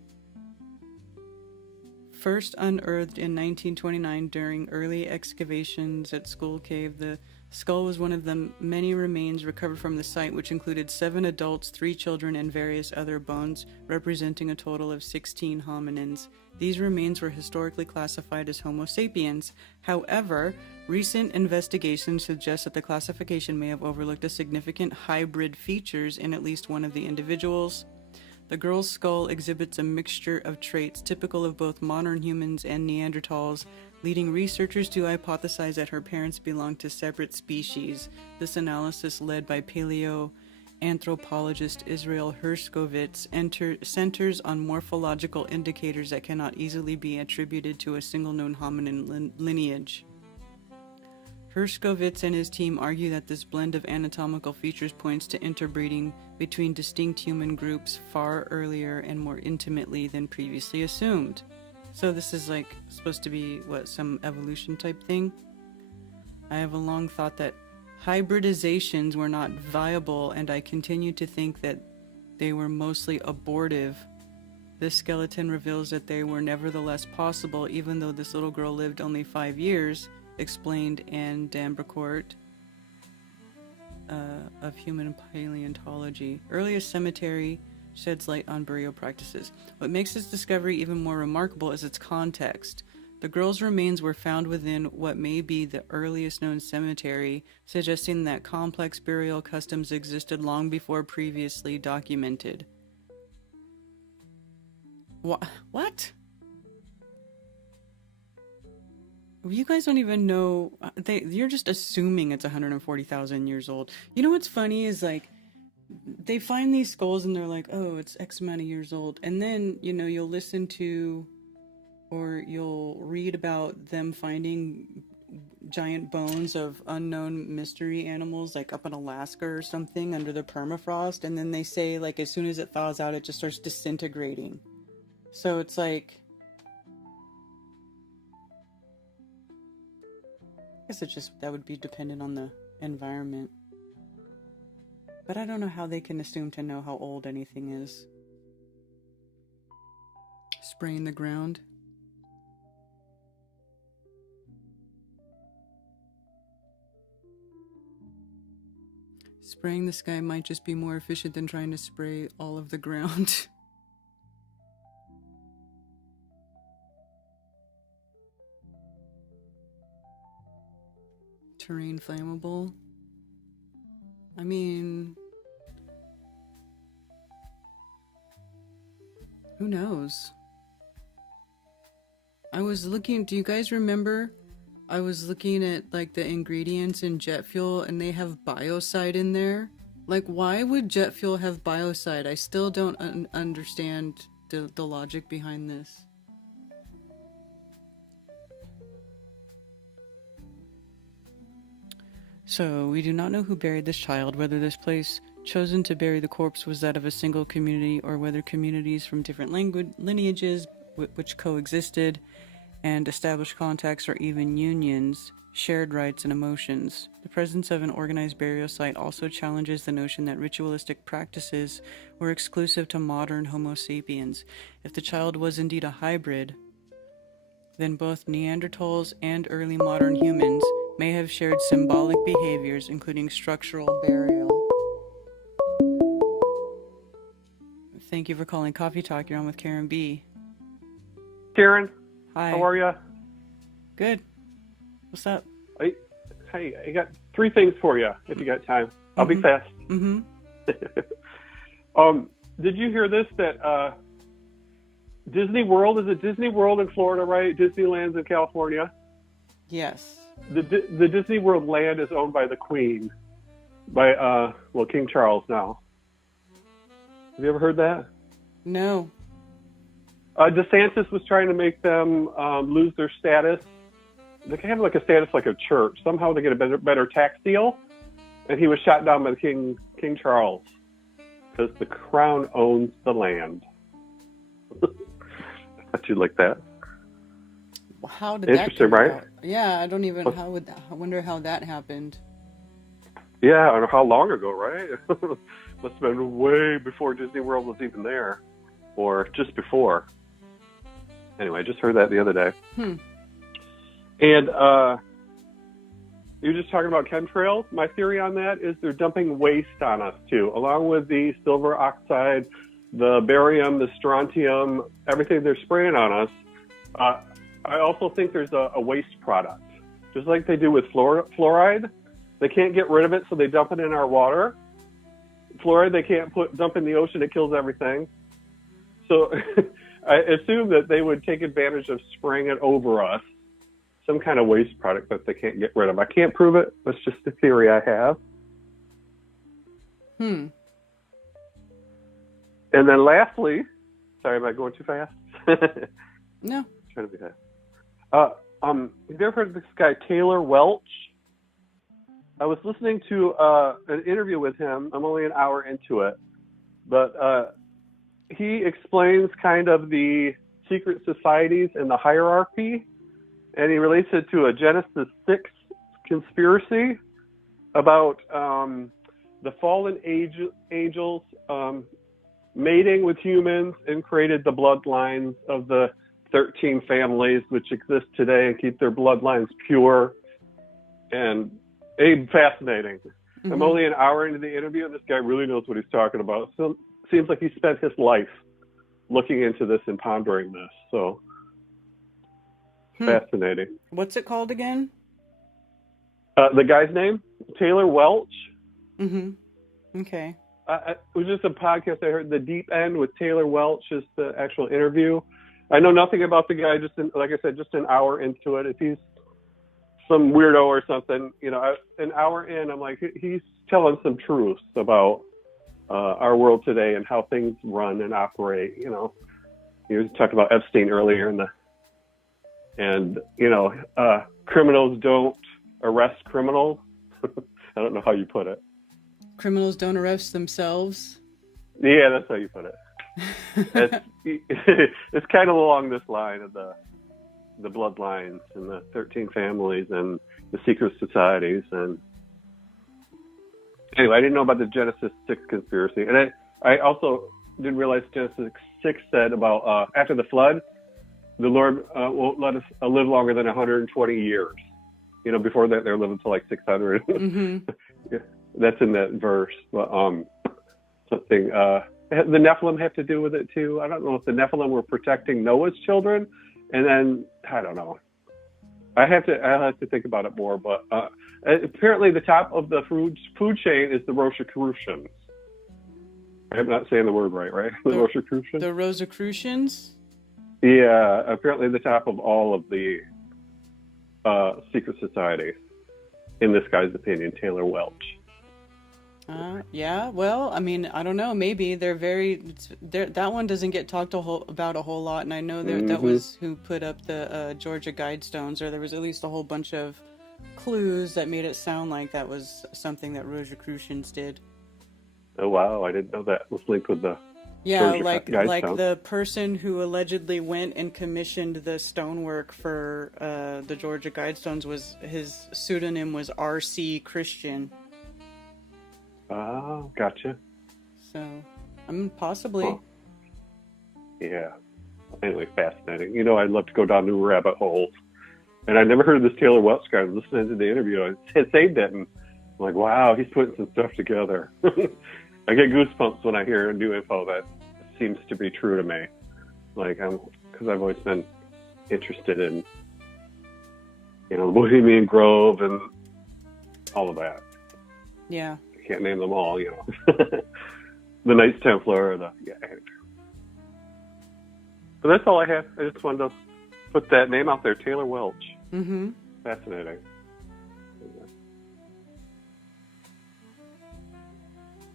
First unearthed in 1929 during early excavations at Skull Cave, the skull was one of the many remains recovered from the site, which included 7 adults, 3 children, and various other bones, representing a total of 16 hominins. These remains were historically classified as Homo sapiens. However, recent investigations suggest that the classification may have overlooked a significant hybrid features in at least one of the individuals. The girl's skull exhibits a mixture of traits typical of both modern humans and Neanderthals, leading researchers to hypothesize that her parents belonged to separate species. This analysis, led by paleoanthropologist Israel Herskovitz, centers on morphological indicators that cannot easily be attributed to a single known hominin lineage. Herskovitz and his team argue that this blend of anatomical features points to interbreeding between distinct human groups far earlier and more intimately than previously assumed. So this is like supposed to be, what, some evolution type thing? I have a long thought that hybridizations were not viable, and I continue to think that they were mostly abortive. This skeleton reveals that they were nevertheless possible, even though this little girl lived only 5 years, explained Anne Dambricourt of Human Paleontology. Earliest cemetery sheds light on burial practices. What makes this discovery even more remarkable is its context. The girl's remains were found within what may be the earliest known cemetery, suggesting that complex burial customs existed long before previously documented. What? You guys don't even know. You're just assuming it's 140,000 years old. You know what's funny is, like, they find these skulls and they're like, oh, it's X amount of years old. And then, you know, you'll listen to or you'll read about them finding giant bones of unknown mystery animals, like up in Alaska or something under the permafrost. And then they say, like, as soon as it thaws out, it just starts disintegrating. So it's like, I guess it's just, that would be dependent on the environment. But I don't know how they can assume to know how old anything is. Spraying the ground. Spraying the sky might just be more efficient than trying to spray all of the ground. Terrain flammable. I mean, who knows? I was looking, do you guys remember I was looking at like the ingredients in jet fuel and they have biocide in there. Like, why would jet fuel have biocide? I still don't understand the logic behind this. So, we do not know who buried this child, whether this place chosen to bury the corpse was that of a single community or whether communities from different lineages which coexisted and established contacts or even unions shared rights and emotions. The presence of an organized burial site also challenges the notion that ritualistic practices were exclusive to modern Homo sapiens. If the child was indeed a hybrid, then both Neanderthals and early modern humans may have shared symbolic behaviors, including structural burial. Thank you for calling Coffee Talk. You're on with Karen B. Karen, Hi. how are you? Good. What's up? Hey, I got 3 things for you if you got time. I'll be fast. Mm-hmm. Did you hear this? That Disney World, is it Disney World in Florida, right? Disneyland's in California. Yes. The Disney World land is owned by the Queen, by King Charles now. Have you ever heard that? No. DeSantis was trying to make them lose their status. They have like a status like a church. Somehow they get a better tax deal, and he was shot down by King Charles because the crown owns the land. How'd you like that? How did that Interesting, come right? about? Yeah, I don't even. I wonder how that happened. Yeah, I don't know how long ago, right? Must have been way before Disney World was even there, or just before. Anyway, I just heard that the other day. And you're just talking about chemtrails. My theory on that is they're dumping waste on us too, along with the silver oxide, the barium, the strontium, everything they're spraying on us. I also think there's a waste product, just like they do with fluoride. They can't get rid of it, so they dump it in our water. Fluoride they can't dump in the ocean; it kills everything. So I assume that they would take advantage of spraying it over us, some kind of waste product that they can't get rid of. I can't prove it. That's just a theory I have. And then lastly, sorry, am I going too fast? No. Trying to be fast. Have you ever heard of this guy, Taylor Welch? I was listening to an interview with him. I'm only an hour into it. But he explains kind of the secret societies and the hierarchy. And he relates it to a Genesis 6 conspiracy about the fallen angels mating with humans and created the bloodlines of the 13 families which exist today and keep their bloodlines pure. And fascinating. I'm only an hour into the interview, and this guy really knows what he's talking about. So seems like he spent his life looking into this and pondering this. So fascinating. What's it called again? The guy's name, Taylor Welch. Okay. It was just a podcast I heard. The Deep End with Taylor Welch is the actual interview. I know nothing about the guy. Like I said, just an hour into it. If he's some weirdo or something, an hour in, I'm like, he's telling some truths about our world today and how things run and operate. He was talking about Epstein earlier, and criminals don't arrest criminals. I don't know how you put it. Criminals don't arrest themselves. Yeah, that's how you put it. It's kind of along this line of the bloodlines and the 13 families and the secret societies. And anyway, I didn't know about the Genesis 6 conspiracy. And I also didn't realize Genesis 6 said about after the flood, the Lord won't let us live longer than 120 years. Before that, they're living to like 600. That's in that verse. But something the Nephilim have to do with it too. I don't know if the Nephilim were protecting Noah's children, and then I don't know. I'll have to think about it more. But apparently, the top of the food chain is the Rosicrucians. I'm not saying the word right? The Rosicrucians. The Rosicrucians. Yeah, apparently the top of all of the secret societies, in this guy's opinion, Taylor Welch. Yeah, well, I mean, I don't know. Maybe that one doesn't get talked about a whole lot, and I know that was who put up the Georgia Guidestones, or there was at least a whole bunch of clues that made it sound like that was something that Rosicrucians did. Oh wow, I didn't know that was linked with the Yeah, Georgia like Guidestone. the person who allegedly went and commissioned the stonework for the Georgia Guidestones, was his pseudonym was R.C. Christian. Oh, gotcha. So, I mean, possibly. Oh. Yeah. Anyway, fascinating. You know, I'd love to go down new rabbit holes. And I never heard of this Taylor Welch guy. I was listening to the interview. I had saved it, and I'm like, wow, he's putting some stuff together. I get goosebumps when I hear new info that seems to be true to me. Like, because I've always been interested in, you know, the Bohemian Grove and all of that. Yeah. Can't name them all, you know. The Knights Templar, yeah. But that's all I have. I just wanted to put that name out there, Taylor Welch. Mm-hmm. Fascinating.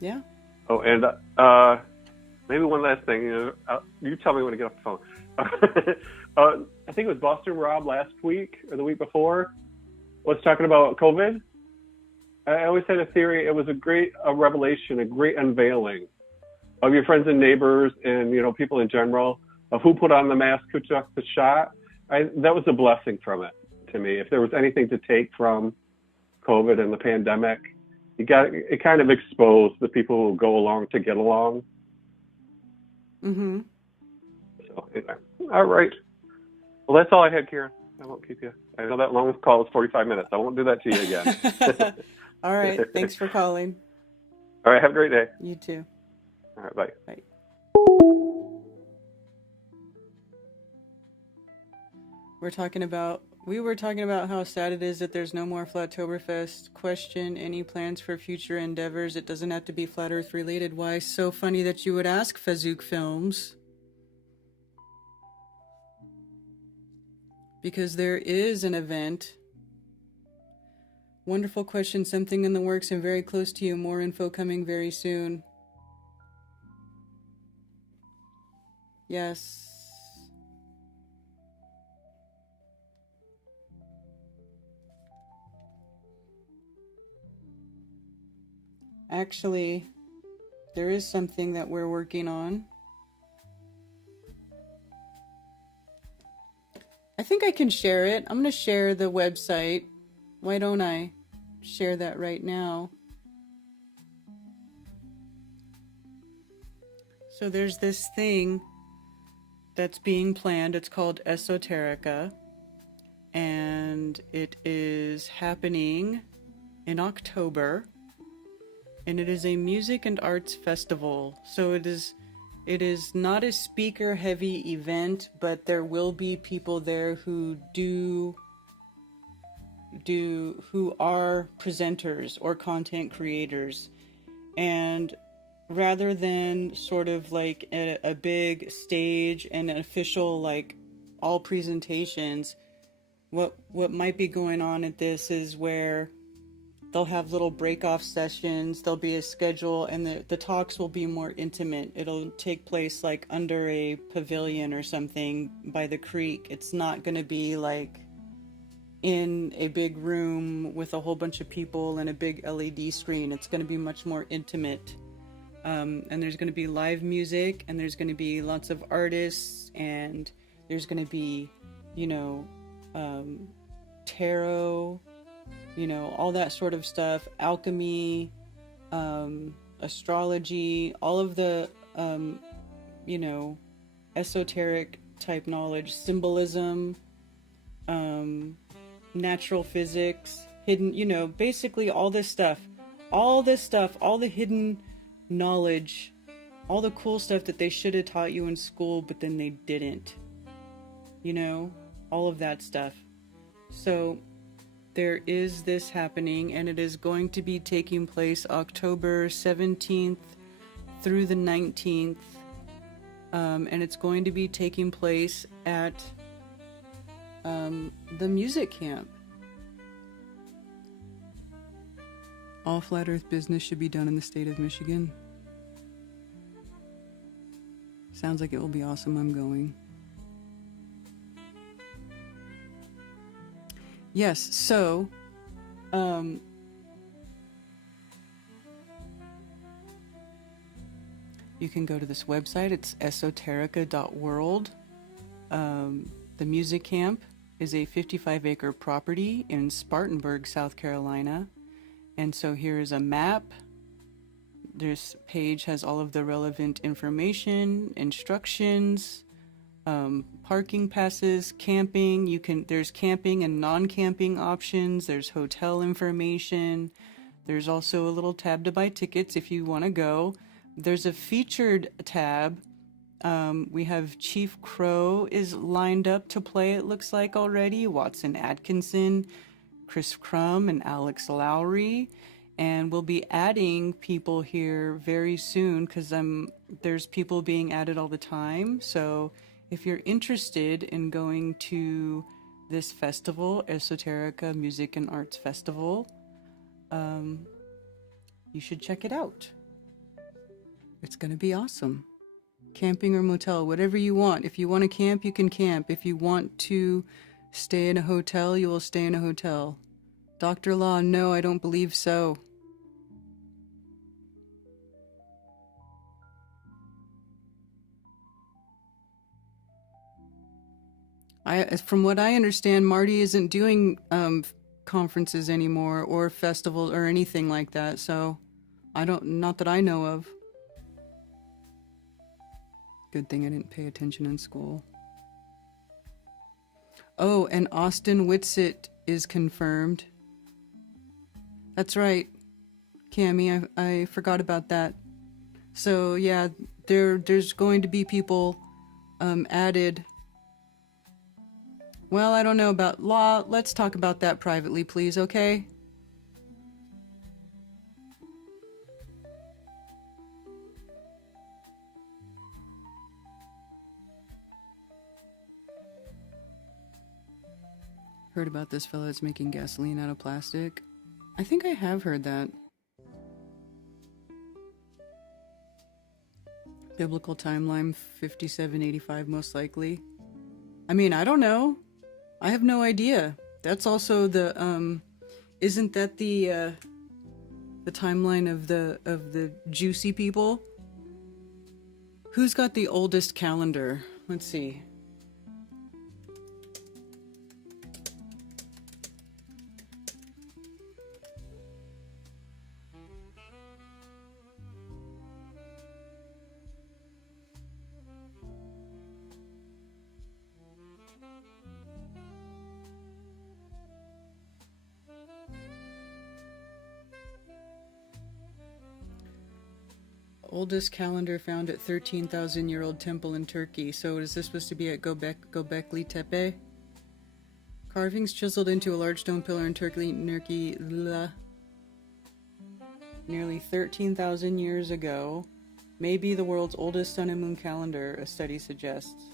Yeah. Oh, and maybe one last thing. You tell me when to get off the phone. I think it was Boston Rob last week or the week before was talking about COVID. I always had a theory. It was a revelation, a great unveiling of your friends and neighbors and, you know, people in general, of who put on the mask, who took the shot. That was a blessing from it to me. If there was anything to take from COVID and the pandemic, it kind of exposed the people who go along to get along. Mm-hmm. So, anyway. All right. Well, that's all I had, Karen. I won't keep you. I know that long call was 45 minutes. I won't do that to you again. All right. Thanks for calling. All right. Have a great day. You too. All right. Bye. Bye. We were talking about how sad it is that there's no more Flattoberfest. Question, any plans for future endeavors? It doesn't have to be Flat Earth related. Why? So funny that you would ask, Fazook Films. Because there is an event. Wonderful question. Something in the works and very close to you. More info coming very soon. Yes. Actually, there is something that we're working on. I think I can share it. I'm going to share the website. Why don't I share that right now? So there's this thing that's being planned. It's called Esoterica. And it is happening in October. And it is a music and arts festival. So it is not a speaker heavy event, but there will be people there who are presenters or content creators. And rather than sort of like a big stage and an official, like, all presentations, what might be going on at this is where they'll have little break-off sessions, there'll be a schedule, and the talks will be more intimate. It'll take place like under a pavilion or something by the creek. It's not going to be like in a big room with a whole bunch of people and a big LED screen. It's going to be much more intimate. And there's going to be live music, and there's going to be lots of artists, and there's going to be, tarot, all that sort of stuff, alchemy, astrology, all of the, esoteric type knowledge, symbolism, natural physics, hidden, basically all this stuff, all the hidden knowledge, all the cool stuff that they should have taught you in school, but then they didn't, all of that stuff. So there is this happening, and it is going to be taking place October 17th through the 19th. And it's going to be taking place at the music camp. All flat earth business should be done in the state of Michigan. Sounds like it will be awesome. I'm going. Yes, so you can go to this website. It's esoterica.world. The music camp is a 55-acre property in Spartanburg, South Carolina. And so here is a map. This page has all of the relevant information, instructions, parking passes, camping. There's camping and non-camping options. There's hotel information. There's also a little tab to buy tickets if you want to go. There's a featured tab. We have Chief Crow is lined up to play, it looks like already. Watson Atkinson, Chris Crum, and Alex Lowry. And we'll be adding people here very soon because there's people being added all the time. So if you're interested in going to this festival, Esoterica Music and Arts Festival, you should check it out. It's going to be awesome. Camping or motel, whatever you want. If you want to camp, you can camp. If you want to stay in a hotel, you will stay in a hotel. Dr. Law, no, I don't believe so. From what I understand, Marty isn't doing conferences anymore or festivals or anything like that, so not that I know of. Good thing I didn't pay attention in school. Oh, and Austin Whitsitt is confirmed. That's right, Cammie, I forgot about that. So yeah, there's going to be people added. Well, I don't know about Law. Let's talk about that privately, please, okay? Heard about this fella that's making gasoline out of plastic? I think I have heard that. Biblical timeline 5785 most likely. I mean, I don't know. I have no idea. That's also the isn't that the timeline of the juicy people? Who's got the oldest calendar? Let's see. Oldest calendar found at 13,000-year-old temple in Turkey. So is this supposed to be at Göbekli Tepe? Carvings chiseled into a large stone pillar in Turkey, nearly 13,000 years ago. May be the world's oldest sun and moon calendar, a study suggests.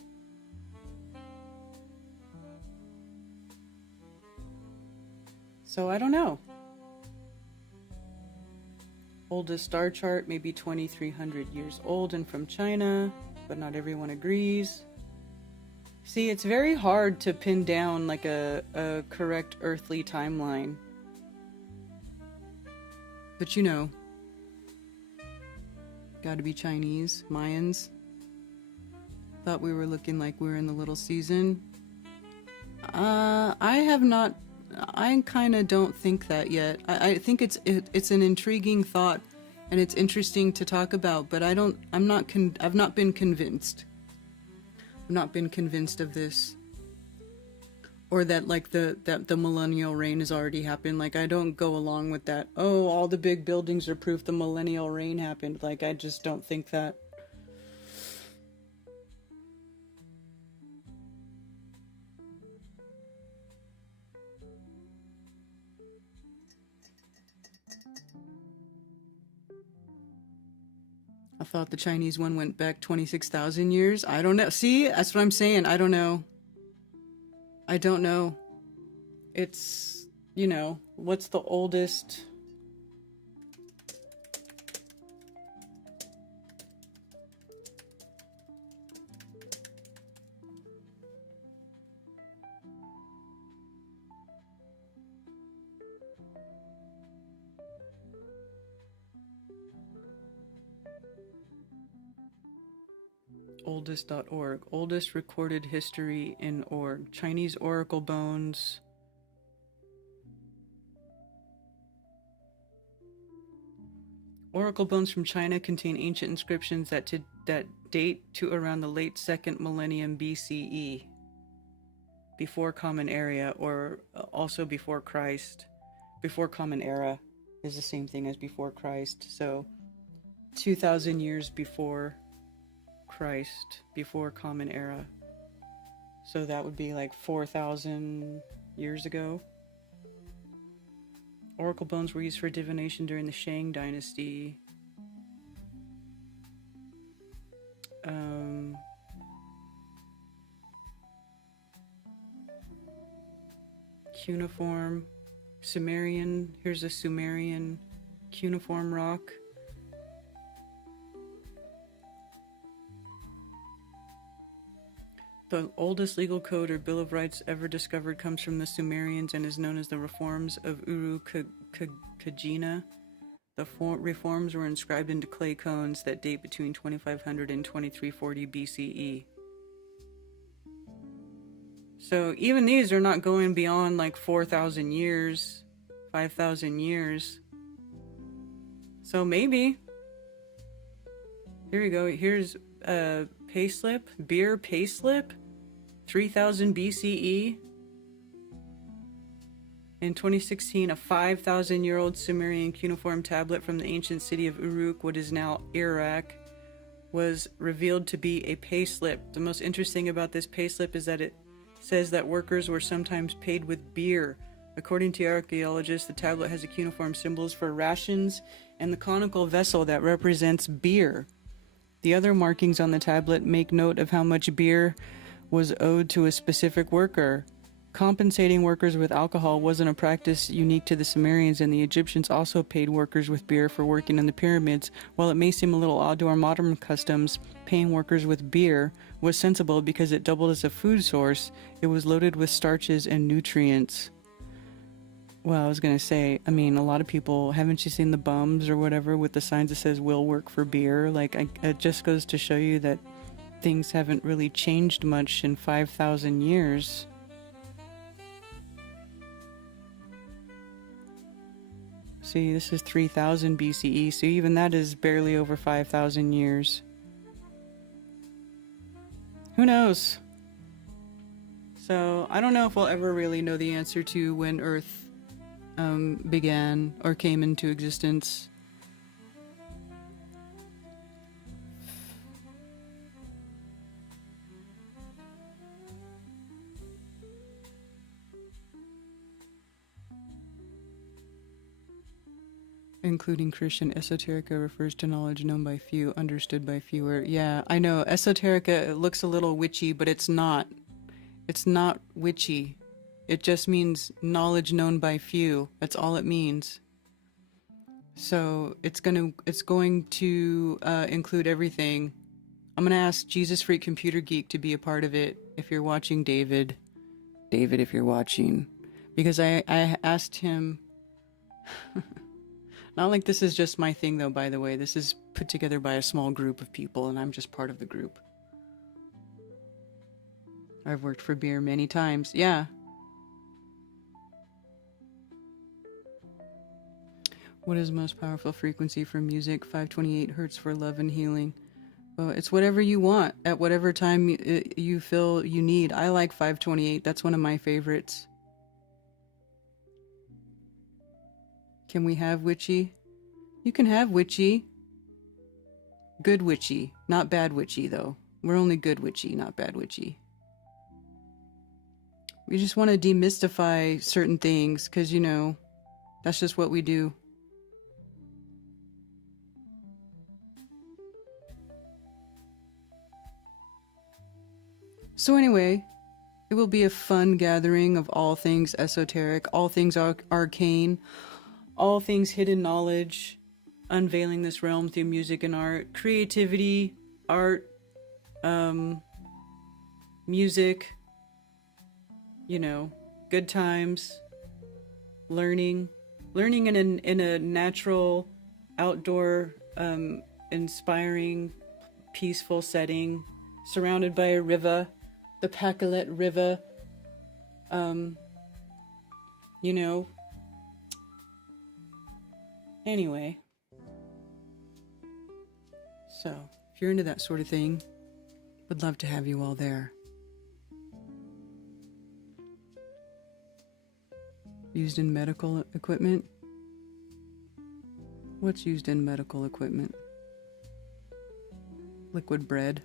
So I don't know. Oldest star chart may be 2,300 years old and from China, but not everyone agrees. See, it's very hard to pin down like a correct earthly timeline. But you know, gotta be Chinese, Mayans. Thought we were looking like we were in the little season. I kind of don't think that yet. I think it's an intriguing thought, and it's interesting to talk about. But I've not been convinced. I've not been convinced of this, or that like the millennial reign has already happened. Like I don't go along with that. Oh, all the big buildings are proof the millennial reign happened. Like I just don't think that. I thought the Chinese one went back 26,000 years. I don't know. See, that's what I'm saying. I don't know. I don't know. It's, you know, what's the oldest Oldest.org. Oldest recorded history in org. Chinese oracle bones. Oracle bones from China contain ancient inscriptions that date to around the late 2nd millennium BCE, before Common Era, or also before Christ. Before Common Era is the same thing as before Christ, so 2,000 years before Christ, before Common Era. So that would be like 4,000 years ago. Oracle bones were used for divination during the Shang dynasty. Cuneiform, Sumerian. Here's a Sumerian cuneiform rock. The oldest legal code or Bill of Rights ever discovered comes from the Sumerians and is known as the Reforms of Kagina. The reforms were inscribed into clay cones that date between 2500 and 2340 BCE. So even these are not going beyond like 4,000 years, 5,000 years. So maybe. Here we go. Here's a payslip, beer payslip, 3000 BCE. In 2016, a 5,000-year-old Sumerian cuneiform tablet from the ancient city of Uruk, what is now Iraq, was revealed to be a payslip. The most interesting about this payslip is that it says that workers were sometimes paid with beer. According to archaeologists, the tablet has a cuneiform symbols for rations and the conical vessel that represents beer. The other markings on the tablet make note of how much beer was owed to a specific worker. Compensating workers with alcohol wasn't a practice unique to the Sumerians, and the Egyptians also paid workers with beer for working in the pyramids. While it may seem a little odd to our modern customs, paying workers with beer was sensible because it doubled as a food source. It was loaded with starches and nutrients. Well, I was going to say, I mean, a lot of people, haven't you seen the bums or whatever with the signs that says will work for beer? Like, it just goes to show you that things haven't really changed much in 5,000 years. See, this is 3000 BCE, so even that is barely over 5,000 years. Who knows? So, I don't know if we'll ever really know the answer to when Earth began or came into existence. Including Christian, Esoterica refers to knowledge known by few, understood by fewer. Yeah, I know. Esoterica looks a little witchy, but it's not. It's not witchy. It just means knowledge known by few. That's all it means. So it's going to include everything. I'm going to ask Jesus Freak Computer Geek to be a part of it if you're watching, David. David, if you're watching. Because I asked him... Not like this is just my thing, though, by the way. This is put together by a small group of people, and I'm just part of the group. I've worked for beer many times. Yeah. What is the most powerful frequency for music? 528 hertz for love and healing. Well, it's whatever you want at whatever time you feel you need. I like 528. That's one of my favorites. Can we have witchy? You can have witchy. Good witchy. Not bad witchy, though. We're only good witchy, not bad witchy. We just want to demystify certain things, because, you know, that's just what we do. So anyway, it will be a fun gathering of all things esoteric, all things arcane, all things hidden knowledge, unveiling this realm through music and art, creativity, art, music, you know, good times, learning in a natural, outdoor, inspiring, peaceful setting surrounded by a river, the Pacolet River. You know. Anyway. So, if you're into that sort of thing, would love to have you all there. Used in medical equipment? What's used in medical equipment? Liquid bread.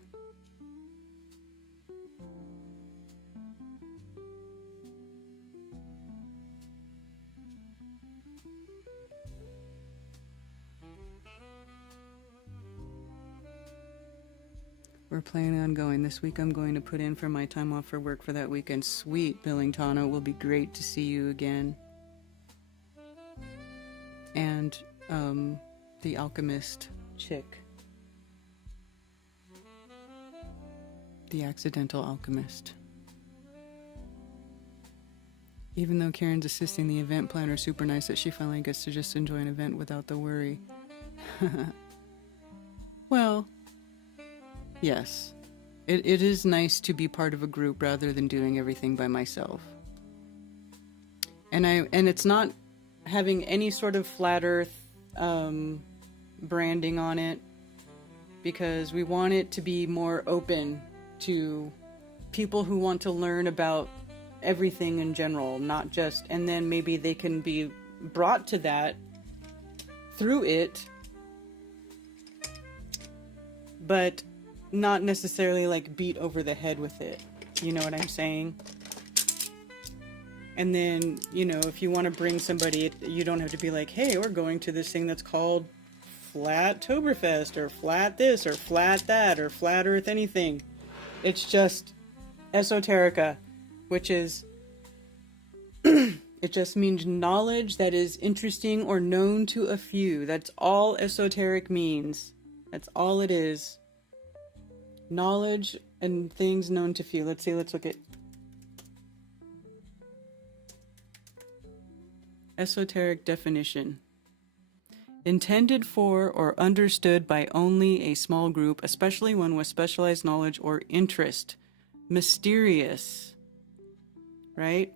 We're planning on going. This week I'm going to put in for my time off for work for that weekend. Sweet, Billingtona. It will be great to see you again. And, the alchemist chick. The accidental alchemist. Even though Karen's assisting the event planner, super nice that she finally gets to just enjoy an event without the worry. Well, yes. It is nice to be part of a group rather than doing everything by myself. And it's not having any sort of flat earth branding on it, because we want it to be more open to people who want to learn about everything in general, not just, and then maybe they can be brought to that through it, but not necessarily like beat over the head with it. You know what I'm saying? And then, you know, if you want to bring somebody, you don't have to be like, hey, we're going to this thing that's called Flat-toberfest, or flat this, or flat that, or flat earth anything. It's just Esoterica, which is, it just means knowledge that is interesting or known to a few. That's all esoteric means. That's all it is. Knowledge and things known to few. Let's see, let's look at esoteric definition. Intended for or understood by only a small group, especially one with specialized knowledge or interest. Mysterious. Right?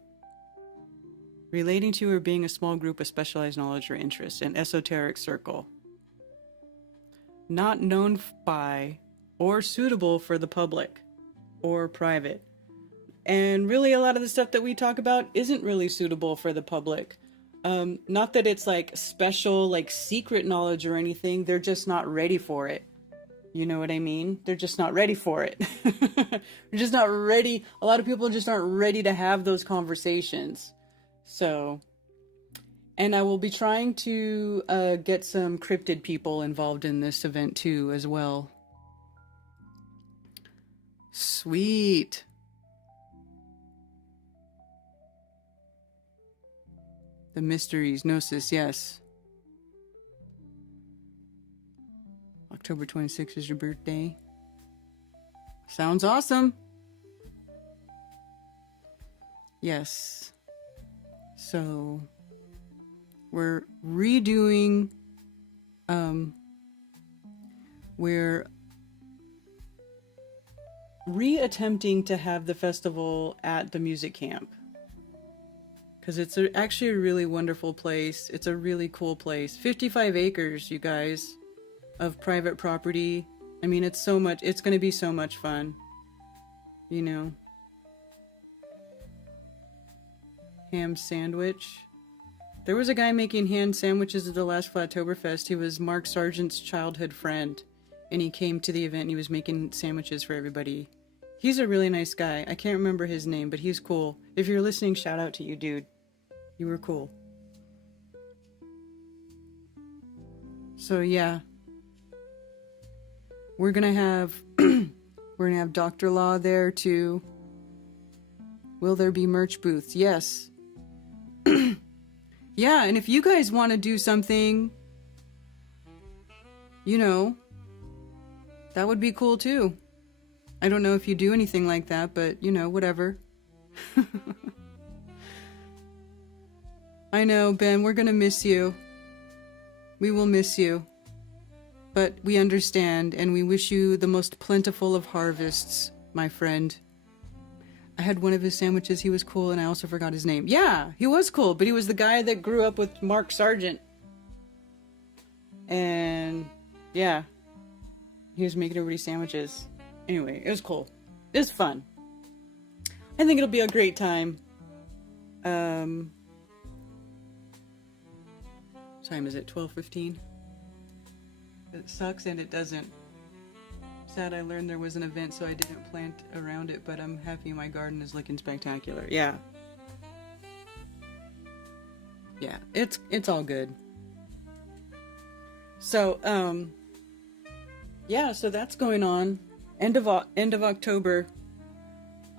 Relating to or being a small group of specialized knowledge or interest. An esoteric circle. Not known by or suitable for the public or private. And really a lot of the stuff that we talk about isn't really suitable for the public. Not that it's like special, like secret knowledge or anything. They're just not ready for it. You know what I mean? They're just not ready for it. They're just not ready. A lot of people just aren't ready to have those conversations. So, and I will be trying to get some cryptid people involved in this event too, as well. Sweet. The mysteries, Gnosis, yes. October 26th is your birthday. Sounds awesome. Yes. So, we're redoing, we're re-attempting to have the festival at the music camp. Because it's actually a really wonderful place. It's a really cool place. 55 acres, you guys, of private property. I mean, it's so much. It's going to be so much fun. You know. Ham sandwich. There was a guy making ham sandwiches at the last Flattoberfest. He was Mark Sargent's childhood friend. And he came to the event and he was making sandwiches for everybody. He's a really nice guy. I can't remember his name, but he's cool. If you're listening, shout out to you, dude. You were cool. So yeah. We're gonna have Dr. Law there too. Will there be merch booths? Yes. Yeah, and if you guys want to do something, you know, that would be cool too. I don't know if you do anything like that, but, you know, whatever. I know, Ben, we're gonna miss you. We will miss you. but we understand, and we wish you the most plentiful of harvests, my friend. I had one of his sandwiches. He was cool, and I also forgot his name. Yeah, he was cool, but he was the guy that grew up with Mark Sargent. And yeah, he was making everybody sandwiches. Anyway, it was cool. It was fun. I think it'll be a great time. What time is it? 12:15. It sucks and it doesn't. Sad I learned there was an event, so I didn't plant around it, but I'm happy my garden is looking spectacular. Yeah. Yeah, it's all good. So, yeah, so that's going on. End of October.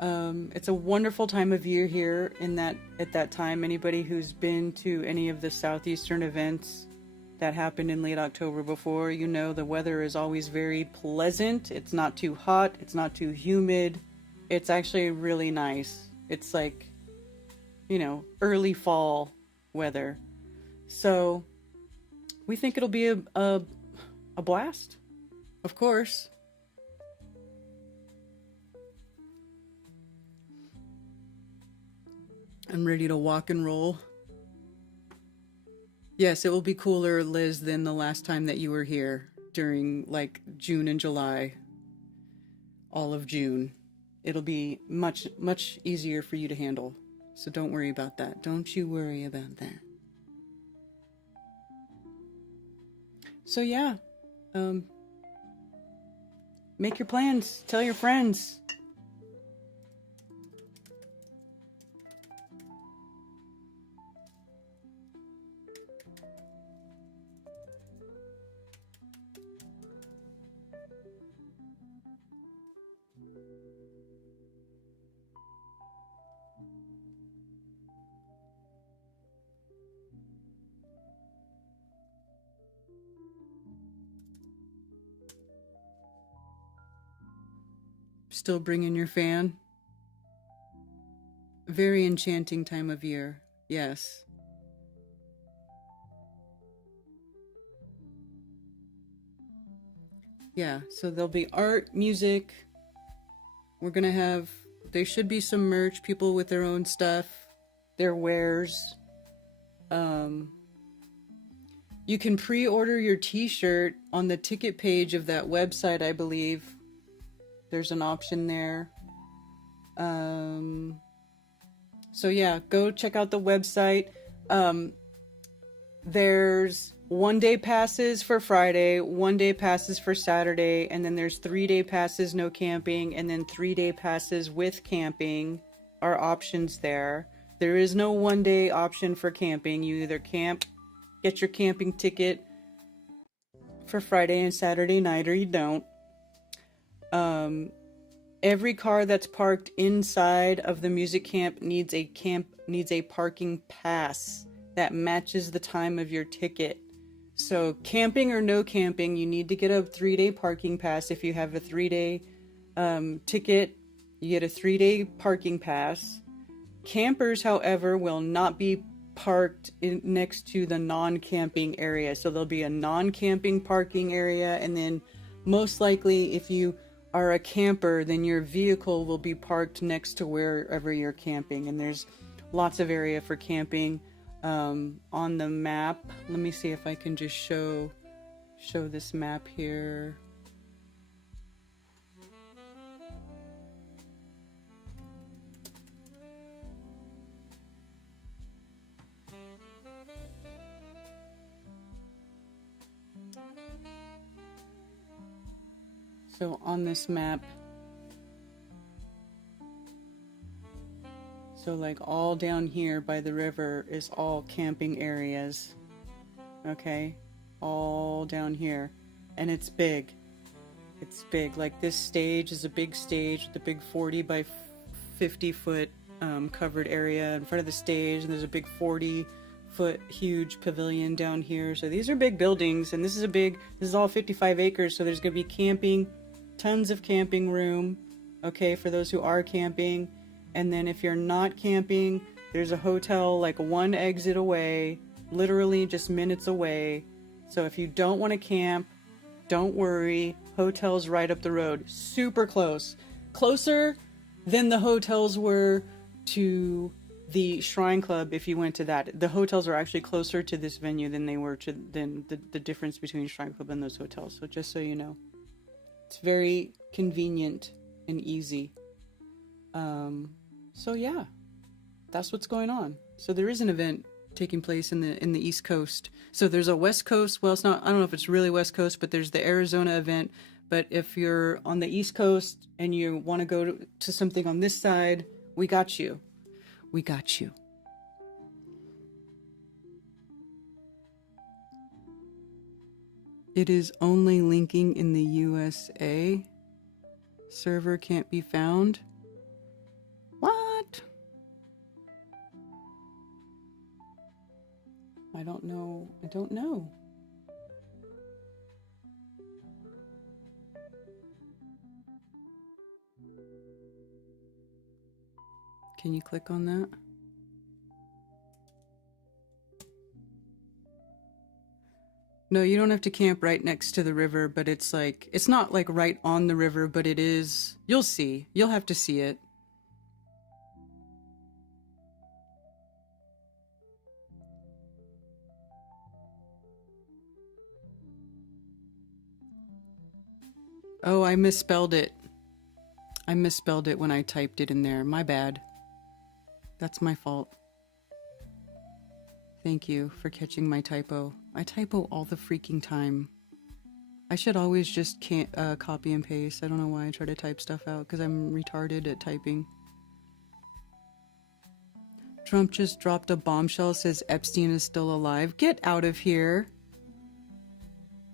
It's a wonderful time of year here at that time. Anybody who's been to any of the southeastern events that happened in late October before, you know the weather is always very pleasant. It's not too hot. It's not too humid. It's actually really nice. It's like, early fall weather. So we think it'll be a blast, of course. I'm ready to walk and roll. Yes, it will be cooler, Liz, than the last time that you were here during like June and July. All of June. It'll be much, much easier for you to handle. So don't worry about that. Don't you worry about that. So yeah, make your plans. Tell your friends. Still bringing your fan. Very enchanting time of year. Yes. Yeah, so there'll be art, music. We're gonna have, there should be some merch, people with their own stuff, their wares. You can pre-order your t-shirt on the ticket page of that website, I believe. There's an option there. So yeah, go check out the website. There's 1-day passes for Friday, 1-day passes for Saturday, and then there's 3-day passes, no camping, and then 3-day passes with camping are options there. There is no 1-day option for camping. You either camp, get your camping ticket for Friday and Saturday night, or you don't. Every car that's parked inside of the music camp needs a parking pass that matches the time of your ticket. So camping or no camping, you need to get a 3-day parking pass. If you have a 3-day ticket, you get a 3-day parking pass. Campers, however, will not be parked next to the non-camping area. So there'll be a non-camping parking area, and then most likely if you are a camper, then your vehicle will be parked next to wherever you're camping. And there's lots of area for camping on the map. Let me see if I can just show this map here. So on this map, so like all down here by the river is all camping areas. Okay, all down here, and it's big. It's big. Like this stage is a big stage with a big 40 by 50 foot covered area in front of the stage, and there's a big 40-foot huge pavilion down here. So these are big buildings, and this is all 55 acres. So there's gonna be camping. Tons of camping room, okay, for those who are camping. And then if you're not camping, there's a hotel like one exit away, literally just minutes away. So if you don't want to camp, Don't worry. Hotel's right up the road. Super close. Closer than the hotels were to the Shrine Club if you went to that. The hotels are actually closer to this venue than they were to than the difference between Shrine Club and those hotels. So just so you know. It's very convenient and easy. So yeah. That's what's going on. So there is an event taking place in the East Coast. So there's a West Coast. Well, it's not. I don't know if it's really West Coast, but there's the Arizona event. But if you're on the East Coast and you want to go to something on this side, we got you. We got you. It is only linking in the USA. Server can't be found. What? I don't know. I don't know. Can you click on that? No, you don't have to camp right next to the river, but it's like, it's not like right on the river, but it is. You'll see. You'll have to see it. Oh, I misspelled it. I misspelled it when I typed it in there. My bad. That's my fault. Thank you for catching my typo. I typo all the freaking time. I should always just copy and paste. I don't know why I try to type stuff out, because I'm retarded at typing. Trump just dropped a bombshell, says Epstein is still alive. Get out of here.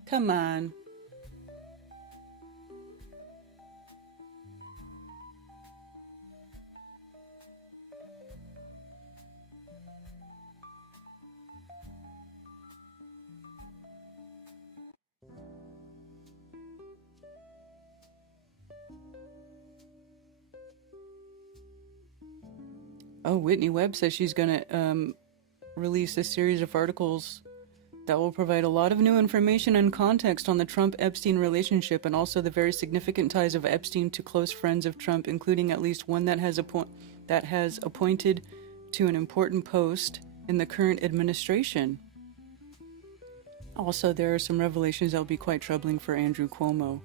Come on. Oh, Whitney Webb says she's going to release a series of articles that will provide a lot of new information and context on the Trump-Epstein relationship, and also the very significant ties of Epstein to close friends of Trump, including at least one that has appointed to an important post in the current administration. Also, there are some revelations that will be quite troubling for Andrew Cuomo.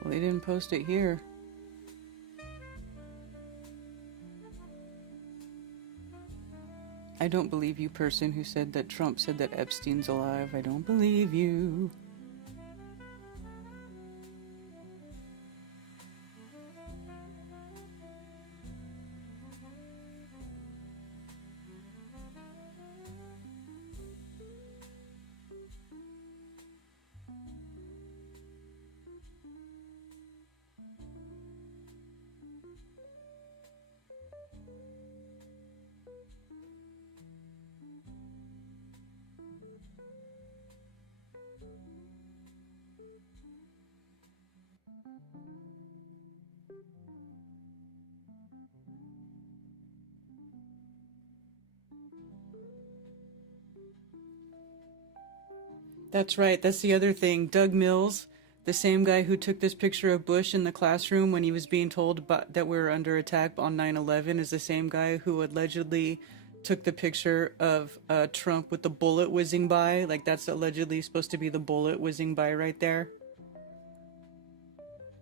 Well, they didn't post it here. I don't believe you, person who said that Trump said that Epstein's alive. I don't believe you. That's right. That's the other thing. Doug Mills, the same guy who took this picture of Bush in the classroom when he was being told that we were under attack on 9/11, is the same guy who allegedly took the picture of Trump with the bullet whizzing by. Like, that's allegedly supposed to be the bullet whizzing by right there.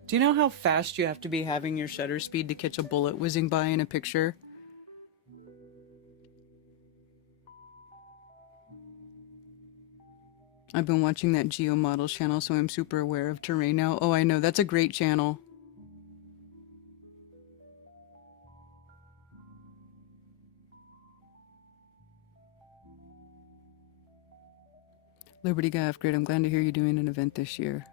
Do you know how fast you have to be having your shutter speed to catch a bullet whizzing by in a picture? I've been watching that Geo Models channel, so I'm super aware of terrain now. Oh, I know. That's a great channel. Liberty Gaff, great. I'm glad to hear you're doing an event this year.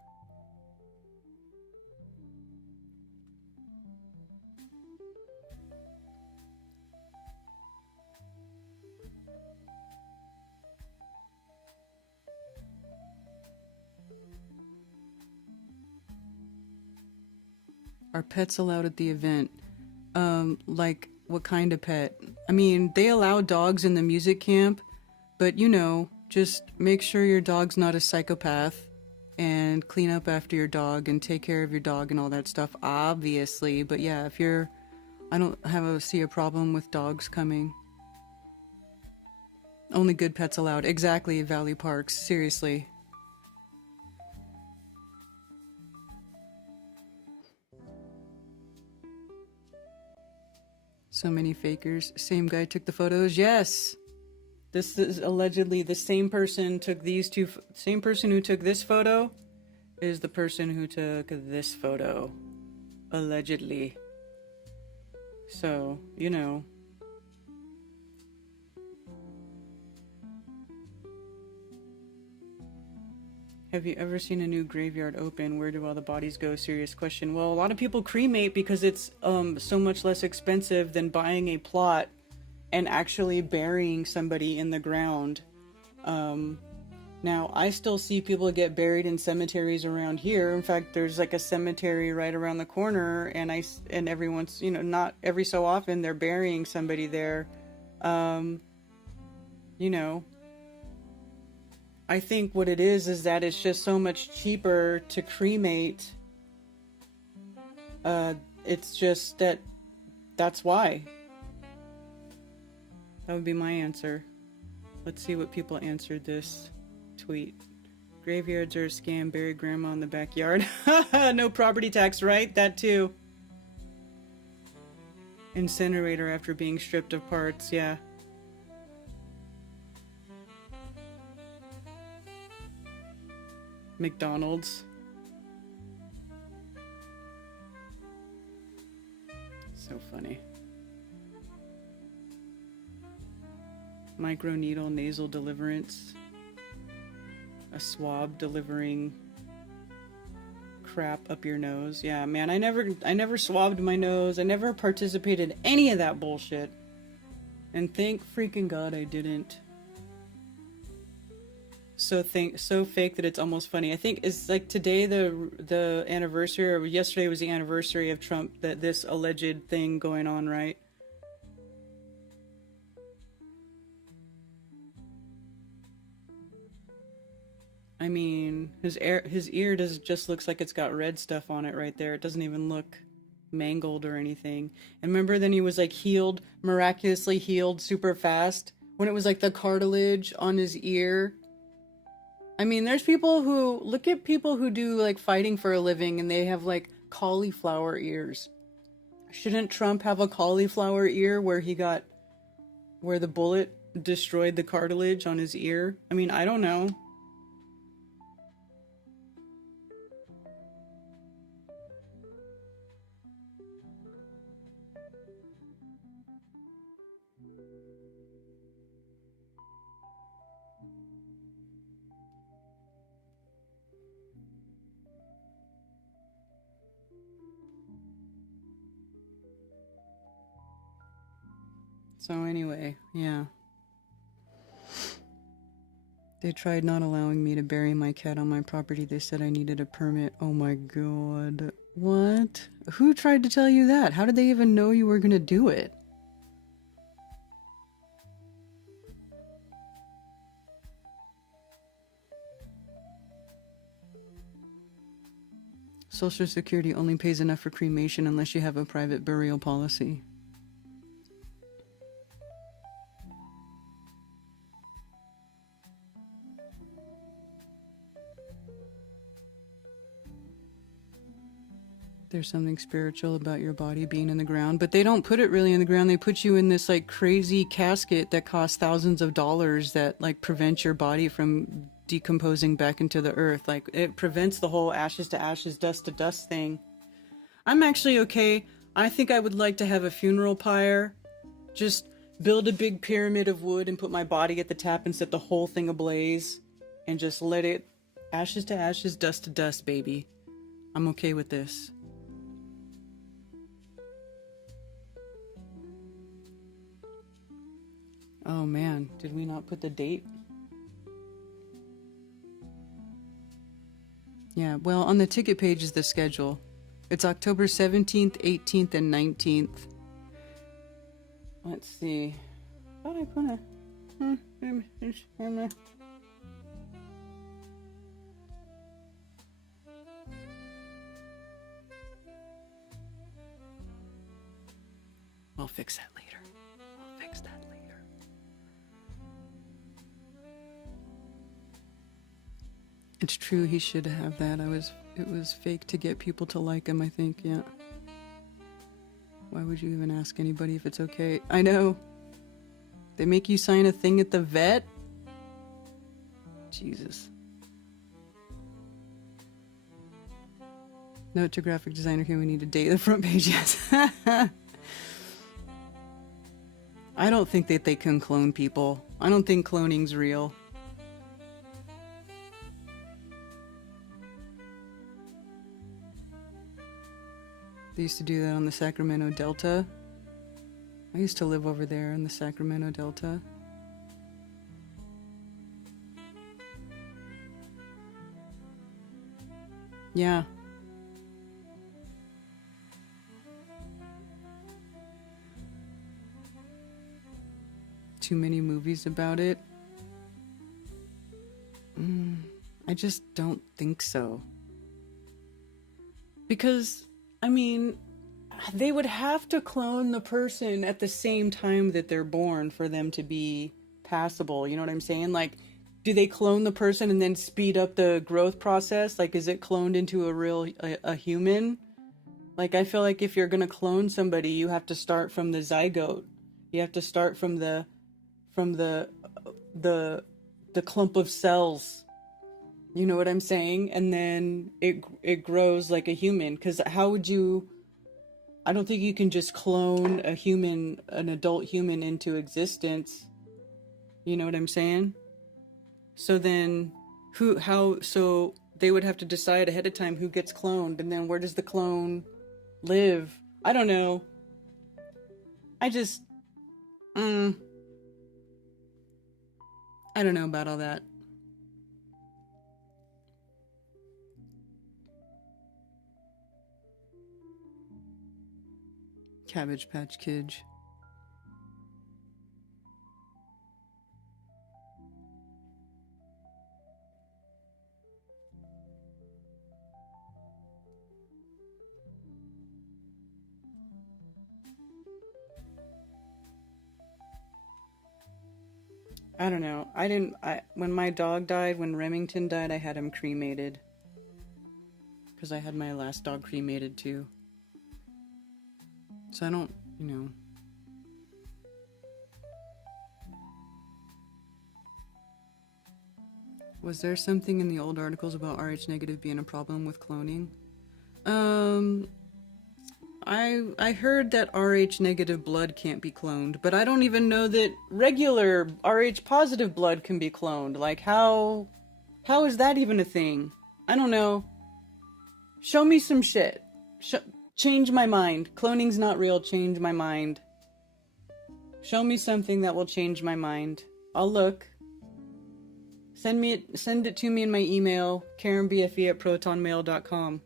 Are pets allowed at the event? Like, what kind of pet? I mean, they allow dogs in the music camp, but you know, just make sure your dog's not a psychopath and clean up after your dog and take care of your dog and all that stuff, obviously. But yeah, if you're, I don't see a problem with dogs coming. Only good pets allowed. Exactly, Valley Parks. Seriously. So many fakers. Same guy took the photos? Yes! This is allegedly the same person took these two. Same person who took this photo is the person who took this photo. Allegedly. So, you know. Have you ever seen a new graveyard open? Where do all the bodies go? Serious question. Well, a lot of people cremate because it's so much less expensive than buying a plot and actually burying somebody in the ground. Now, I still see people get buried in cemeteries around here. In fact, there's like a cemetery right around the corner, and every once, you know, not every so often, they're burying somebody there. You know, I think what it is that it's just so much cheaper to cremate. It's just that's why. That would be my answer. Let's see what people answered this tweet. Graveyards are a scam. Bury grandma in the backyard. No property tax, right? That too. Incinerator after being stripped of parts. Yeah. McDonald's. So funny. Microneedle nasal deliverance. A swab delivering crap up your nose. Yeah, man, I never swabbed my nose. I never participated in any of that bullshit. And thank freaking God I didn't. So fake that it's almost funny. I think it's like today the anniversary, or yesterday was the anniversary of Trump, that this alleged thing going on, right? I mean, his ear just looks like it's got red stuff on it right there. It doesn't even look mangled or anything. And remember, then he was like healed, miraculously healed super fast when it was like the cartilage on his ear. I mean, there's people who look at people who do like fighting for a living and they have like cauliflower ears. Shouldn't Trump have a cauliflower ear where the bullet destroyed the cartilage on his ear? I mean, I don't know. So anyway, yeah. They tried not allowing me to bury my cat on my property. They said I needed a permit. Oh my God. What? Who tried to tell you that? How did they even know you were gonna do it? Social Security only pays enough for cremation unless you have a private burial policy. There's something spiritual about your body being in the ground, but they don't put it really in the ground. They put you in this like crazy casket that costs thousands of dollars that like prevents your body from decomposing back into the earth. Like it prevents the whole ashes to ashes, dust to dust thing. I'm actually okay. I think I would like to have a funeral pyre. Just build a big pyramid of wood and put my body at the top and set the whole thing ablaze and just let it ashes to ashes, dust to dust, baby. I'm okay with this. Oh man, did we not put the date? Yeah, well, on the ticket page is the schedule. It's October 17th, 18th, and 19th. Let's see. Thought I put a... I'll fix that later. I'll fix that later. It's true, he should have that. It was fake to get people to like him, I think, yeah. Why would you even ask anybody if it's okay? I know. They make you sign a thing at the vet? Jesus. Note to graphic designer here, we need to date the front page, yes. I don't think that they can clone people. I don't think cloning's real. They used to do that on the Sacramento Delta. I used to live over there in the Sacramento Delta. Yeah. Too many movies about it. I just don't think so. Because, I mean, they would have to clone the person at the same time that they're born for them to be passable. You know what I'm saying? Like, do they clone the person and then speed up the growth process? Like, is it cloned into a human? Like, I feel like if you're gonna clone somebody, you have to start from the zygote. You have to start from the clump of cells. You know what I'm saying? And then it grows like a human. Because how would you... I don't think you can just clone a human, an adult human into existence. You know what I'm saying? So then, so they would have to decide ahead of time who gets cloned, and then where does the clone live? I don't know. I just, I don't know about all that. Cabbage Patch Kids. I don't know. When my dog died, when Remington died, I had him cremated. Because I had my last dog cremated too. So I don't, you know. Was there something in the old articles about Rh negative being a problem with cloning? I heard that Rh negative blood can't be cloned, but I don't even know that regular Rh positive blood can be cloned. Like how is that even a thing? I don't know. Show me some shit. Change my mind. Cloning's not real. Change my mind. Show me something that will change my mind. I'll look. Send it to me in my email, KarenBFE@protonmail.com.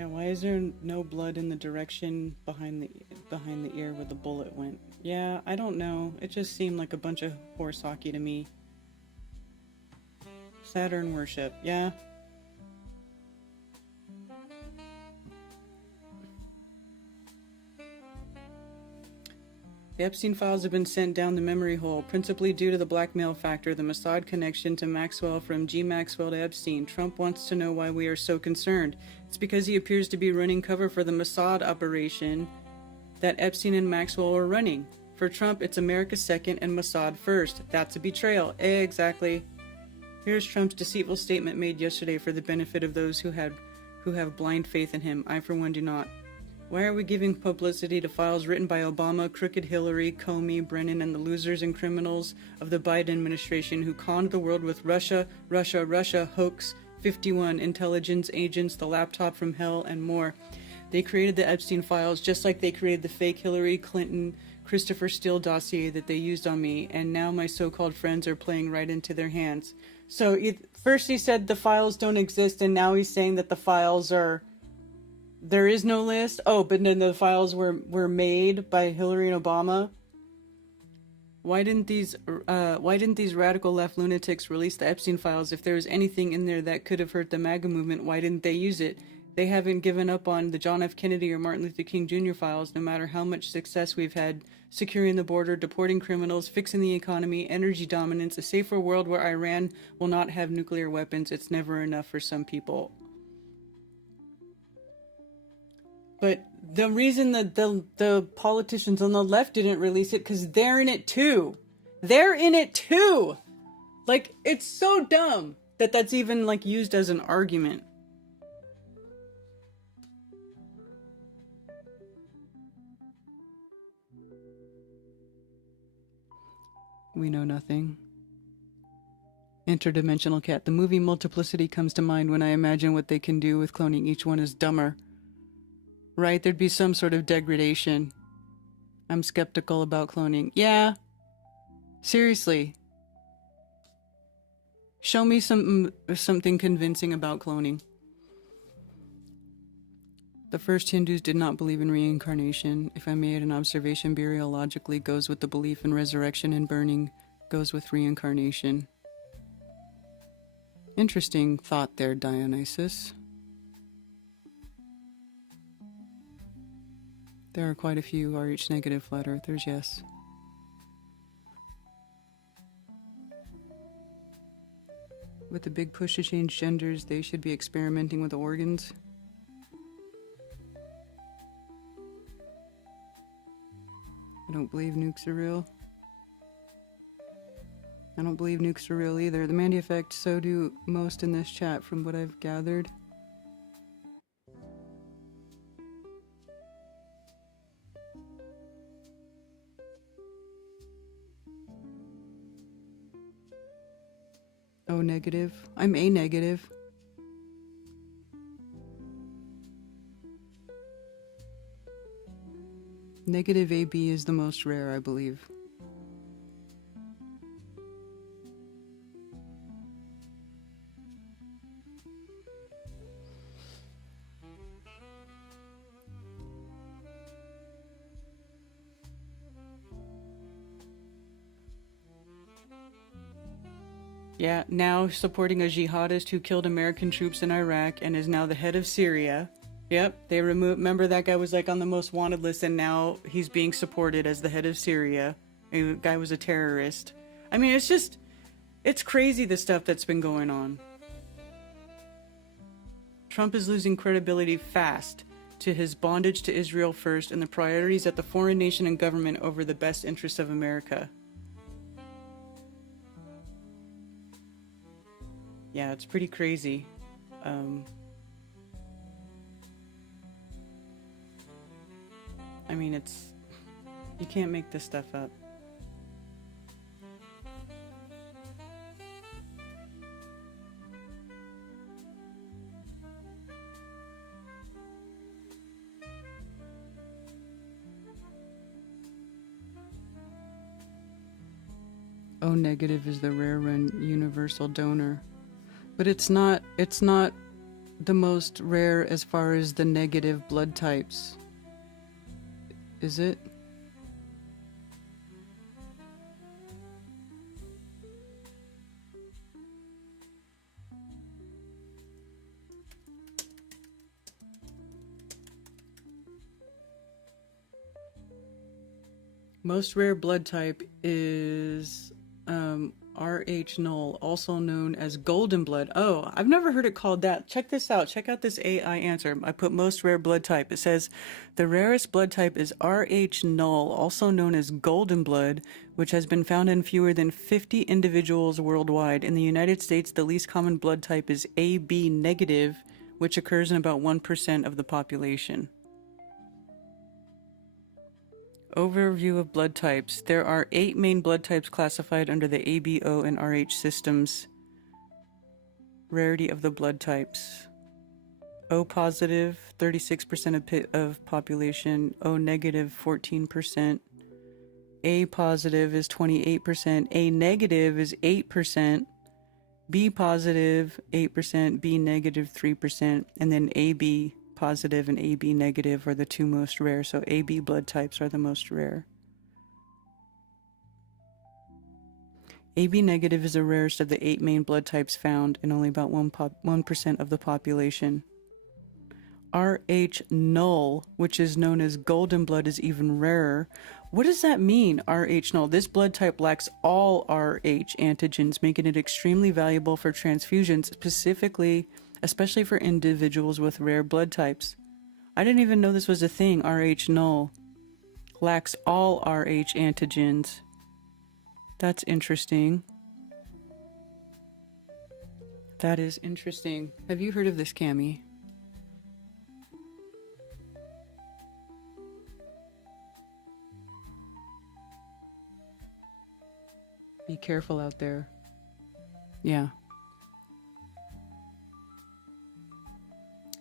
Yeah, why is there no blood in the direction behind the ear where the bullet went? Yeah, I don't know. It just seemed like a bunch of horse hockey to me. Saturn worship, yeah. The Epstein files have been sent down the memory hole, principally due to the blackmail factor, the Mossad connection to Maxwell from G. Maxwell to Epstein. Trump wants to know why we are so concerned. It's because he appears to be running cover for the Mossad operation that Epstein and Maxwell were running. For Trump, it's America second and Mossad first. That's a betrayal. Exactly. Here's Trump's deceitful statement made yesterday for the benefit of those who have blind faith in him. I, for one, do not. Why are we giving publicity to files written by Obama, crooked Hillary, Comey, Brennan, and the losers and criminals of the Biden administration who conned the world with Russia, hoax, 51 intelligence agents, the laptop from hell, and more? They created the Epstein files just like they created the fake Hillary Clinton, Christopher Steele dossier that they used on me, and now my so-called friends are playing right into their hands. So first he said the files don't exist, and now he's saying that the files are... There is no list? Oh, but then the files were made by Hillary and Obama? Why didn't these radical left lunatics release the Epstein files? If there was anything in there that could have hurt the MAGA movement, why didn't they use it? They haven't given up on the John F. Kennedy or Martin Luther King Jr. files, no matter how much success we've had securing the border, deporting criminals, fixing the economy, energy dominance, a safer world where Iran will not have nuclear weapons. It's never enough for some people. But the reason that the politicians on the left didn't release it, because they're in it too. They're in it too! Like, it's so dumb that that's even, like, used as an argument. We know nothing. Interdimensional cat. The movie Multiplicity comes to mind when I imagine what they can do with cloning each one as dumber. Right? There'd be some sort of degradation. I'm skeptical about cloning. Yeah. Seriously. Show me something convincing about cloning. The first Hindus did not believe in reincarnation. If I made an observation, burial logically goes with the belief in resurrection, and burning goes with reincarnation. Interesting thought there, Dionysus. There are quite a few RH negative flat earthers, yes. With the big push to change genders, they should be experimenting with organs. I don't believe nukes are real. I don't believe nukes are real either. The Mandy Effect, so do most in this chat from what I've gathered. O negative. I'm A negative. Negative AB is the most rare, I believe. Yeah, now supporting a jihadist who killed American troops in Iraq and is now the head of Syria. Yep, they removed... Remember that guy was like on the most wanted list, and now he's being supported as the head of Syria. The guy was a terrorist. I mean, it's just... It's crazy, the stuff that's been going on. Trump is losing credibility fast to his bondage to Israel first and the priorities at the foreign nation and government over the best interests of America. Yeah, it's pretty crazy. I mean, it's... You can't make this stuff up. O negative is the rare run universal donor. But it's not the most rare as far as the negative blood types? Is it? Most rare blood type is RH null, also known as golden blood. Oh, I've never heard it called that. Check this out. Check out this AI answer. I put most rare blood type. It says the rarest blood type is RH null, also known as golden blood, which has been found in fewer than 50 individuals worldwide. In the United States, the least common blood type is AB negative, which occurs in about 1% of the population. Overview of blood types. There are 8 main blood types classified under the ABO and RH systems. Rarity of the blood types. O positive, 36% of population. O negative, 14%. A positive is 28%. A negative is 8%. B positive, 8%. B negative, 3%. And then AB positive and AB negative are the 2 most rare. So AB blood types are the most rare. AB negative is the rarest of the 8 main blood types found in only about 1% of the population. RH null, which is known as golden blood, is even rarer. What does that mean, RH null? This blood type lacks all RH antigens, making it extremely valuable for transfusions, especially for individuals with rare blood types. I didn't even know this was a thing. RH null lacks all RH antigens. That's interesting. That is interesting. Have you heard of this, Cammie? Be careful out there. Yeah.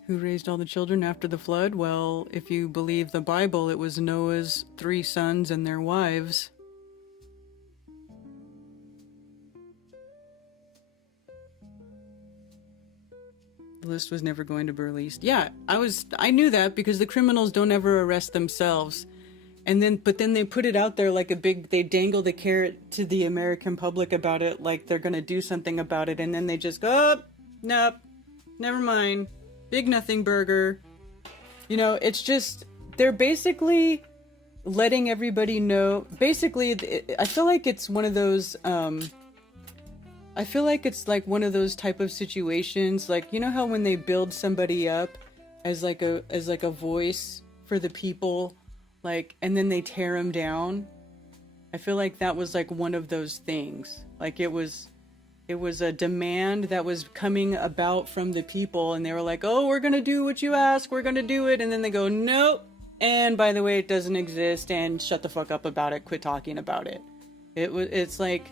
Who raised all the children after the flood? Well, if you believe the Bible, it was Noah's 3 sons and their wives. The list was never going to be released. Yeah, I knew that because the criminals don't ever arrest themselves. But then they put it out there like they dangle the carrot to the American public about it, like they're gonna do something about it, and then they just go, oh, nope, never mind. Big nothing burger. You know, it's just, they're basically letting everybody know. Basically, I feel like it's one of those, I feel like it's like one of those type of situations, like, you know how when they build somebody up as like a voice for the people, like, and then they tear them down? I feel like that was like one of those things. Like it was a demand that was coming about from the people, and they were like, oh, we're gonna do what you ask, we're gonna do it, and then they go, nope, and by the way, it doesn't exist, and shut the fuck up about it, quit talking about it. It's like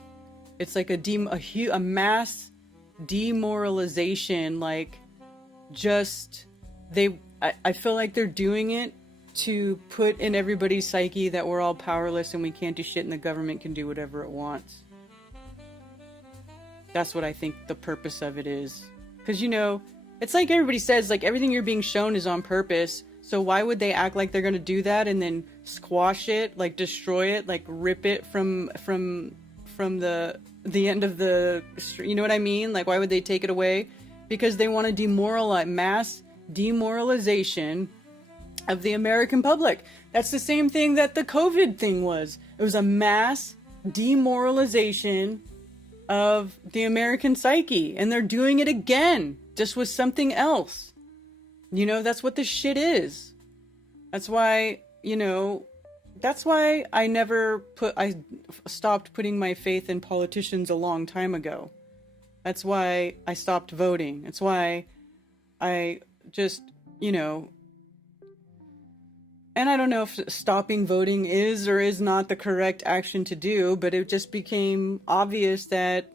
a mass demoralization, like, just, I feel like they're doing it to put in everybody's psyche that we're all powerless and we can't do shit and the government can do whatever it wants. That's what I think the purpose of it is. Because, you know, it's like everybody says, like, everything you're being shown is on purpose. So why would they act like they're going to do that and then squash it, like destroy it, like rip it from the end of the street? You know what I mean? Like, why would they take it away? Because they want to mass demoralization of the American public. That's the same thing that the COVID thing was. It was a mass demoralization of the American psyche, and they're doing it again, just with something else. You know, that's what this shit is. That's why, you know, that's why I stopped putting my faith in politicians a long time ago. That's why I stopped voting. That's why I just, you know, and I don't know if stopping voting is or is not the correct action to do, but it just became obvious that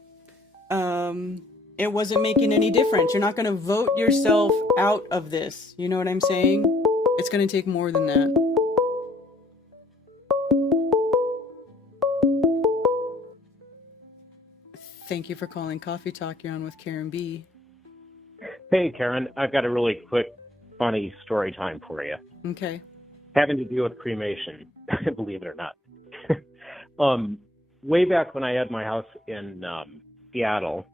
it wasn't making any difference. You're not going to vote yourself out of this. You know what I'm saying? It's going to take more than that. Thank you for calling Coffee Talk. You're on with Karen B. Hey, Karen, I've got a really quick, funny story time for you, Okay. having to do with cremation, believe it or not. Way back when I had my house in Seattle,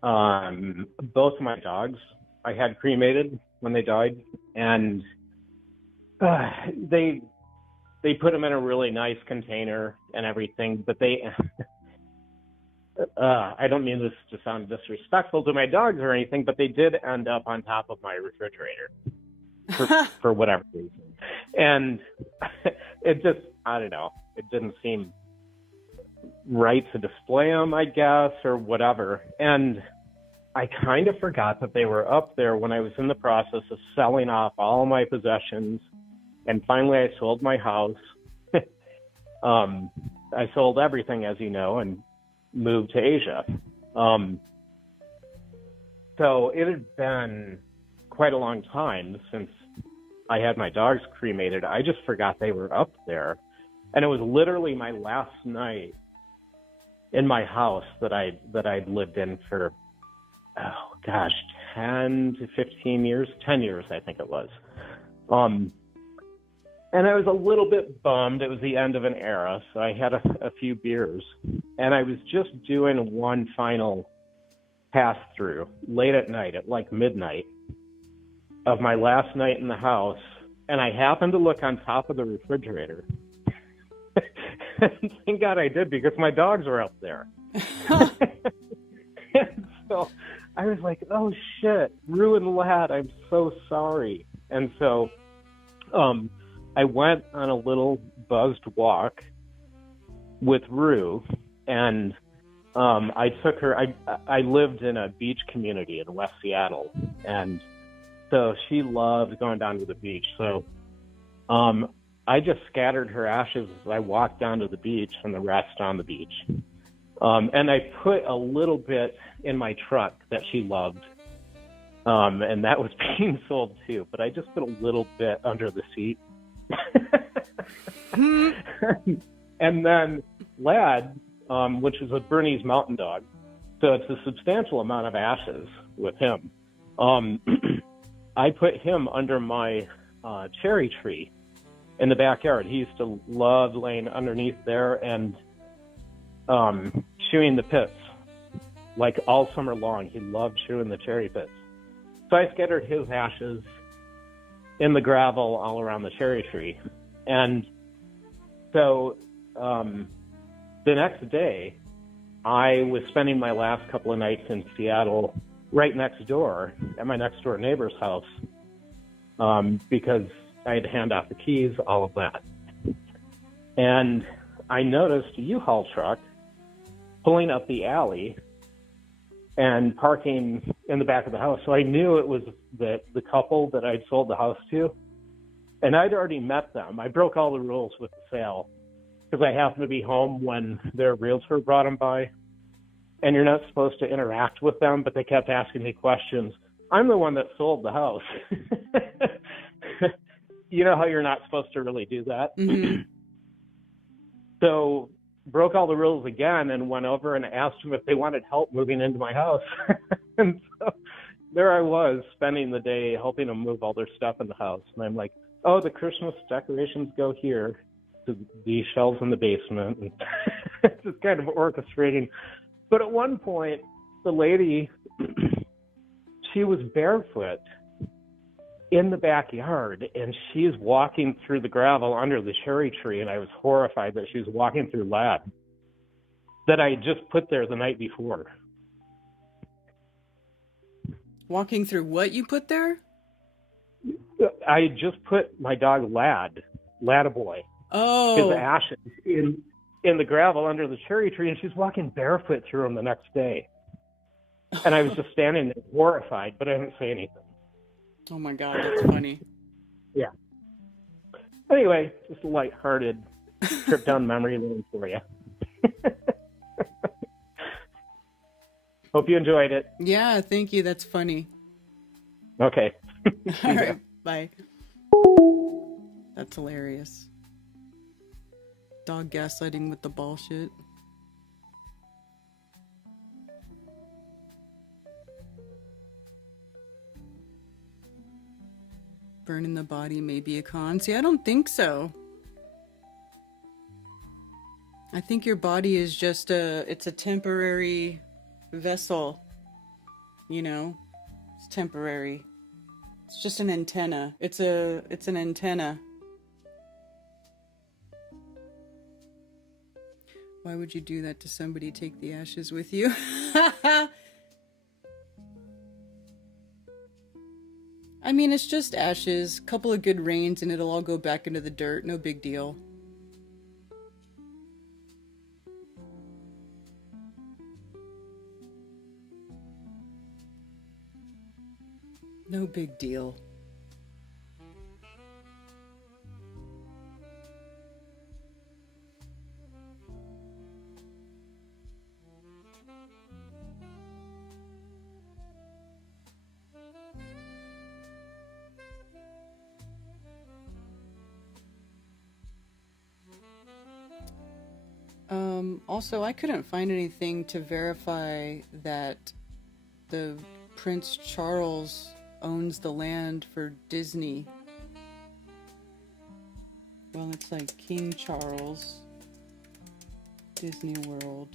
both of my dogs I had cremated when they died, and they put them in a really nice container and everything, but they I don't mean this to sound disrespectful to my dogs or anything, but they did end up on top of my refrigerator for whatever reason. And it just, I don't know, it didn't seem right to display them, I guess, or whatever. And I kind of forgot that they were up there when I was in the process of selling off all my possessions. And finally I sold my house. I sold everything, as you know, and moved to Asia. So it had been quite a long time since I had my dogs cremated. I just forgot they were up there. And it was literally my last night in my house that I'd lived in for, 10 to 15 years, 10 years, I think it was. And I was a little bit bummed. It was the end of an era, so I had a few beers. And I was just doing one final pass-through late at night, at like midnight, of my last night in the house. And I happened to look on top of the refrigerator. And thank God I did, because my dogs were up there. And so I was like, oh, shit, ruined lad, I'm so sorry. And so I went on a little buzzed walk with Rue, and I took her. I lived in a beach community in West Seattle, and so she loved going down to the beach. So I just scattered her ashes as I walked down to the beach, and the rest on the beach. And I put a little bit in my truck that she loved, and that was being sold too. But I just put a little bit under the seat. And then Lad, which is a Bernese Mountain Dog, so it's a substantial amount of ashes with him. I put him under my cherry tree in the backyard. He used to love laying underneath there and chewing the pits. Like all summer long, he loved chewing the cherry pits. So I scattered his ashes in the gravel all around the cherry tree. And so the next day, I was spending my last couple of nights in Seattle right next door at my next door neighbor's house, because I had to hand off the keys, all of that. And I noticed a U-Haul truck pulling up the alley and parking in the back of the house. So I knew it was the couple that I'd sold the house to. And I'd already met them. I broke all the rules with the sale because I happened to be home when their realtor brought them by. And you're not supposed to interact with them, but they kept asking me questions. I'm the one that sold the house. You know how you're not supposed to really do that? Mm-hmm. So broke all the rules again and went over and asked them if they wanted help moving into my house. And so there I was spending the day helping them move all their stuff in the house. And I'm like, oh, the Christmas decorations go here to the shelves in the basement. And just kind of orchestrating. But at one point, the lady, she was barefoot in the backyard, and she's walking through the gravel under the cherry tree, and I was horrified that she was walking through Lad that I had just put there the night before. Walking through what you put there? I had just put my dog Lad a boy, Oh. his ashes in the gravel under the cherry tree, and she's walking barefoot through them the next day. And I was just standing there horrified, but I didn't say anything. Oh my God, that's funny. Yeah. Anyway, just a lighthearted trip down memory lane for you. Hope you enjoyed it. Yeah, thank you. That's funny. Okay. All right, bye. That's hilarious. Dog gaslighting with the bullshit. burning the body may be a con. See, I don't think so. I think your body is just it's a temporary vessel. You know? It's temporary. It's just an antenna. It's an antenna. Why would you do that to somebody? Take the ashes with you? I mean, it's just ashes, couple of good rains, and it'll all go back into the dirt. No big deal. No big deal. Also, I couldn't find anything to verify that the Prince Charles owns the land for Disney. Well, it's like King Charles, Disney World,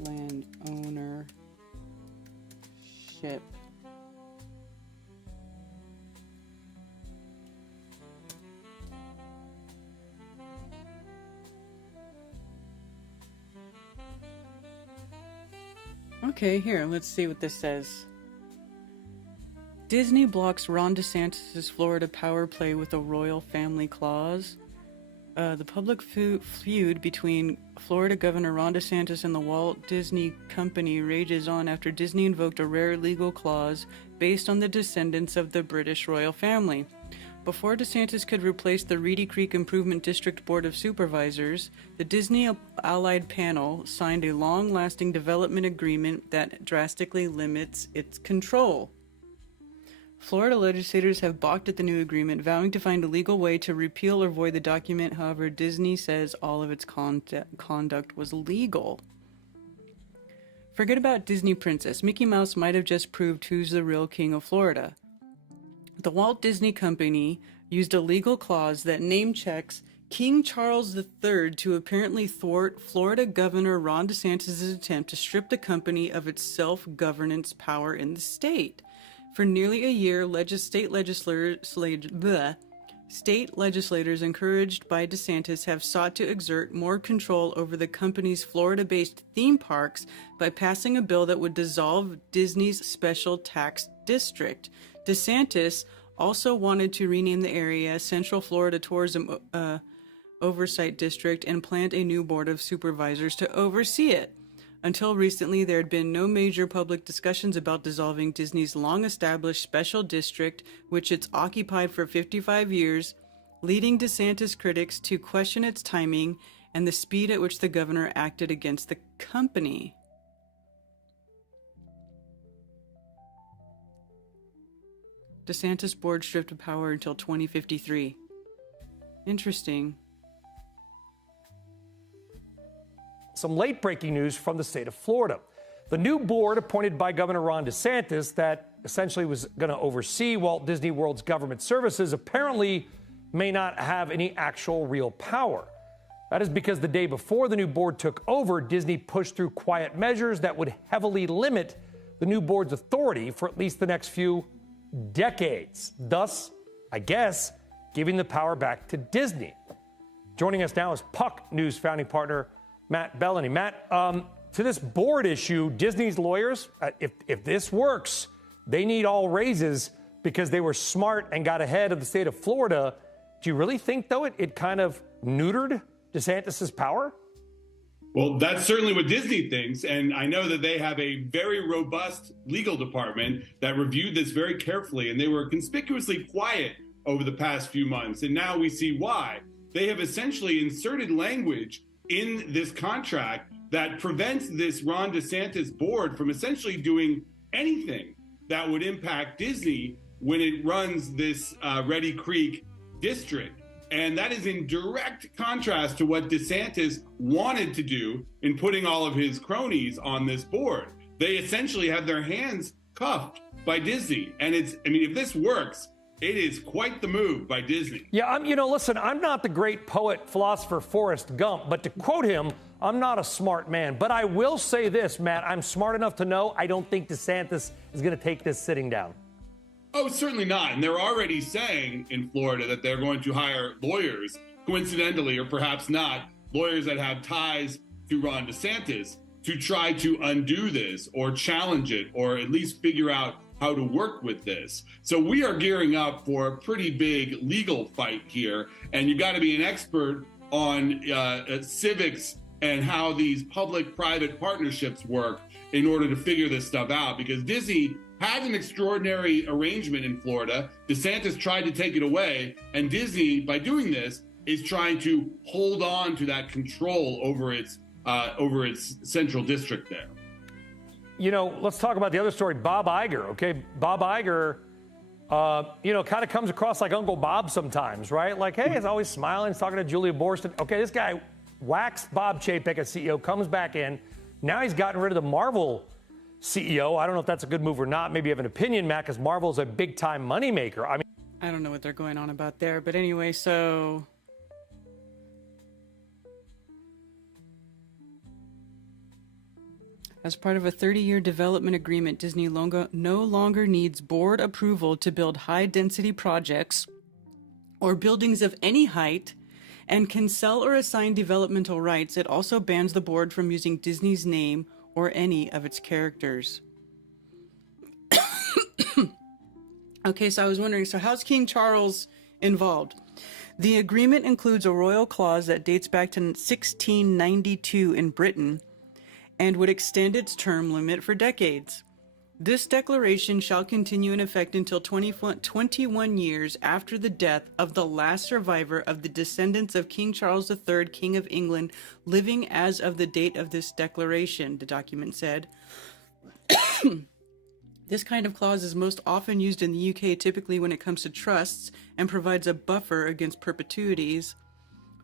land ownership. Okay, here, let's see what this says. Disney blocks Ron DeSantis' Florida power play with a royal family clause. The public feud between Florida Governor Ron DeSantis and the Walt Disney Company rages on after Disney invoked a rare legal clause based on the descendants of the British royal family. Before DeSantis could replace the Reedy Creek Improvement District Board of Supervisors, the Disney Allied Panel signed a long-lasting development agreement that drastically limits its control. Florida legislators have balked at the new agreement, vowing to find a legal way to repeal or void the document. However, Disney says all of its conduct was legal. Forget about Disney Princess. Mickey Mouse might have just proved who's the real king of Florida. The Walt Disney Company used a legal clause that name-checks King Charles III to apparently thwart Florida Governor Ron DeSantis' attempt to strip the company of its self-governance power in the state. For nearly a year, state legislators, encouraged by DeSantis, have sought to exert more control over the company's Florida-based theme parks by passing a bill that would dissolve Disney's special tax district. DeSantis also wanted to rename the area Central Florida Tourism Oversight District and plant a new board of supervisors to oversee it. Until recently, there had been no major public discussions about dissolving Disney's long-established special district, which it's occupied for 55 years, leading DeSantis critics to question its timing and the speed at which the governor acted against the company. DeSantis board stripped of power until 2053. Interesting. Some late breaking news from the state of Florida. The new board appointed by Governor Ron DeSantis that essentially was going to oversee Walt Disney World's government services apparently may not have any actual real power. That is because the day before the new board took over, Disney pushed through quiet measures that would heavily limit the new board's authority for at least the next few decades, thus, I guess, giving the power back to Disney. Joining us now is Puck News founding partner Matt Bellany. Matt, to this board issue, Disney's lawyers, if this works, they need all raises because they were smart and got ahead of the state of Florida. Do you really think, though, it kind of neutered DeSantis' power? Well, that's certainly what Disney thinks. And I know that they have a very robust legal department that reviewed this very carefully. And they were conspicuously quiet over the past few months. And now we see why. They have essentially inserted language in this contract that prevents this Ron DeSantis board from essentially doing anything that would impact Disney when it runs this Reedy Creek district. And that is in direct contrast to what DeSantis wanted to do in putting all of his cronies on this board. They essentially have their hands cuffed by Disney. And if this works, it is quite the move by Disney. Yeah, listen, I'm not the great poet, philosopher Forrest Gump, but to quote him, I'm not a smart man. But I will say this, Matt, I'm smart enough to know I don't think DeSantis is going to take this sitting down. Oh, certainly not. And they're already saying in Florida that they're going to hire lawyers, coincidentally, or perhaps not, lawyers that have ties to Ron DeSantis to try to undo this or challenge it or at least figure out how to work with this. So we are gearing up for a pretty big legal fight here. And you got to be an expert on civics and how these public-private partnerships work in order to figure this stuff out. Because Disney had an extraordinary arrangement in Florida. DeSantis tried to take it away. And Disney, by doing this, is trying to hold on to that control over its central district there. Let's talk about the other story, Bob Iger, okay? Bob Iger, kind of comes across like Uncle Bob sometimes, right? Like, hey, he's always smiling, he's talking to Julia Borston. Okay, this guy waxed Bob Chapek as CEO, comes back in. Now he's gotten rid of the Marvel CEO. I don't know if that's a good move or not. Maybe you have an opinion, Matt, because Marvel's a big-time moneymaker. I don't know what they're going on about there. But anyway, so... As part of a 30-year development agreement, Disney no longer needs board approval to build high-density projects or buildings of any height and can sell or assign developmental rights. It also bans the board from using Disney's name or any of its characters. Okay, so I was wondering, so how's King Charles involved? The agreement includes a royal clause that dates back to 1692 in Britain and would extend its term limit for decades. This declaration shall continue in effect until 21 years after the death of the last survivor of the descendants of King Charles III, King of England, living as of the date of this declaration, the document said. This kind of clause is most often used in the UK, typically when it comes to trusts, and provides a buffer against perpetuities.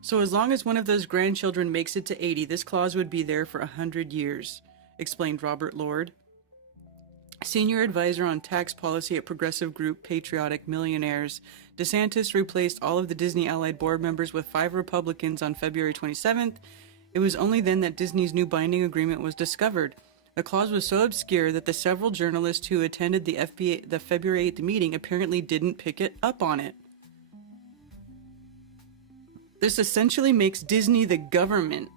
So as long as one of those grandchildren makes it to 80, this clause would be there for 100 years, explained Robert Lord, senior advisor on tax policy at progressive group Patriotic Millionaires. DeSantis replaced all of the Disney Allied board members with 5 Republicans on February 27th. It was only then that Disney's new binding agreement was discovered. The clause was so obscure that the several journalists who attended the February 8th meeting apparently didn't pick it up on it. This essentially makes Disney the government.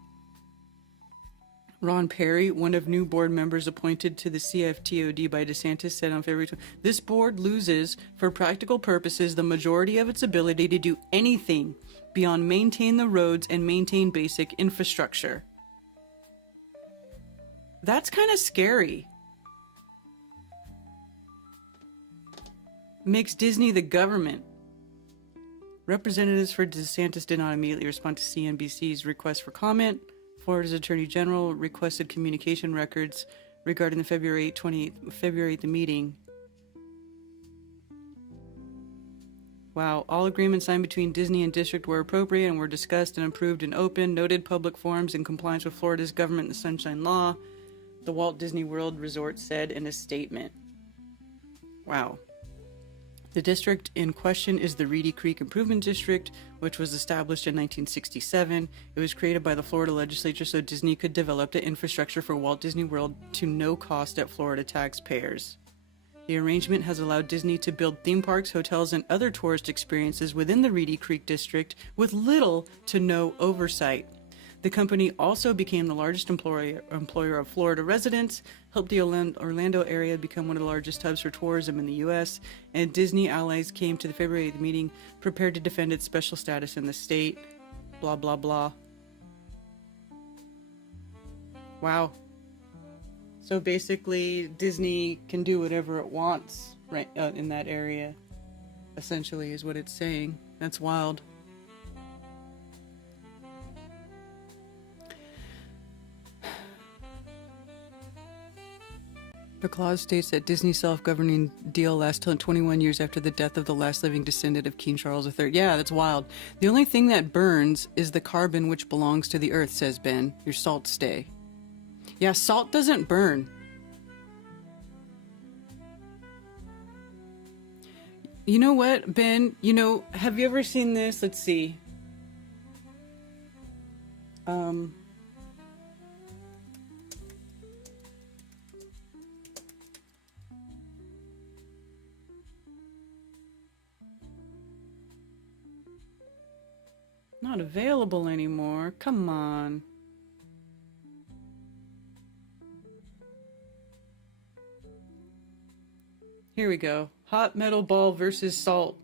Ron Perry, one of new board members appointed to the CFTOD by DeSantis, said on February 20th, this board loses, for practical purposes, the majority of its ability to do anything beyond maintain the roads and maintain basic infrastructure. That's kind of scary. Makes Disney the government. Representatives for DeSantis did not immediately respond to CNBC's request for comment. Florida's Attorney General requested communication records regarding the February 8th meeting. Wow, all agreements signed between Disney and District were appropriate and were discussed and approved in open, noted public forums in compliance with Florida's Government and Sunshine Law, the Walt Disney World Resort said in a statement. Wow. The district in question is the Reedy Creek Improvement District, which was established in 1967. It was created by the Florida legislature so Disney could develop the infrastructure for Walt Disney World to no cost at Florida taxpayers. The arrangement has allowed Disney to build theme parks, hotels, and other tourist experiences within the Reedy Creek District with little to no oversight. The company also became the largest employer of Florida residents, helped the Orlando area become one of the largest hubs for tourism in the U.S., and Disney allies came to the February 8th meeting prepared to defend its special status in the state. Blah, blah, blah. Wow. So basically, Disney can do whatever it wants right in that area, essentially, is what it's saying. That's wild. The clause states that Disney's self-governing deal lasts till 21 years after the death of the last living descendant of King Charles III. Yeah, that's wild. The only thing that burns is the carbon which belongs to the earth, says Ben. Your salts stay. Yeah, salt doesn't burn. You know what, Ben? Have you ever seen this? Let's see. Not available anymore. Come on. Here we go. Hot metal ball versus salt.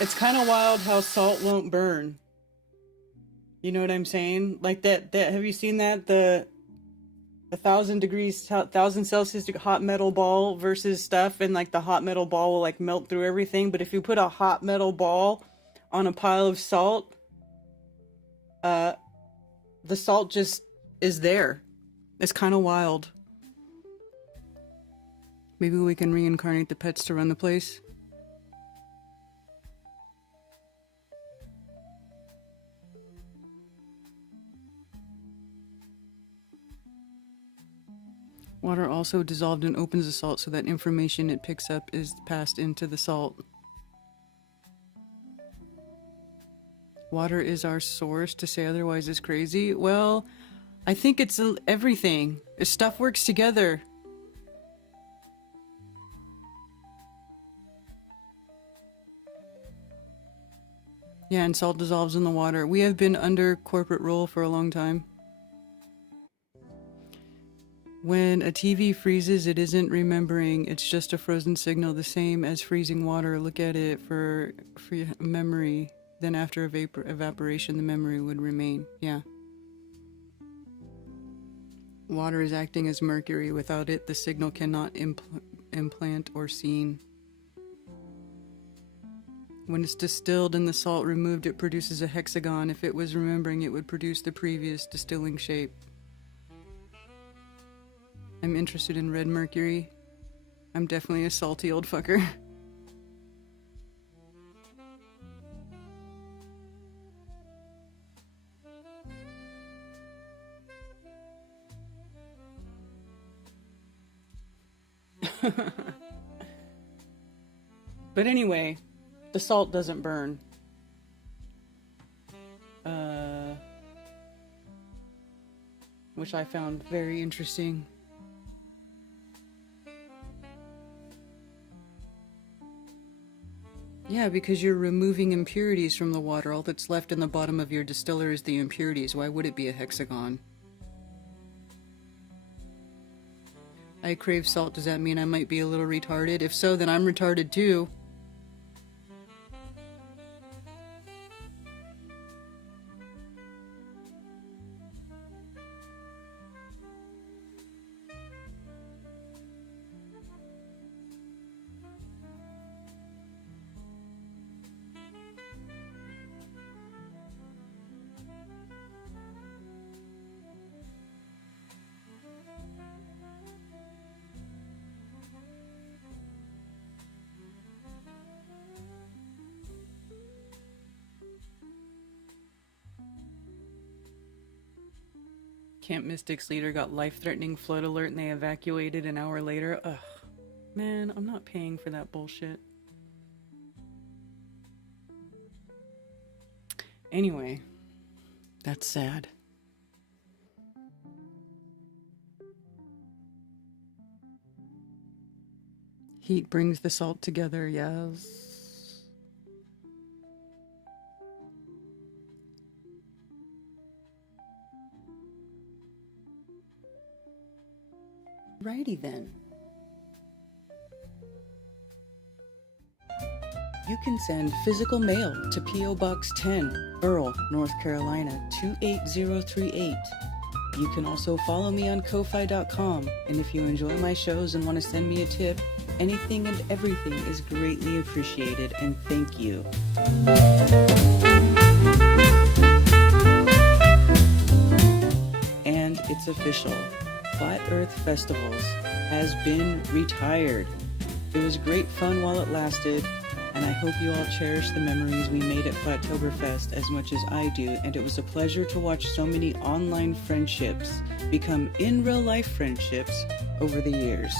It's kind of wild how salt won't burn. You know what I'm saying? Like that have you seen that? The 1,000 Celsius hot metal ball versus stuff, and like the hot metal ball will like melt through everything. But if you put a hot metal ball on a pile of salt, the salt just is there. It's kind of wild. Maybe we can reincarnate the pets to run the place. Water also dissolved and opens the salt so that information it picks up is passed into the salt. Water is our source. To say otherwise is crazy. Well, I think it's everything. Stuff works together. Yeah, and salt dissolves in the water. We have been under corporate rule for a long time. When a TV freezes, it isn't remembering. It's just a frozen signal, the same as freezing water. Look at it for memory. Then after evaporation, the memory would remain. Yeah. Water is acting as mercury. Without it, the signal cannot implant or seen. When it's distilled and the salt removed, it produces a hexagon. If it was remembering, it would produce the previous distilling shape. I'm interested in red mercury. I'm definitely a salty old fucker. But anyway, the salt doesn't burn. Which I found very interesting. Yeah, because you're removing impurities from the water. All that's left in the bottom of your distiller is the impurities. Why would it be a hexagon? I crave salt. Does that mean I might be a little retarded? If so, then I'm retarded too. Camp Mystics leader got life-threatening flood alert and they evacuated an hour later. Ugh. Man, I'm not paying for that bullshit. Anyway, that's sad. Heat brings the salt together, yes. Righty then. You can send physical mail to P.O. Box 10, Earl, North Carolina 28038. You can also follow me on Ko-Fi.com, and if you enjoy my shows and want to send me a tip, anything and everything is greatly appreciated, and thank you. And it's official. Flat Earth Festivals has been retired. It was great fun while it lasted, and I hope you all cherish the memories we made at Flattoberfest as much as I do, and it was a pleasure to watch so many online friendships become in real life friendships over the years.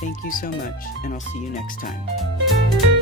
Thank you so much, and I'll see you next time.